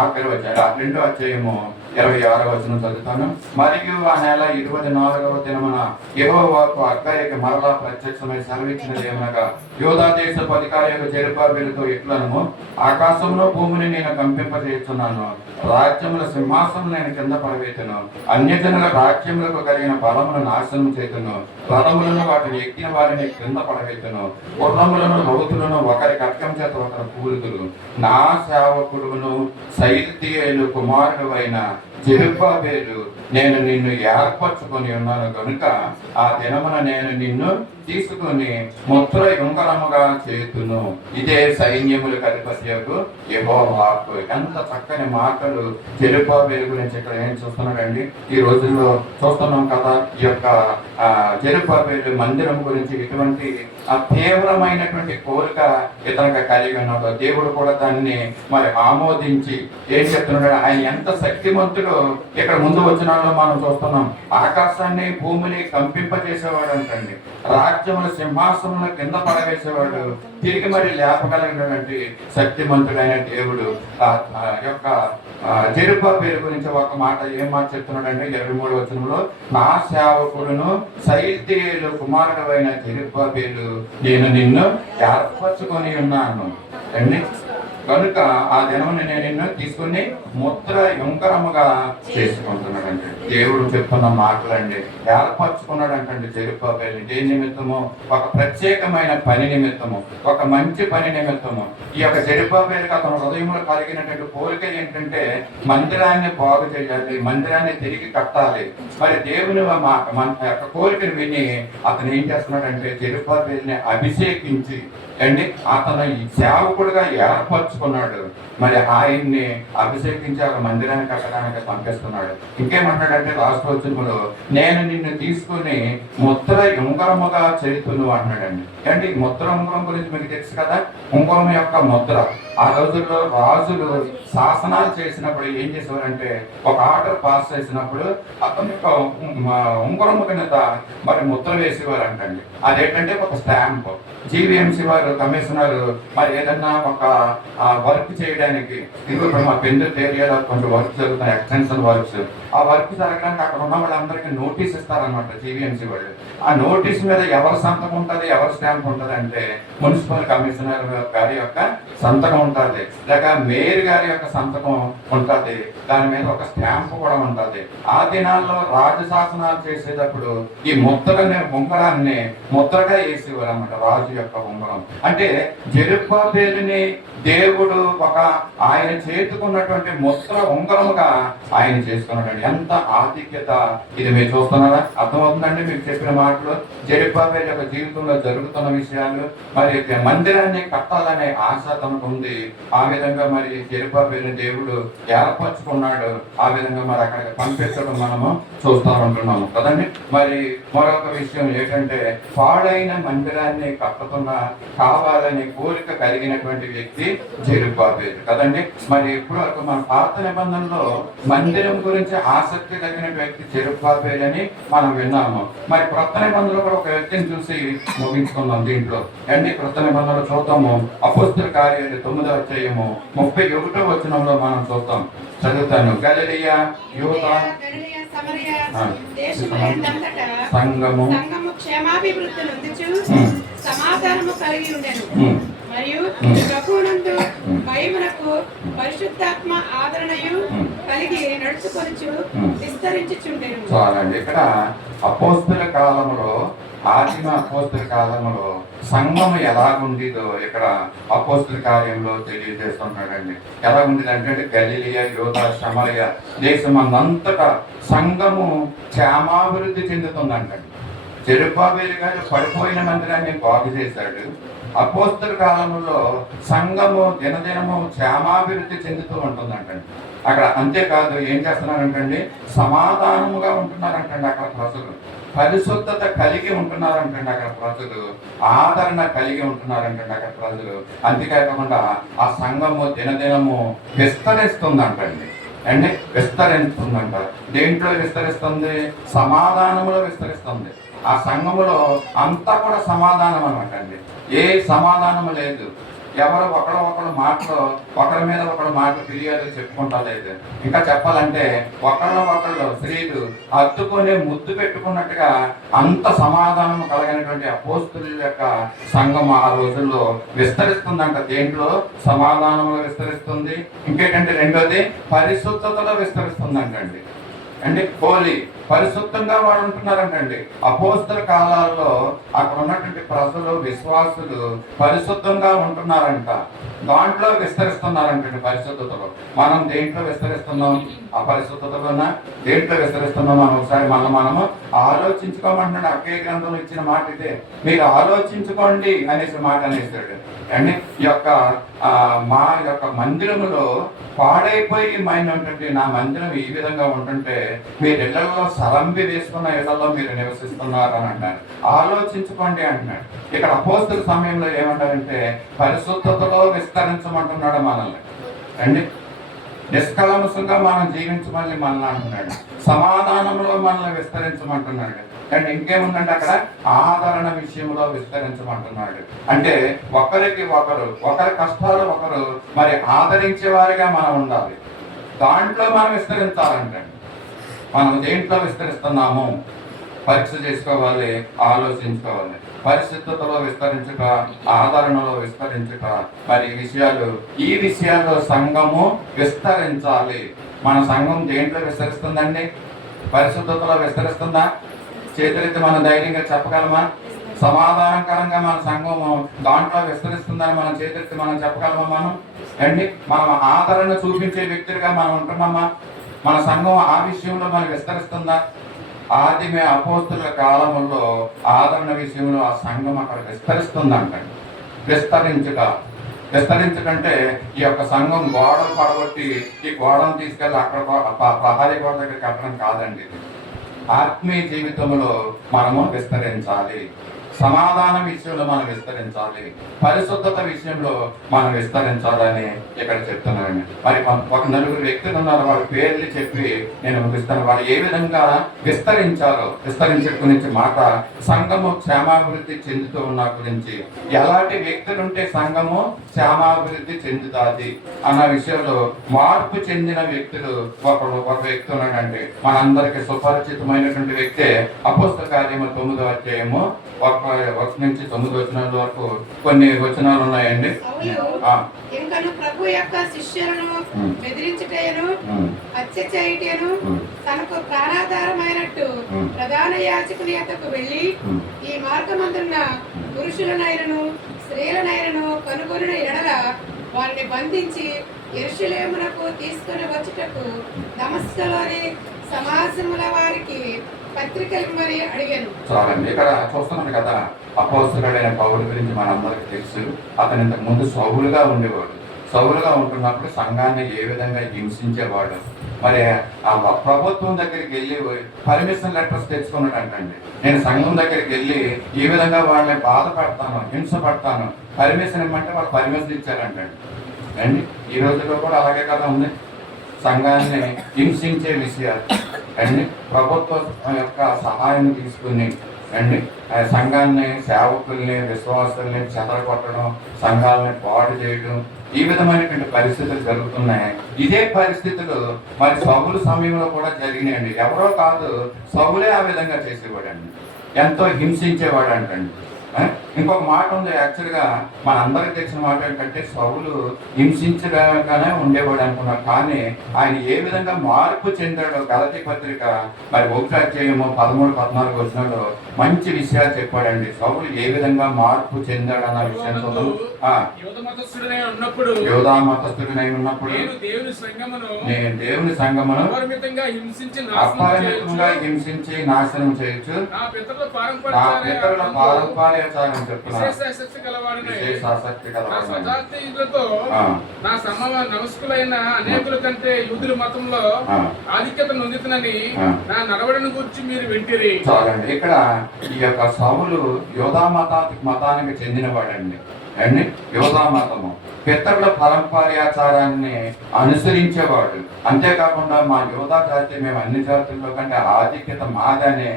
ఆఖరి వచ్చాడు 2వ అధ్యాయము 26వ వచనం చదువుతాను. మరియు ఆ నెల 24వ దినమున యెహోవాకు హగ్గయికి మరలా ప్రత్యక్షమై సెలవిచ్చినది ఏమనగా, యూదా దేశపు అధికారి యొక్క జెరుబ్బాబెలుతో ఇట్లనము, ఆకాశంలో భూమిని నేను కంపింపజేస్తున్నాను, రాజ్యముల సింహాసనం నేను కింద పడవేతును, అన్యజనుల రాజ్యములకు కలిగిన బలమును నాశనం చేతును, రథములను వాటిని ఎక్కిన వారిని కింద పడవేతును, గుర్రములను రౌతులను ఒకరి ఖడ్గం చేత ఒకరు కూలుదురు. నా సేవకుడును సైల్తీయేలు కుమారుడు అయిన జెరుబ్బాబెలు నేను నిన్ను ఏర్పరచుకొని ఉన్నాను కనుక ఆ దినమున నేను నిన్ను తీసుకుని ముద్ర యుంగరముగా చేతును. ఇదే సైన్యములకు అధిపత్యకు యెహోవా. ఎంత చక్కని మాటలు జెరుబ్బాబెలు గురించి ఇక్కడ ఏం చూస్తున్నాడండి. ఈ రోజుల్లో చూస్తున్నాం కదా, ఈ యొక్క జెరుబ్బాబెలు మందిరం గురించి ఇటువంటి తీవ్రమైనటువంటి కోరిక ఇతనికి కలిగి ఉన్నాడు. దేవుడు కూడా దాన్ని మరి ఆమోదించి ఏం చెప్తున్నాడు, ఆయన ఎంత శక్తిమంతుడు ఇక్కడ ముందు వచ్చినాల్లో మనం చూస్తున్నాం. ఆకాశాన్ని భూమిని కంపింపజేసేవాడు అంటండి, రాజ్యముల సింహాసనంలో కింద పడవేసేవాడు, తిరిగి మరి లేపగలిగినటువంటి శక్తిమంతుడైన దేవుడు. యొక్క జెరుబ్బాబెలు గురించి ఒక మాట ఏం మాట చెప్తున్నాడంటే 23వ వచనంలో, నా సేవకుడును సైల్తీయేలు కుమారుడు అయిన జెరుబ్బాబెలు నేను నిన్ను ఏర్పరచుకొని ఉన్నాను అండి కనుక ఆ దినముని నేను నిన్ను తీసుకుని ముద్ర యుంకరముగా చేసుకుంటున్నాడండి. దేవుడు చెప్తున్న మాటలండి. ఏర్పరచుకున్నాడంటండి జెరుబ్బాబెలు. దేని నిమిత్తము? ఒక ప్రత్యేకమైన పని నిమిత్తము, ఒక మంచి పని నిమిత్తము. ఈ యొక్క జెరుబ్బాబెలుకి అతను హృదయంలో కలిగినటువంటి కోరిక ఏంటంటే మందిరాన్ని బాగు చేయాలి, మందిరాన్ని తిరిగి కట్టాలి. మరి దేవుని మన యొక్క కోరికను విని అతను ఏం చేస్తున్నాడంటే జెరుబ్బాబెలుని అభిషేకించి అండి అతను ఈ సేవకుడుగా ఏర్పరచుకున్నాడు. మరి ఆయన్ని అభిషేకించి ఒక మందిరాన్ని కట్టడానికి పంపిస్తున్నాడు. ఇంకేమంటాడంటే లాస్ట్ వచనంలో, నేను నిన్ను తీసుకుని ముద్ర ఉంగరముగా చేతును అన్నాడండి. అంటే ఈ ముద్ర ఉంగరం గురించి మీకు తెలుసు కదా. ఉంగరం యొక్క ముద్ర ఆ రోజుల్లో రాజులు శాసనాలు చేసినప్పుడు ఏం చేసేవారంటే, ఒక ఆర్డర్ పాస్ చేసినప్పుడు అతని యొక్క ఉంగరం కింద మరి ముద్ర వేసేవారు అంటండి. అదేంటంటే ఒక స్టాంప్. జీవీఎంసీ వారు కమిషనర్ మరి ఏదన్నా ఒక వర్క్ చేయడానికి, ఇప్పుడు మా పెందుర్తి ఏరియాలో కొంచెం వర్క్ జరుగుతాయి, ఎక్స్టెన్షన్ వర్క్స్. ఆ వర్క్ జరగడానికి అక్కడ ఉన్న వాళ్ళందరికీ నోటీస్ ఇస్తారనమాట జీవీఎంసీ వాళ్ళు. ఆ నోటీస్ మీద ఎవరి సంతకం ఉంటుంది, ఎవరి స్టాంప్ ఉంటుంది అంటే మున్సిపల్ కమిషనర్ గారి యొక్క సంతకం ఉంటుంది, లేక మేయర్ గారి యొక్క సంతకం ఉంటుంది. దాని మీద ఒక స్టాంప్ కూడా ఉంటుంది. ఆ దినాల్లో రాజశాసనాలు చేసేటప్పుడు ఈ ముద్రని ఉంగరాన్ని ముద్రగా వేసేవారు అన్నమాట, రాజు యొక్క ఉంగరం. అంటే జెరుబ్బాబెలుని దేవుడు ఒక ఆయన చేతుకున్నటువంటి ముద్ర ఉంగరముగా ఆయన చేసుకున్నాడు. ఎంత ఆధిక్యత ఇది మీరు చూస్తున్నారా? అర్థమవుతుందండి మీకు చెప్పిన మాటలు. జెరుబ్బాబెలు యొక్క జీవితంలో జరుగుతున్న విషయాలు, మరి మందిరాన్ని కట్టాలనే ఆశ తనకు ఉంది. ఆ విధంగా మరి జెరుబ్బాబెలుని దేవుడు ఏర్పరచుకున్నాడు. ఆ విధంగా మరి అక్కడికి పంపించడం మనము చూస్తూ ఉంటున్నాము కదండి. మరి మరొక విషయం ఏంటంటే, పాడైన మందిరాన్ని కట్టుతున్న కావాలనే కోరిక కలిగినటువంటి వ్యక్తి జెరుబ్బాబెలు కదండి. మరి ఇప్పుడు మన పాత నిబంధనలో మందిరం గురించి ఆసక్తి కలిగిన వ్యక్తి జెరుబ్బాబెలు అని మనం విన్నాము. మరి క్రొత్త నిబంధనలో కూడా ఒక వ్యక్తిని చూసి ముగించుకుందాం దీంట్లో అండి. క్రొత్త నిబంధనలో చూద్దాము. అపోస్తలుల కార్యాలు 9వ అధ్యాయము 31వ వచనంలో మనం చూద్దాం. చదువుతాను. గలిలయ, యూదా, సంఘము క్షేమాభివృద్ధి నొందుచు సమాధానము కలిగి ఉండెను. మరియు ప్రభువునందు భయమునకు పరిశుద్ధాత్మ ఆదరణయు కలిగి నడుచుకొనుచు విస్తరించుచుండెను. చాలండి. ఇక్కడ అపోస్తుల కాలంలో, ఆదిమ అపోస్తుల కాలంలో సంఘం ఎలాగుండిదో ఇక్కడ అపోస్తుల కార్యంలో తెలియజేస్తున్నాడండి. ఎలాగుండేది అంటే గలిలియా, యూదా, సమరయ దేశమంతటా సంఘము క్షేమాభివృద్ధి చెందుతుందంటండి. జెరుబ్బాబెలు గారు పడిపోయిన మందిరాన్ని బాగు చేశాడు. అపోస్తుల కాలంలో సంఘము దినదినము క్షేమాభివృద్ధి చెందుతూ ఉంటుందంటండి. అక్కడ అంతేకాదు, ఏం చేస్తున్నారంటండి, సమాధానముగా ఉంటున్నారంటండి అక్కడ ప్రజలు, పరిశుద్ధత కలిగి ఉంటున్నారంటండి అక్కడ ప్రజలు, ఆదరణ కలిగి ఉంటున్నారంటండి అక్కడ ప్రజలు. అంతేకాకుండా ఆ సంఘము దినదినము విస్తరిస్తుందంటండి. అండి విస్తరిస్తుందంట. దేంట్లో విస్తరిస్తుంది? సమాధానములో విస్తరిస్తుంది. ఆ సంఘములో అంతా కూడా సమాధానం అనమాట అండి. ఏ సమాధానము లేదు. ఎవరు ఒకరు మాటలు, ఒకరి మీద ఒకరు మాటలు ఫిర్యాదు చెప్పుకుంటా లేదు. ఇంకా చెప్పాలంటే ఒకళ్ళు స్త్రీలు హత్తుకొని ముద్దు పెట్టుకున్నట్టుగా అంత సమాధానం కలిగినటువంటి అపోస్తుల యొక్క సంఘం ఆ రోజుల్లో విస్తరిస్తుందంట. దేంట్లో? సమాధానంలో విస్తరిస్తుంది. ఇంకేంటంటే రెండోది పరిశుద్ధతలో విస్తరిస్తుందంటండి. అంటే హోలీ, పరిశుద్ధంగా వాడు ఉంటున్నారంటండి. అపోస్తల కాలాల్లో అక్కడ ఉన్నటువంటి ప్రజలు, విశ్వాసులు పరిశుద్ధంగా ఉంటున్నారంట. దాంట్లో విస్తరిస్తున్నారంటండి పరిశుద్ధతలో. మనం దేంట్లో విస్తరిస్తున్నాం? ఆ పరిశుద్ధతలోనా దేంట్లో విస్తరిస్తున్నాం? మనం ఒకసారి మనము ఆలోచించుకోమంటున్నాడు. అక్కే గ్రంథంలో ఇచ్చిన మాట ఇదే, మీరు ఆలోచించుకోండి అనేసి మాట అనేసాడు. అండి ఈ యొక్క మా యొక్క మందిరములో పాడైపోయినటువంటి నా మందిరం ఈ విధంగా ఉంటుంటే మీరు ఇళ్లలో సరంబి వేసుకున్న ఇళ్లలో మీరు నివసిస్తున్నారు అని అంటారు. ఆలోచించుకోండి అంటున్నాడు. ఇక్కడ అపోస్తుల సమయంలో ఏమంటారంటే పరిశుద్ధతలో విస్తరించమంటున్నాడు మనల్ని. అండి నిష్కలంసంగా మనం జీవించమని మనల్ని అంటున్నాడు. సమాధానంలో మనల్ని విస్తరించమంటున్నాడు. అండ్ ఇంకేముందంటే అక్కడ ఆదరణ విషయంలో విస్తరించమంటున్నాడు. అంటే ఒకరికి ఒకరి కష్టాలు ఒకరు మరి ఆదరించే వారిగా మనం ఉండాలి. దాంట్లో మనం విస్తరించాలంటే మనం దేంట్లో విస్తరిస్తున్నాము పరీక్ష చేసుకోవాలి, ఆలోచించుకోవాలి. పరిశుద్ధతలో విస్తరించుట, ఆదరణలో విస్తరించుట, మరి ఈ విషయాల్లో సంఘము విస్తరించాలి. మన సంఘం దేంట్లో విస్తరిస్తుందండి? పరిశుద్ధతలో విస్తరిస్తుందా? చేతులెత్తి మనం ధైర్యంగా చెప్పగలమా? సమాధానకరంగా మన సంఘము దాంట్లో విస్తరిస్తుందని మనం చేతులెత్తి మనం చెప్పగలమా? మనం ఆదరణ చూపించే వ్యక్తులుగా మనం ఉంటున్నామా? మన సంఘం ఆ విషయంలో మనం విస్తరిస్తుందా? ఆదిమ అపోస్తుల కాలంలో ఆదరణ విషయంలో ఆ సంఘం అక్కడ విస్తరిస్తుందంటండి. విస్తరించకంటే ఈ యొక్క సంఘం గోడలు పడగొట్టి ఈ గోడను తీసుకెళ్ళి అక్కడ ప్రహారీ గోడ దగ్గర కట్టడం కాదండి. ఆత్మీయ జీవితంలో మనము విస్తరించాలి. సమాధానం విషయంలో మనం విస్తరించాలి. పరిశుద్ధత విషయంలో మనం విస్తరించాలని ఇక్కడ చెప్తున్నాను. మరి ఒక నలుగురు వ్యక్తులు ఉన్నారు, వాళ్ళ పేర్లు చెప్పి నేను ముగిస్తాను. వాళ్ళు ఏ విధంగా విస్తరించాలో, విస్తరించే గురించి మాట, సంఘము క్షేమాభివృద్ధి చెందుతూ ఉన్న గురించి, ఎలాంటి వ్యక్తులుంటే సంఘము క్షేమాభివృద్ధి చెందుతుంది అన్న విషయంలో మార్పు చెందిన వ్యక్తులు ఒక వ్యక్తి ఉన్నాడంటే మనందరికి సుపరిచితమైనటువంటి వ్యక్తే అపోస్తల కార్యము 9వ అధ్యాయము 1 నుంచి 9 వచనాల వరకు కొన్ని వచనాలు ఉన్నాయండి. ఇంకను ప్రభు యొక్క శిష్యులను బెదిరించుటను, హత్య చేయుటను తనకు ప్రాణాధారమైనట్టు ప్రధాన యాజకుని యొద్దకు వెళ్ళి ఈ మార్గమందున్న పురుషులనైనను స్త్రీలనైనను కనుగొనిన ఎడల వారిని బంధించి యెరూషలేమునకు తీసుకుని వచ్చుటకు దమస్కులోని సమాజముల వారికి పత్రికలు మరి అడిగాను. చాలండి. ఇక్కడ చూస్తున్నాను కదా, అపోస్తలుడైన పౌలు గురించి మనందరికీ తెలుసు. అతను ఇంతకు ముందు సౌలుగా ఉండేవాడు. సౌలుగా ఉంటున్నప్పుడు సంఘాన్ని ఏ విధంగా హింసించేవాడు. మరి ఆ ప్రభుత్వం దగ్గరికి వెళ్ళి పర్మిషన్ లెటర్స్ తెచ్చుకున్నాడంటండి. నేను సంఘం దగ్గరికి వెళ్ళి ఈ విధంగా వాళ్ళని బాధ పెడతాను, హింస పడతాను, పర్మిషన్ ఇవ్వమంటే వాళ్ళు పర్మిషన్ ఇచ్చారంటండి. అండి ఈ రోజుల్లో కూడా అలాగే కదా ఉంది. సంఘాన్ని హింసించే విషయాలు అండి ప్రభుత్వం యొక్క సహాయం తీసుకుని అండి సంఘాన్ని, సేవకుల్ని, విశ్వాసుల్ని చెదరగొట్టడం, సంఘాలని పాడు చేయడం, ఈ విధమైనటువంటి పరిస్థితులు జరుగుతున్నాయి. ఇదే పరిస్థితులు మరి సౌలు సమయంలో కూడా జరిగినాయండి. ఎవరో కాదు, సౌలే ఆ విధంగా చేసేవాడండి. ఎంతో హింసించేవాడు అంటండి. ఇంకొక మాట ఉంది, యాక్చువల్గా మనందరికి తెలిసిన మాట ఏంటంటే సౌలు హింసించగానే ఉండేవాడు అనుకున్నాం, కానీ ఆయన ఏ విధంగా మార్పు చెందాడో గలతీ పత్రిక మరి 1 అధ్యాయము 13-14 వచనంలో మంచి విషయాలు చెప్పాడండి. సౌలు ఏ విధంగా మార్పు చెందాడు అన్న విషయం యోధా మతస్థుడనై ఉన్నప్పుడు నేను దేవుని సంగమును అపరిమితంగా హింసించి నాశనం చేయొచ్చు, నా పితరుల పారంపర్యాచారం చెప్తున్నాను, ఆసక్తి గలవాడినై విశేష ఆసక్తి నా గలవాడినై. స్వజాతీయులతో నా నమస్కులైన అనేకుల కంటే యూదుల మతంలో ఆధిక్యత నొందుతున్నని నా నడవడిని గురించి మీరు వింటిరి. చాలండి. ఇక్కడ ఈ యొక్క సౌలు యోధా మతానికి చెందినవాడండి అండి. యోధా మతము పితరుల పరంపర్యాచారాన్ని అనుసరించేవాడు. అంతేకాకుండా మా యోధా జాతి మేము అన్ని జాతుల్లో కంటే ఆధిక్యత మాదనే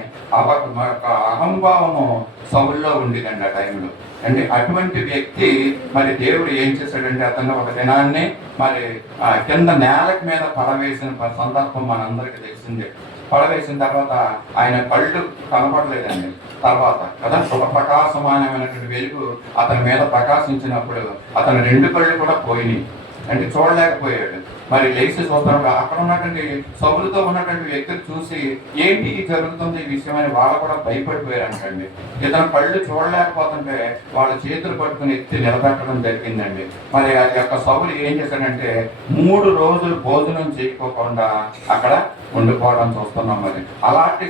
అహంభావము సౌల్లో ఉండేదండి ఆ టైంలో అండి. అటువంటి వ్యక్తి మరి దేవుడు ఏం చేశాడంటే అతను ఒక దినాన్ని మరి కింద నేలకు మీద పడవేసిన సందర్భం మనందరికీ తెలిసిందే. పడవేసిన తర్వాత ఆయన కళ్ళు కనపడలేదండి. తర్వాత కదా ఒక ప్రకాశమానమైనటువంటి వెలుగు అతని మీద ప్రకాశించినప్పుడు అతని 2 కళ్ళు కూడా పోయినాయి అంటే చూడలేకపోయాడు. మరి లేచి చూస్తాడు, అక్కడ ఉన్నటువంటి సౌలుతో ఉన్నటువంటి వ్యక్తులు చూసి ఏంటి జరుగుతుంది ఈ విషయం అని వాళ్ళు కూడా భయపడిపోయారంటండి. ఇతను కళ్ళు చూడలేకపోతుంటే వాళ్ళ చేతులు పట్టుకుని ఎత్తి నిలబెట్టడం జరిగిందండి. మరి ఆ యొక్క సౌలు ఏం చేశాడంటే 3 రోజులు భోజనం చేయకోకుండా అక్కడ ఉండిపోవడం చూస్తున్నాం. అలాంటి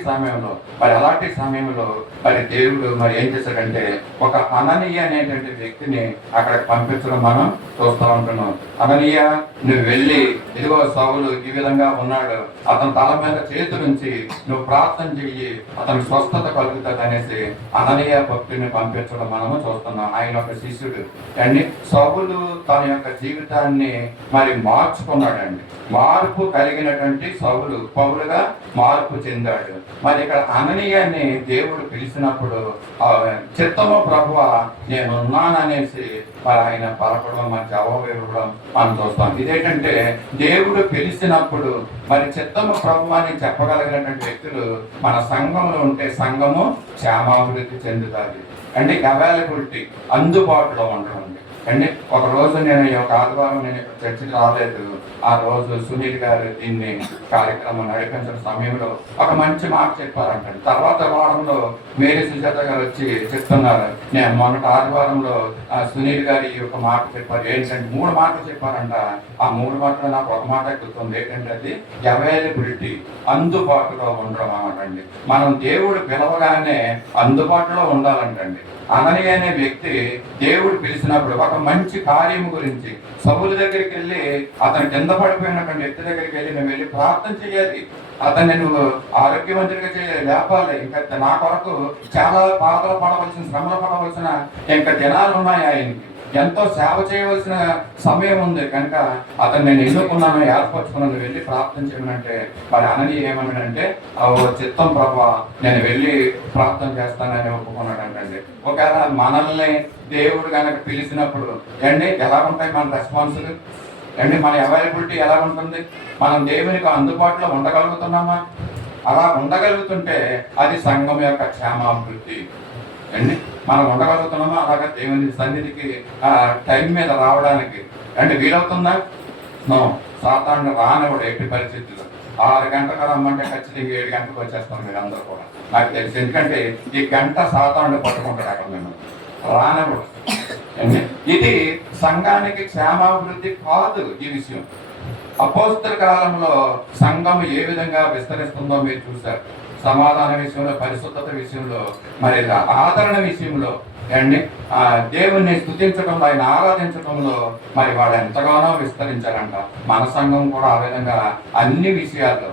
సమయంలో మరి దేవుడు మరి ఏం చేశాడంటే ఒక అననీయ అనేటువంటి వ్యక్తిని అక్కడికి పంపించడం మనం చూస్తూ ఉంటున్నాం. అననీయ, నువ్వు వెళ్ళి ఇదిగో సౌలు ఈ విధంగా ఉన్నాడు, అతని తల మీద చేతులుంచి నువ్వు ప్రార్థన చెయ్యి, అతనికి స్వస్థత కలుగుతుంది అనేసి అననీయ భక్తుని పంపించడం మనము చూస్తున్నాం. ఆయన ఒక శిష్యుడు అండి. సౌలు తన యొక్క జీవితాన్ని మరి మార్చుకున్నాడండి. మార్పు కలిగినటువంటి సౌలు పౌలుగా మార్పు చెందాడు. మరి ఇక్కడ అననీయాన్ని దేవుడు పిలిచినప్పుడు చిత్తము ప్రభువా నేనున్నాననేసి మరి ఆయన పలకడం మరి జవాబు ఇవ్వడం మనం చూస్తాం. ఇదేంటంటే దేవుడు పిలిచినప్పుడు మరి చిత్తము ప్రభువా అని చెప్పగలిగినటువంటి వ్యక్తులు మన సంఘంలో ఉంటే సంఘము క్షేమాభివృద్ధి చెందుతుంది అంటే అవైలబిలిటీ అందుబాటులో ఉండడం అండి. ఒక రోజు నేను ఈ యొక్క ఆదివారం నేను చర్చికి రాలేదు. ఆ రోజు సునీల్ గారు దీన్ని కార్యక్రమం నడిపించిన సమయంలో ఒక మంచి మాట చెప్పారంటండి. తర్వాత వారంలో మేరీ సుజాత గారు వచ్చి చెప్తున్నారు, నేను మొన్నటి ఆదివారంలో సునీల్ గారు ఈ యొక్క మాట చెప్పారు. ఏంటంటే 3 మాటలు చెప్పారంట. ఆ 3 మాటలు నాకు ఒక మాట గుర్తుంది. ఏంటంటే అది అవైలబిలిటీ, అందుబాటులో ఉండడం అన్నమాట. మనం దేవుడు పిలవగానే అందుబాటులో ఉండాలంటండి. అననీయ అనే వ్యక్తి దేవుడు పిలిచినప్పుడు ఒక మంచి కార్యం గురించి సౌలు దగ్గరికి వెళ్ళి అతను కింద పడిపోయినటువంటి వ్యక్తి దగ్గరికి వెళ్ళి నువ్వు వెళ్ళి ప్రార్థన చేయాలి, అతన్ని నువ్వు ఆరోగ్యవంతుడిగా చేయాలి, లేపాలి. ఇంకా నా కొరకు చాలా బాధలు పడవలసిన, శ్రమలు పడవలసిన ఇంకా దినాలు ఉన్నాయి. ఆయనకి ఎంతో సేవ చేయవలసిన సమయం ఉంది కనుక అతను నేను ఎన్నుకున్నాను, ఏర్పరచుకున్నాను, వెళ్ళి ప్రార్థన చేయమనంటే మరి అననీయ ఏమన్నాడంటే చిత్తం ప్రభా నేను వెళ్ళి ప్రార్థన చేస్తానని ఒప్పుకున్నాడంటండి. ఒకవేళ మనల్ని దేవుడు కనుక పిలిచినప్పుడు అండి ఎలా ఉంటాయి మన రెస్పాన్సులు అండి, మన అవైలబిలిటీ ఎలా ఉంటుంది? మనం దేవునికి అందుబాటులో ఉండగలుగుతున్నామా? అలా ఉండగలుగుతుంటే అది సంఘం యొక్క క్షేమాభివృద్ధి అండి. మనం ఉండగలుగుతున్నామా అలాగా దేవుని సన్నిధికి టైం మీద రావడానికి అంటే వీలవుతుందా? నో. సాతాను రానివాడు ఎట్టి పరిస్థితుల్లో. 6 గంటలకు రమ్మంటే ఖచ్చితంగా 7 గంటలకు వచ్చేస్తాం మీరు అందరూ కూడా నాకు తెలుసు. ఎందుకంటే ఈ గంట సాతాను పట్టుకుంటాడు అక్కడ మేము రానివాడు. ఇది సంఘానికి క్షేమాభివృద్ధి కాదు. ఈ విషయం అపోస్తల కాలంలో సంఘం ఏ విధంగా విస్తరిస్తుందో మీరు చూశారు. సమాధాన విషయంలో, పరిశుద్ధత విషయంలో, మరి ఆదరణ విషయంలో అండి దేవుణ్ణి స్తుతించడంలో, ఆయన ఆరాధించడంలో మరి వాళ్ళు ఎంతగానో విస్తరించారంట. మన సంఘం కూడా ఆ విధంగా అన్ని విషయాల్లో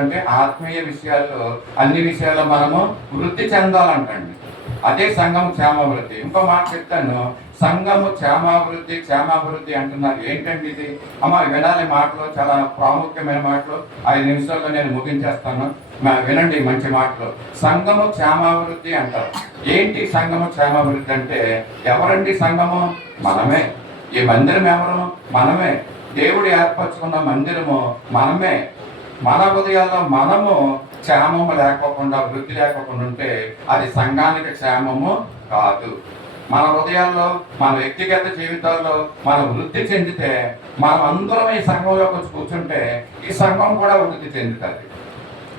అంటే ఆత్మీయ విషయాల్లో అన్ని విషయాల్లో మనము వృద్ధి చెందాలంటండి. అదే సంఘం క్షేమాభివృద్ధి. ఇంకో మాట చెప్తాను, సంఘము క్షేమాభివృద్ధి అంటున్నారు. ఏంటండి ఇది? అమ్మ వినాలి మాటలు, చాలా ప్రాముఖ్యమైన మాటలు. 5 నిమిషాల్లో నేను ముగించేస్తాను, వినండి మంచి మాటలు. సంఘము క్షేమాభివృద్ధి అంటారు. ఏంటి సంఘము క్షేమాభివృద్ధి అంటే? ఎవరండి సంఘము? మనమే. ఈ మందిరం ఎవరు? మనమే. దేవుడు ఏర్పరచుకున్న మందిరము మనమే. మన హృదయాల్లో మనము క్షేమము లేకోకుండా, వృద్ధి లేకోకుండా ఉంటే అది సంఘానికి క్షేమము కాదు. మన హృదయాల్లో, మన వ్యక్తిగత జీవితాల్లో మనం వృద్ధి చెందితే, మనం అందరం ఈ సంఘంలోకి వచ్చి కూర్చుంటే ఈ సంఘం కూడా వృద్ధి చెందుతుంది.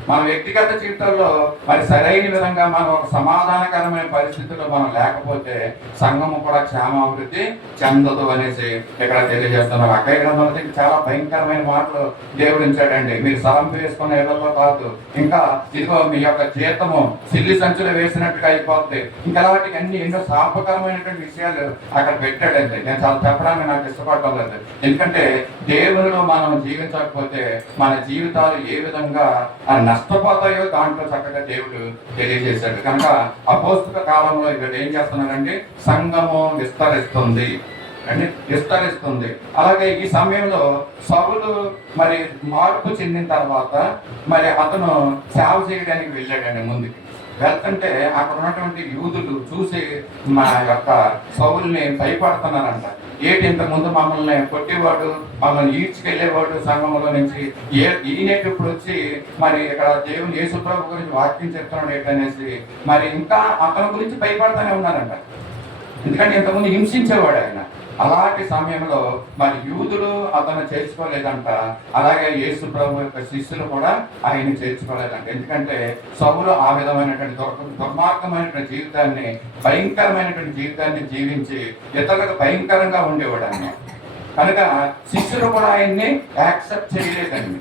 మన వ్యక్తిగత జీవితంలో మరి సరైన విధంగా మనం ఒక సమాధానకరమైన పరిస్థితుల్లో మనం లేకపోతే సంఘము కూడా క్షేమాభివృద్ధి చెందదు అనేసి ఇక్కడ తెలియజేస్తున్నారు. అక్కయ్య గ్రంథంలో చాలా భయంకరమైన మాటలు దేవుడు ఉంచాడండి. మీరు సలంపు వేసుకున్న ఇళ్లలో కాదు, ఇంకా ఇదిగో మీ యొక్క జీతము సిల్లి సంచులు వేసినట్టుగా అయిపోతుంది, ఇంకా వాటికి అన్ని ఎన్నో శాపకరమైనటువంటి విషయాలు అక్కడ పెట్టాడండి. నేను చాలా చెప్పడానికి నాకు ఇష్టపడటం లేదు, ఎందుకంటే దేవునిలో మనం జీవించకపోతే మన జీవితాలు ఏ విధంగా నష్టపోతాయో దాంట్లో చక్కగా దేవుడు తెలియజేశాడు. కనుక అపోస్తుల కాలంలో ఇక్కడ ఏం చేస్తున్నారంటే సంఘము విస్తరిస్తుంది అంటే విస్తరిస్తుంది. అలాగే ఈ సమయంలో సౌలు మరి మార్పు చెందిన తర్వాత మరి అతను సేవ చేయడానికి వెళ్ళాడండి. ముందుకి వెళ్తుంటే అక్కడ ఉన్నటువంటి యూదులు చూసి మా యొక్క సౌలుని భయపడుతున్నారంట. ఏంటి ఇంతకుముందు మమ్మల్ని కొట్టేవాడు, మమ్మల్ని ఈడ్చుకెళ్ళేవాడు సంఘంలో నుంచి, ఈయనేటి ఇప్పుడు వచ్చి మరి ఇక్కడ దేవుని యేసు ప్రభు గురించి వాక్యం చెప్తున్నాడు ఏంటనేసి మరి ఇంకా అతని గురించి భయపడతానే ఉన్నారంట. ఎందుకంటే ఇంతకుముందు హింసించేవాడు ఆయన. అలాంటి సమయంలో మరి యూదులు అతను చేర్చుకోలేదంట, అలాగే యేసు ప్రభు యొక్క శిష్యులు కూడా ఆయన చేర్చుకోలేదంట. ఎందుకంటే సౌలు ఆ విధమైనటువంటి దుర్మార్గమైనటువంటి జీవితాన్ని, భయంకరమైనటువంటి జీవితాన్ని జీవించి ఇతరులకు భయంకరంగా ఉండేవాడు ఆయన. కనుక శిష్యులు కూడా ఆయన్ని యాక్సెప్ట్ చేయలేదండి,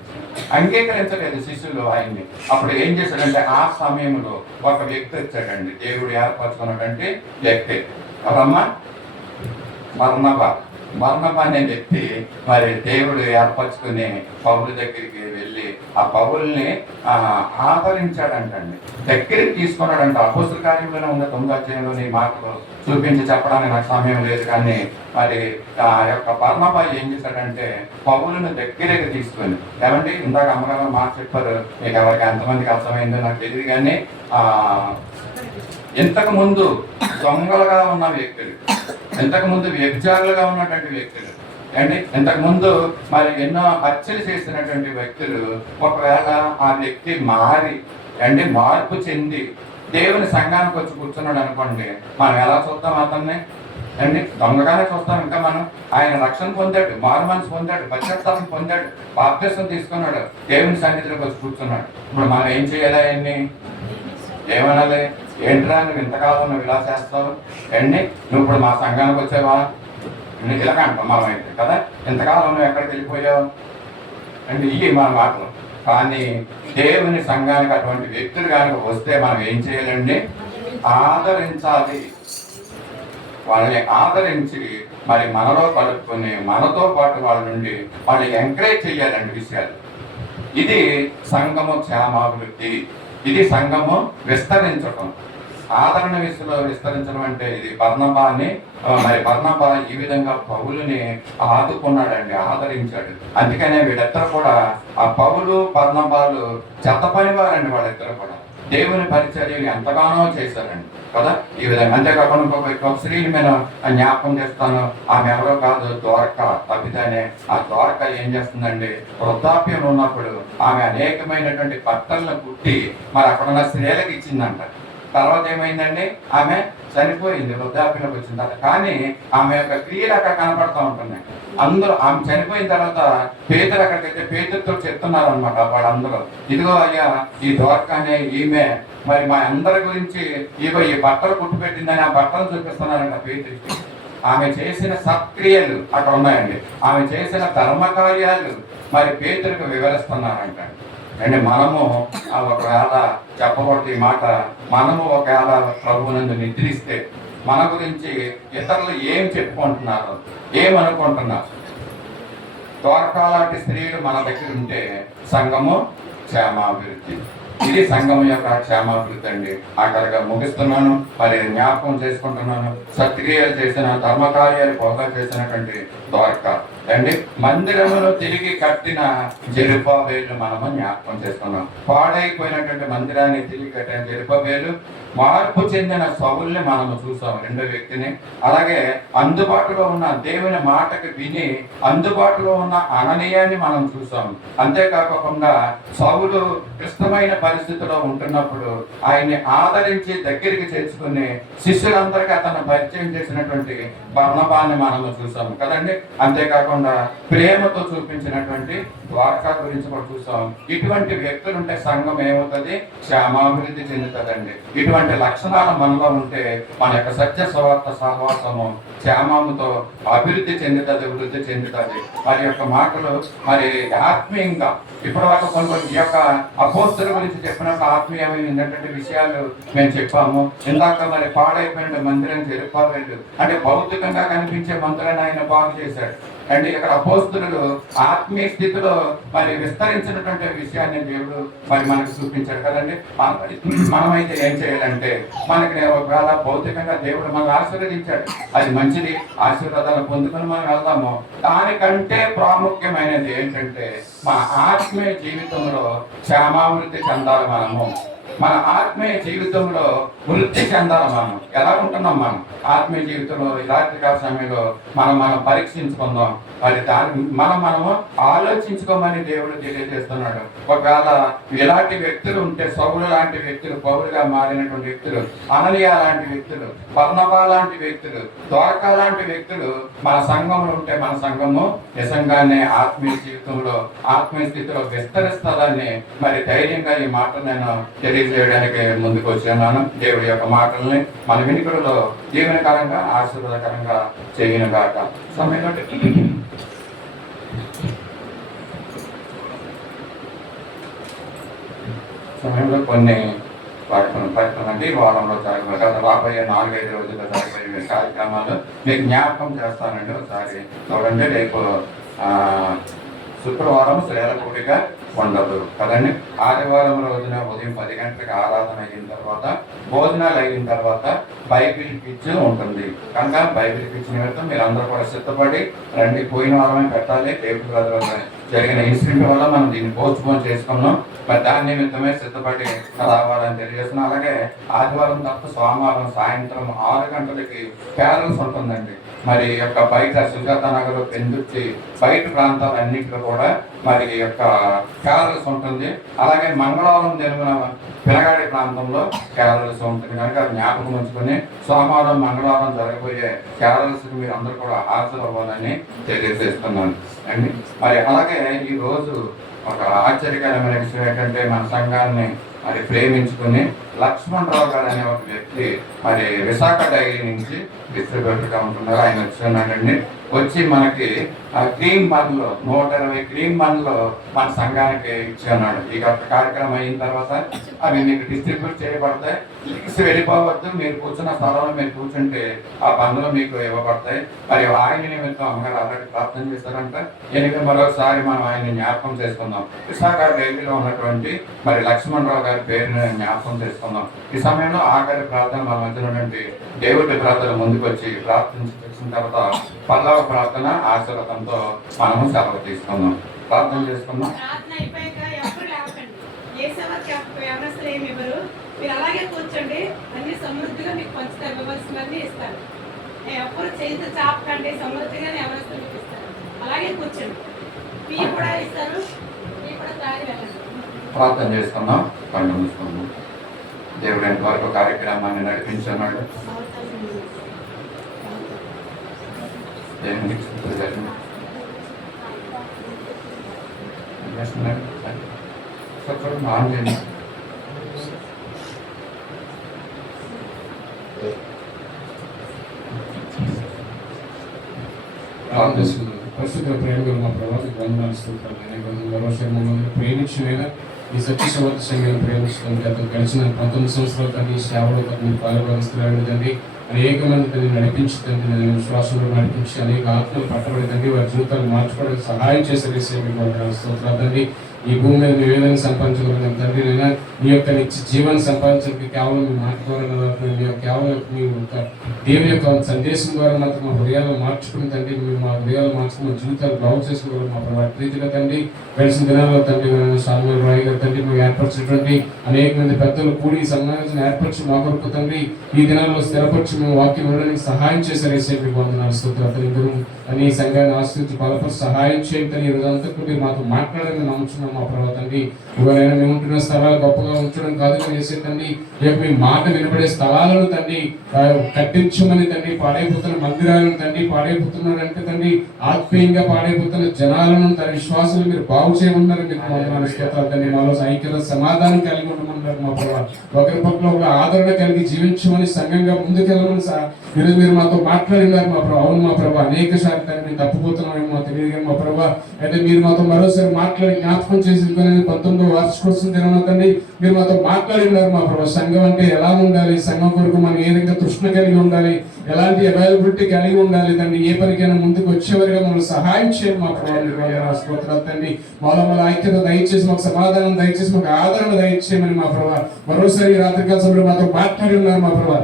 అంగీకరించలేదు శిష్యులు ఆయన్ని. అప్పుడు ఏం చేశాడంటే ఆ సమయంలో ఒక వ్యక్తి వచ్చాడండి, దేవుడు ఏర్పరచుకున్నటువంటి వ్యక్తి. ఎవరమ్మా? బర్నబా అనే వ్యక్తి మరి దేవుడు ఏర్పరచుకుని పౌలు దగ్గరికి వెళ్ళి ఆ పౌల్ని ఆదరించాడంటండి, దగ్గరికి తీసుకున్నాడంట. అపోస్తుల కార్యంలోనే ఉన్న 9వ అధ్యాయంలోని మాటలు చూపించి చెప్పడానికి నాకు సమయం లేదు, కానీ మరి ఆ యొక్క బర్నబా ఏం చేశాడంటే పౌలుని దగ్గరికి తీసుకొని, ఏమండి ఇందాక అమ్మగారు మాట చెప్పారు, మీకు ఎవరికి ఎంతమందికి అర్థమైందో నాకు తెలియదు, కానీ ఇంతకు ముందు దొంగలుగా ఉన్న వ్యక్తులు, ఇంతకు ముందు వ్యభిచారులుగా ఉన్నటువంటి వ్యక్తులు అండి, ఇంతకు ముందు మరి ఎన్నో హత్యలు చేసినటువంటి వ్యక్తులు ఒకవేళ ఆ వ్యక్తి మార్పు చెంది దేవుని సంఘానికి వచ్చి కూర్చున్నాడు అనుకోండి, మనం ఎలా చూస్తాం అతన్ని అండి? దొంగగానే చూస్తాం. ఇంకా మనం ఆయన రక్షణ పొందాడు, మారు మనసు పొందాడు, పశ్చాత్తాపం పొందాడు, బాప్తిసం తీసుకున్నాడు, దేవుని సన్నిధిలోకి వచ్చి కూర్చున్నాడు. ఇప్పుడు మనం ఏం చేయాలి? ఆయన్ని ఏమనాలి? ఏంట్రా నువ్వు ఇంతకాలం నువ్వు ఇలా చేస్తావు అండి, నువ్వు ఇప్పుడు మా సంఘానికి వచ్చావా ఇలాగ అంటాం మనం అయితే కదా, ఇంతకాలం నువ్వు ఎక్కడికి వెళ్ళిపోయావు అండి, ఇవి మన మాటలు. కానీ దేవుని సంఘానికి అటువంటి వ్యక్తులు కనుక వస్తే మనం ఏం చేయాలండి? ఆదరించాలి. వాళ్ళని ఆదరించి మరి మనలో కలుపుకొని మనతో పాటు వాళ్ళ నుండి వాళ్ళని ఎంకరేజ్ చేయాలండి విషయాలు. ఇది సంఘము క్షేమాభివృద్ధి, ఇది సంఘము విస్తరించటం. ఆదరణ విషయంలో విస్తరించడం అంటే ఇది బర్నబా ఈ విధంగా పౌలుని ఆదుకున్నాడండి, ఆదరించాడు. అందుకనే వీళ్ళిద్దరు కూడా, ఆ పౌలు బర్నబాలు చెత్త పని వారండి. వాళ్ళిద్దరు కూడా దేవుని పరిచర్యలు ఎంతగానో చేశారండి కదా ఈ విధంగా. అంతేకాకుండా ఒక స్త్రీని నేను జ్ఞాపకం చేస్తాను. ఆమె ఎవరో కాదు, ద్వారక తప్పితేనే. ఆ ద్వారక ఏం చేస్తుందండి, వృద్ధాప్యం ఉన్నప్పుడు ఆమె అనేకమైనటువంటి బట్టలను కుట్టి మరి అక్కడున్న స్త్రీలకు ఇచ్చిందంట. తర్వాత ఏమైందండి, ఆమె చనిపోయింది, వృద్ధాప్యంలోకి వచ్చిన తర్వాత. కానీ ఆమె యొక్క క్రియలు అక్కడ కనపడుతూ ఉంటున్నాయి. అందరూ ఆమె చనిపోయిన తర్వాత పేదరు అక్కడికైతే పేదరితో చెప్తున్నారు అనమాట వాళ్ళందరూ, ఇదిగో అయ్యా ఈ ద్వారక అనే ఈమె మరి మా అందరి గురించి ఇగో ఈ బట్టలు కుట్టు పెట్టిందని ఆ బట్టలు చూపిస్తున్నారంట పేదరికి. ఆమె చేసిన సత్క్రియలు అక్కడ ఉన్నాయండి, ఆమె చేసిన ధర్మకార్యాలు మరి పేదరికి వివరిస్తున్నారంట. అంటే మనము ఒకవేళ చెప్పకూడదు ఈ మాట, మనము ఒకవేళ ప్రభువునందు నిద్రిస్తే మన గురించి ఇతరులు ఏం చెప్పుకుంటున్నారు, ఏమనుకుంటున్నారు? ద్వారకా లాంటి స్త్రీలు మన దగ్గర ఉంటే సంఘము క్షేమాభివృద్ధి. ఇది సంఘం యొక్క క్షేమాభివృద్ధి అండి. ఆఖరిగా ముగిస్తున్నాను, మరి జ్ఞాపకం చేసుకుంటున్నాను. సత్క్రియలు చేసిన, ధర్మకార్యాలు పోగా చేసినటువంటి ద్వారక అండి మందిరమును తిరిగి కట్టిన జెరుబ్బాబేలు మనము జ్ఞాపకం చేసుకున్నాం. పాడైపోయినటువంటి మందిరాన్ని తిరిగి కట్టిన జెరుబ్బాబేలు, మార్పు చెందిన సౌలుని మనము చూసాం రెండో వ్యక్తిని. అలాగే అందుబాటులో ఉన్న దేవుని మాటకు విని అందుబాటులో ఉన్న అననీయాన్ని మనం చూసాం. అంతేకాకుండా సౌలు క్లిష్టమైన పరిస్థితిలో ఉంటున్నప్పుడు ఆయన్ని ఆదరించి దగ్గరికి చేర్చుకుని శిష్యులందరికీ అతను పరిచయం చేసినటువంటి బర్నబాన్ని మనము చూసాం కదండి. అంతేకాకుండా ప్రేమతో చూపించినటువంటి ద్వారకా గురించి కూడా చూసాం. ఇటువంటి వ్యక్తులు ఉంటే సంఘం ఏమవుతుంది? క్షేమాభివృద్ధి చెందుతుందండి. ఇటువంటి లక్షణాలు మనలో ఉంటే మన యొక్క సత్య స్వార్థ సహవాసము క్షేమముతో అభివృద్ధి చెందుతుంది, వృద్ధి చెందుతుంది. వారి యొక్క మాటలు మరి ఆత్మీయంగా ఇప్పటివరకు కొన్ని ఈ యొక్క అపోస్తుల గురించి చెప్పినప్పుడు ఆత్మీయమైనటువంటి విషయాలు మేము చెప్పాము. ఇందాక మరి పాడైపోయిన మందిరం జెరుబ్బాబేలు అంటే భౌతికంగా కనిపించే మందిరాన్ని ఆయన బాగు చేశాడు. అంటే ఇక్కడ అపోస్తులు ఆత్మీయ స్థితిలో మరి విస్తరించినటువంటి విషయాన్ని దేవుడు మరి మనకు చూపించాడు కదండి. మనమైతే ఏం చేయాలంటే మనకి ఒకవేళ భౌతికంగా దేవుడు మనల్ని ఆశీర్వదించాడు, అది మంచిది, ఆశీర్వాదాలు పొందుకొని మనం వెళ్దాము. దానికంటే ప్రాముఖ్యమైనది ఏంటంటే మన ఆత్మీయ జీవితంలో క్షేమాభివృద్ధి చెందాలి. మన ఆత్మీయ జీవితంలో వృద్ధి చెందాలి. మనం ఎలా ఉంటున్నాం? మనం ఆత్మీయ జీవితంలో రాత్రికాల సమయంలో మనం పరీక్షించుకుందాం. మరి దాన్ని మనము ఆలోచించుకోమని దేవుడు తెలియజేస్తున్నాడు. ఒకవేళ ఇలాంటి వ్యక్తులు ఉంటే, సౌలు లాంటి వ్యక్తులు, పౌలుగా మారినటువంటి వ్యక్తులు, అననీయ లాంటి వ్యక్తులు, బర్నబా లాంటి వ్యక్తులు, ద్వారకా లాంటి వ్యక్తులు మన సంఘంలో ఉంటే మన సంఘము నిజంగానే ఆత్మీయ జీవితంలో ఆత్మీయ స్థితిలో విస్తరిస్తుందని మరి ధైర్యంగా ఈ మాట నేను తెలియజేయడానికి ముందుకు వచ్చాను. దేవుడి యొక్క మాటల్ని మన వినికిడిలో జీవనకరంగా ఆశీర్వాదకరంగా చేయను గాక. సమయంలో కొన్ని వాటిని వారంలో గత రాబోయే 4-5 రోజుల్లో జరగబోయే కార్యక్రమాలు మీకు జ్ఞాపకం చేస్తానండి. ఒకసారి చూడండి. రేపు శుక్రవారం శ్రేల కూడిక ఉండదు కదండి. ఆదివారం రోజున ఉదయం 10 గంటలకు ఆరాధన అయిన తర్వాత, భోజనాలు అయిన తర్వాత బైబిల్ పిచ్ ఉంటుంది కనుక బైబిల్ పిచ్ నిమిత్తం మీరు అందరూ కూడా సిద్ధపడి రండి. పోయిన వారమే పెట్టాలి. దేవుడి బ్రదర్ జరిగిన ఇన్సిడెంట్ వల్ల మనం దీన్ని పోస్ట్పోన్ చేసుకున్నాం. మరి దాని నిమిత్తమే సిద్ధపడి రావాలని తెలియజేస్తున్నాం. అలాగే ఆదివారం తప్ప సోమవారం సాయంత్రం 6 గంటలకి ప్యారల్స్ ఉంటుందండి. మరి యొక్క బయట సుజాత నగర్, పెందుర్తి బయట ప్రాంతాలన్నింటిలో కూడా మరి యొక్క క్యారల్స్ ఉంటుంది. అలాగే మంగళవారం జరిగిన పినగాడి ప్రాంతంలో క్యారల్స్ ఉంటుంది కనుక జ్ఞాపకం ఉంచుకొని సోమవారం మంగళవారం జరగబోయే క్యారల్స్ మీరు అందరూ కూడా హాజరు అవ్వాలని తెలియజేస్తున్నాను అండి. మరి అలాగే ఈ రోజు ఒక ఆశ్చర్యకరమైన విషయం ఏంటంటే మన సంఘాన్ని మరి ప్రేమించుకుని లక్ష్మణరావు గారు అనే ఒక వ్యక్తి మరి విశాఖ డైరీ నుంచి డిస్ట్రిబ్యూటర్గా ఉంటున్నారు. ఆయన వచ్చానండి. వచ్చి మనకి క్రీమ్ మన్లో 120 క్రీమ్ మన్లో మన సంఘానికి ఇచ్చాడు. ఈ కార్యక్రమం అయిన తర్వాత అవి మీకు డిస్ట్రిబ్యూట్ చేయబడతాయి. వెళ్ళిపోవద్దు, మీరు కూర్చున్న స్థలంలో మీరు కూర్చుంటే ఆ పనులు మీకు ఇవ్వబడతాయి. మరి ఆయన నిమిత్తం అమ్మగారు ఆల్రెడీ ప్రార్థన చేస్తారంట. ఎనిమిది మరొకసారి మనం ఆయన జ్ఞాపకం చేసుకుందాం. విశాఖ డైరీలో ఉన్నటువంటి మరి లక్ష్మణరావు గారి పేరుని జ్ఞాపకం చేసుకుందాం. ఈ సమయంలో ఆఖరి ప్రార్థన మన మధ్య ఉన్నటువంటి దేవుడి ప్రార్థన ముందుకు వచ్చి ప్రార్థించిన తర్వాత పల్లవ ప్రార్థన ఆశీర్వాదంతో మనము సెలవు తీసుకుందాం. ప్రార్థన చేసుకుందాం. ప్రార్థన అయిపోయాక ఎవరు లేవకండి. ఎవరసలు ఏమి ఇవ్వరు. మీరు అలాగే కూర్చోండి. అన్ని సమృద్ధిగా మీకు పంచుతారు. ఇవ్వాల్సినవన్నీ ఇస్తారు. ఎవరు చేతితో చాపకండి. సమృద్ధిగా ఎవరసలు మీకు ఇస్తారు. అలాగే కూర్చోండి. టీ కూడా ఇస్తారు. టీ కూడా తాగి వెళ్ళండి. ప్రార్థన చేసుకుందాం. కళ్ళు మూసుకుందాం. దేవుడు ఎంతవరకు కార్యక్రమాన్ని నడిపించున్నాడు. పరిశుద్ధ ప్రేమగా మా ప్రభావం వందనాలు స్తోత్రాలు. ప్రేమించిన ఈ సత్యశోధ సంఘాన్ని ప్రేమించడానికి అతను గడిచిన 19 సంవత్సరాల కంటే ఈ సేవలో అతను పాల్గొనిస్తున్నాడు తండ్రి. అనేక మంది తనని నడిపించదండి, నేను విశ్వాసంలో నడిపించి అనేక ఆత్మలు పట్టబడి తండ్రి వారి జీవితాలు మార్చుకోవడానికి సహాయం చేసే స్తోత్రాలు తండ్రి. ఈ భూమి మీద మేము ఏదైనా సంపాదించగలుగుతాం తండ్రి నైనా మీ యొక్క నిత్య జీవనం సంపాదించడానికి కేవలం మీ మాట ద్వారా మీ కేవలం మీ యొక్క దేవుని యొక్క సందేశం ద్వారా మాత్రం మా హృదయాలు మార్చుకుని తండ్రి మీరు మా హృదయాలు మార్చుకుని మా జీవితాలు బాగు చేసుకోగలం మా ప్రభావ రీతిగా తండ్రి గడిచిన దినాల్లో తండ్రి సాల్మన్ రాయ్ గారు తండ్రి మేము ఏర్పరిచినటువంటి అనేక మంది పెద్దలు కూడి ఈ సమావేశం ఏర్పరిచి మా కొరకు తండ్రి ఈ దినాల్లో స్థిరపరిచి మేము వాక్యం వినడానికి సహాయం చేశారు వేసే మీకు వందనాలు స్తోత్రాలు అతని ఇద్దరు అని ఈ సంఘాన్ని ఆశ్రయించి బలపరి సహాయం చేయటని ఈ రోజంతా మీరు మాతో మాట్లాడాలని నమ్ముతున్నాం మా ప్రభావ తండ్రి ఎవరైనా మేము ఉంటున్న స్థలాలు గొప్పగా ఉంచడం కాదు వేసే తండ్రి ఈ యొక్క మీ మాట వినబడే స్థలాలను తండ్రి కట్టించమని తండ్రి పాడైపోతున్న మందిరాలను తండ్రి పాడైపోతున్నారంటే తండ్రి ఆత్మీయంగా పాడైపోతున్న జనాలను తన విశ్వాసాలు మీరు బాగు చేయమన్నారు మీకు వందనాలు స్తోత్రాలు తండ్రి మాలో ఐక్యత సమాధానం కలిగి ఉండమన్నారు మా ప్రభావ ఒకరి పట్ల ఒక ఆదరణ కలిగి జీవించమని సంఘంగా ముందుకెళ్ళమని ఈరోజు మీరు మాతో మాట్లాడినారు మా ప్రభావ. అవును మా ప్రభావ అనేక సార్లు తండ్రి తప్పుపోతున్నామేమో మాకు తెలియదు కానీ మా ప్రభావ అయితే మీరు మాతో మరోసారి మాట్లాడి జ్ఞాపకం చేసి 19వ వార్షికోత్సవం దినం తండ్రి మీరు మాతో మాట్లాడినారు మా ప్రభావ. సంఘం అంటే ఎలా ఉండాలి, సంఘం కొరకు మనం ఏ విధంగా తృష్ణ కలిగి ఉండాలి, ఎలాంటి అవైలబిలిటీ కలిగి ఉండాలి తండ్రి, ఏ పనికైనా ముందుకు వచ్చేవారిగా మమ్మల్ని సహాయం చేయండి మా ప్రభావ. స్తోత్రాలు తండ్రి మాలో మన ఐక్యత దయచేసి మాకు సమాధానం దయచేసి మాకు ఆదరణ దయచేయమని మా ప్రభావ. మరోసారి రాత్రికాల సమయంలో మాతో మాట్లాడి ఉన్నారు మా ప్రభావ.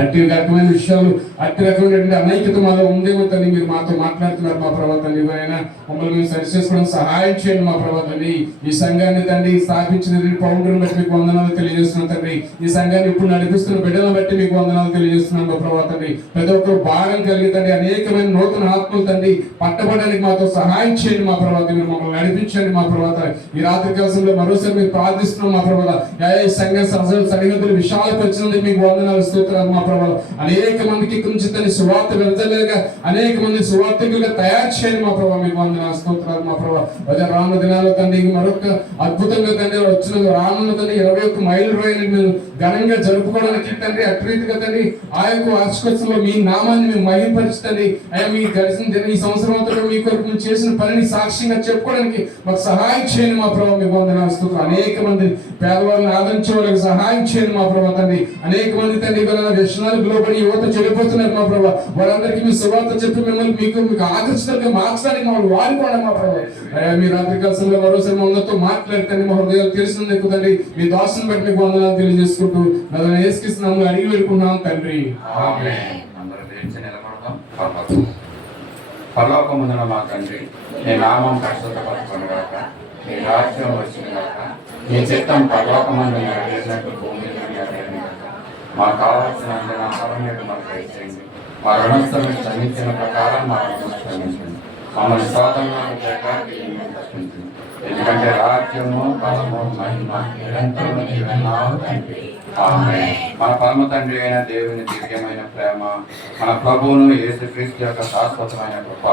అట్టి రకమైన విషయాలు అట్టి రకమైనటువంటి అనైక్యత మాలో ఉందేమో తండ్రి మీరు మాతో మాట్లాడుతున్నారు మా ప్రభావ తండ్రి. అయినా మమ్మల్ని మేము సరిచేసుకోవడం సహాయం చేయండి మా ప్రభావ తండ్రి. ఈ సంఘాన్ని తండ్రి స్థాపించిన పౌండ్రుని బట్టి మీకు వందనాలు తెలియజేస్తున్నాం తండ్రి. ఈ సంఘాన్ని ఇప్పుడు నడిపిస్తున్న బిడ్డలను బట్టి మీకు వందనాలు తెలియజేస్తున్నాం మా ప్రభావ తండ్రి. ప్రతి ఒక్కరు భాగం కలిగి తండ్రి అనేకమైన నూతన ఆత్మలు తండ్రి పట్టబడడానికి మాతో సహాయం చేయండి మా ప్రభావ. మీరు మమ్మల్ని నడిపించండి మా ప్రభావ. ఈ రాత్రి కాలంలో మరోసారి మీరు ప్రార్థిస్తున్నాం మా ప్రభావ. ఈ సంఘ సరిహద్దులు విశాలకు వచ్చినందుకు మీకు వందనాలు స్తోత్రాలు మా ప్రభావ. అనేక మందికి గురించి తన సువార్త వెళ్తలేగా అనేక మంది సువార్థికులుగా తయారు చేయండి మా ప్రభావ. మీకు వందనాలు స్తోత్రాలు మా ప్రభావ. అదే రానున్న దినాల్లో తండ్రి మరొక అద్భుతంగా తండ్రి వచ్చిన రానున్న తండ్రి 21 మైలు రోజులు మీరు ఘనంగా జరుపుకోవడానికి తండ్రి అట్రీతిగా తండ్రి ఆ యొక్క వార్షికోత్సవంలో మీ నామాన్ని మేము మహింపరచండి. అయ్యా మీ గడిచిన ఈ సంవత్సరం అంతా మీ కొరకు మేము చేసిన పనిని సాక్ష్యంగా చెప్పుకోవడానికి మాకు సహాయం చేయండి మా ప్రభావ. మీకు వందనాలు స్తోత్రాలు. అనేక మంది పేదవాళ్ళని ఆదరించే వాళ్ళకి సహాయం చేయండి మా ప్రభావ తండ్రి. అనేక మంది తండ్రి వ్యసనాలకు లోబడి యువత చెడిపోతున్నారు మా ప్రభావ. వారందరికీ మీ సువార్త చెప్పి మిమ్మల్ని మీకు ఆకర్షణగా మార్చడానికి మమ్మల్ని వాడుకోండి మా ప్రభావ. మీ రాత్రి కాలంలో మరోసారి మమ్మల్తో మాట్లాడుతండి మా హృదయాలు తెలిసినందుకు తండ్రి మీ దాసుని బట్టి మీకు వందనాలు తెలియజేసుకుంటూ నన్ను యేసుక్రీస్తునామములో అడిగి వేడుకున్నాం తండ్రి. పరలోకమందున మా తండ్రి నీ నామం పరిశుద్ధపరచబడును గాక, నీ రాజ్యం వచ్చును గాక, నీ చిత్తం పరలోకమందు నెరవేరినట్లు భూమి మీద నెరవేరును గాక. మాకు కావాల్సిన ఆహారం మాకు దయచేయండి. మా రుణస్థులను క్షమించిన ప్రకారం మా రుణం క్షమించండి. మమ్మల్ని శోధనలోకి రక్షించండి. ఎందుకంటే రాజ్యము బలము మహిమ నిరంతరము నీవెన్నావు తండ్రి. ఆమేన్. మన పరమ తండ్రి అయిన దేవుని దివ్యమైన ప్రేమ, మన ప్రభువును యేసుక్రీస్తు యొక్క శాశ్వతమైన కృప,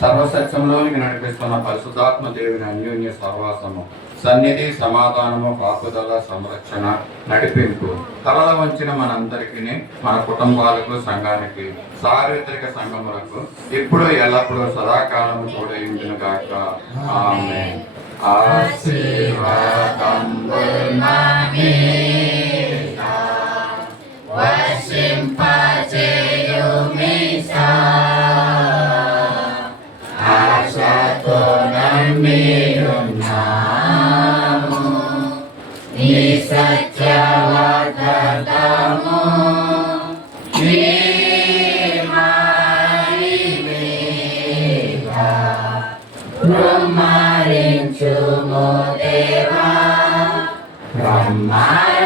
సర్వసత్యంలోనికి నడిపిస్తున్న పరిశుద్ధాత్మ దేవుని అన్యోన్య సహవాసము, సన్నిధి, సమాధానము, కాపుదల, సంరక్షణ, నడిపింపు తలల వంచిన మనందరికీ, మన కుటుంబాలకు, సంఘానికి, సార్వత్రిక సంఘములకు ఇప్పుడు ఎల్లప్పుడూ సదాకాలము తోడయుండును గాక. ఆమేన్. Brahma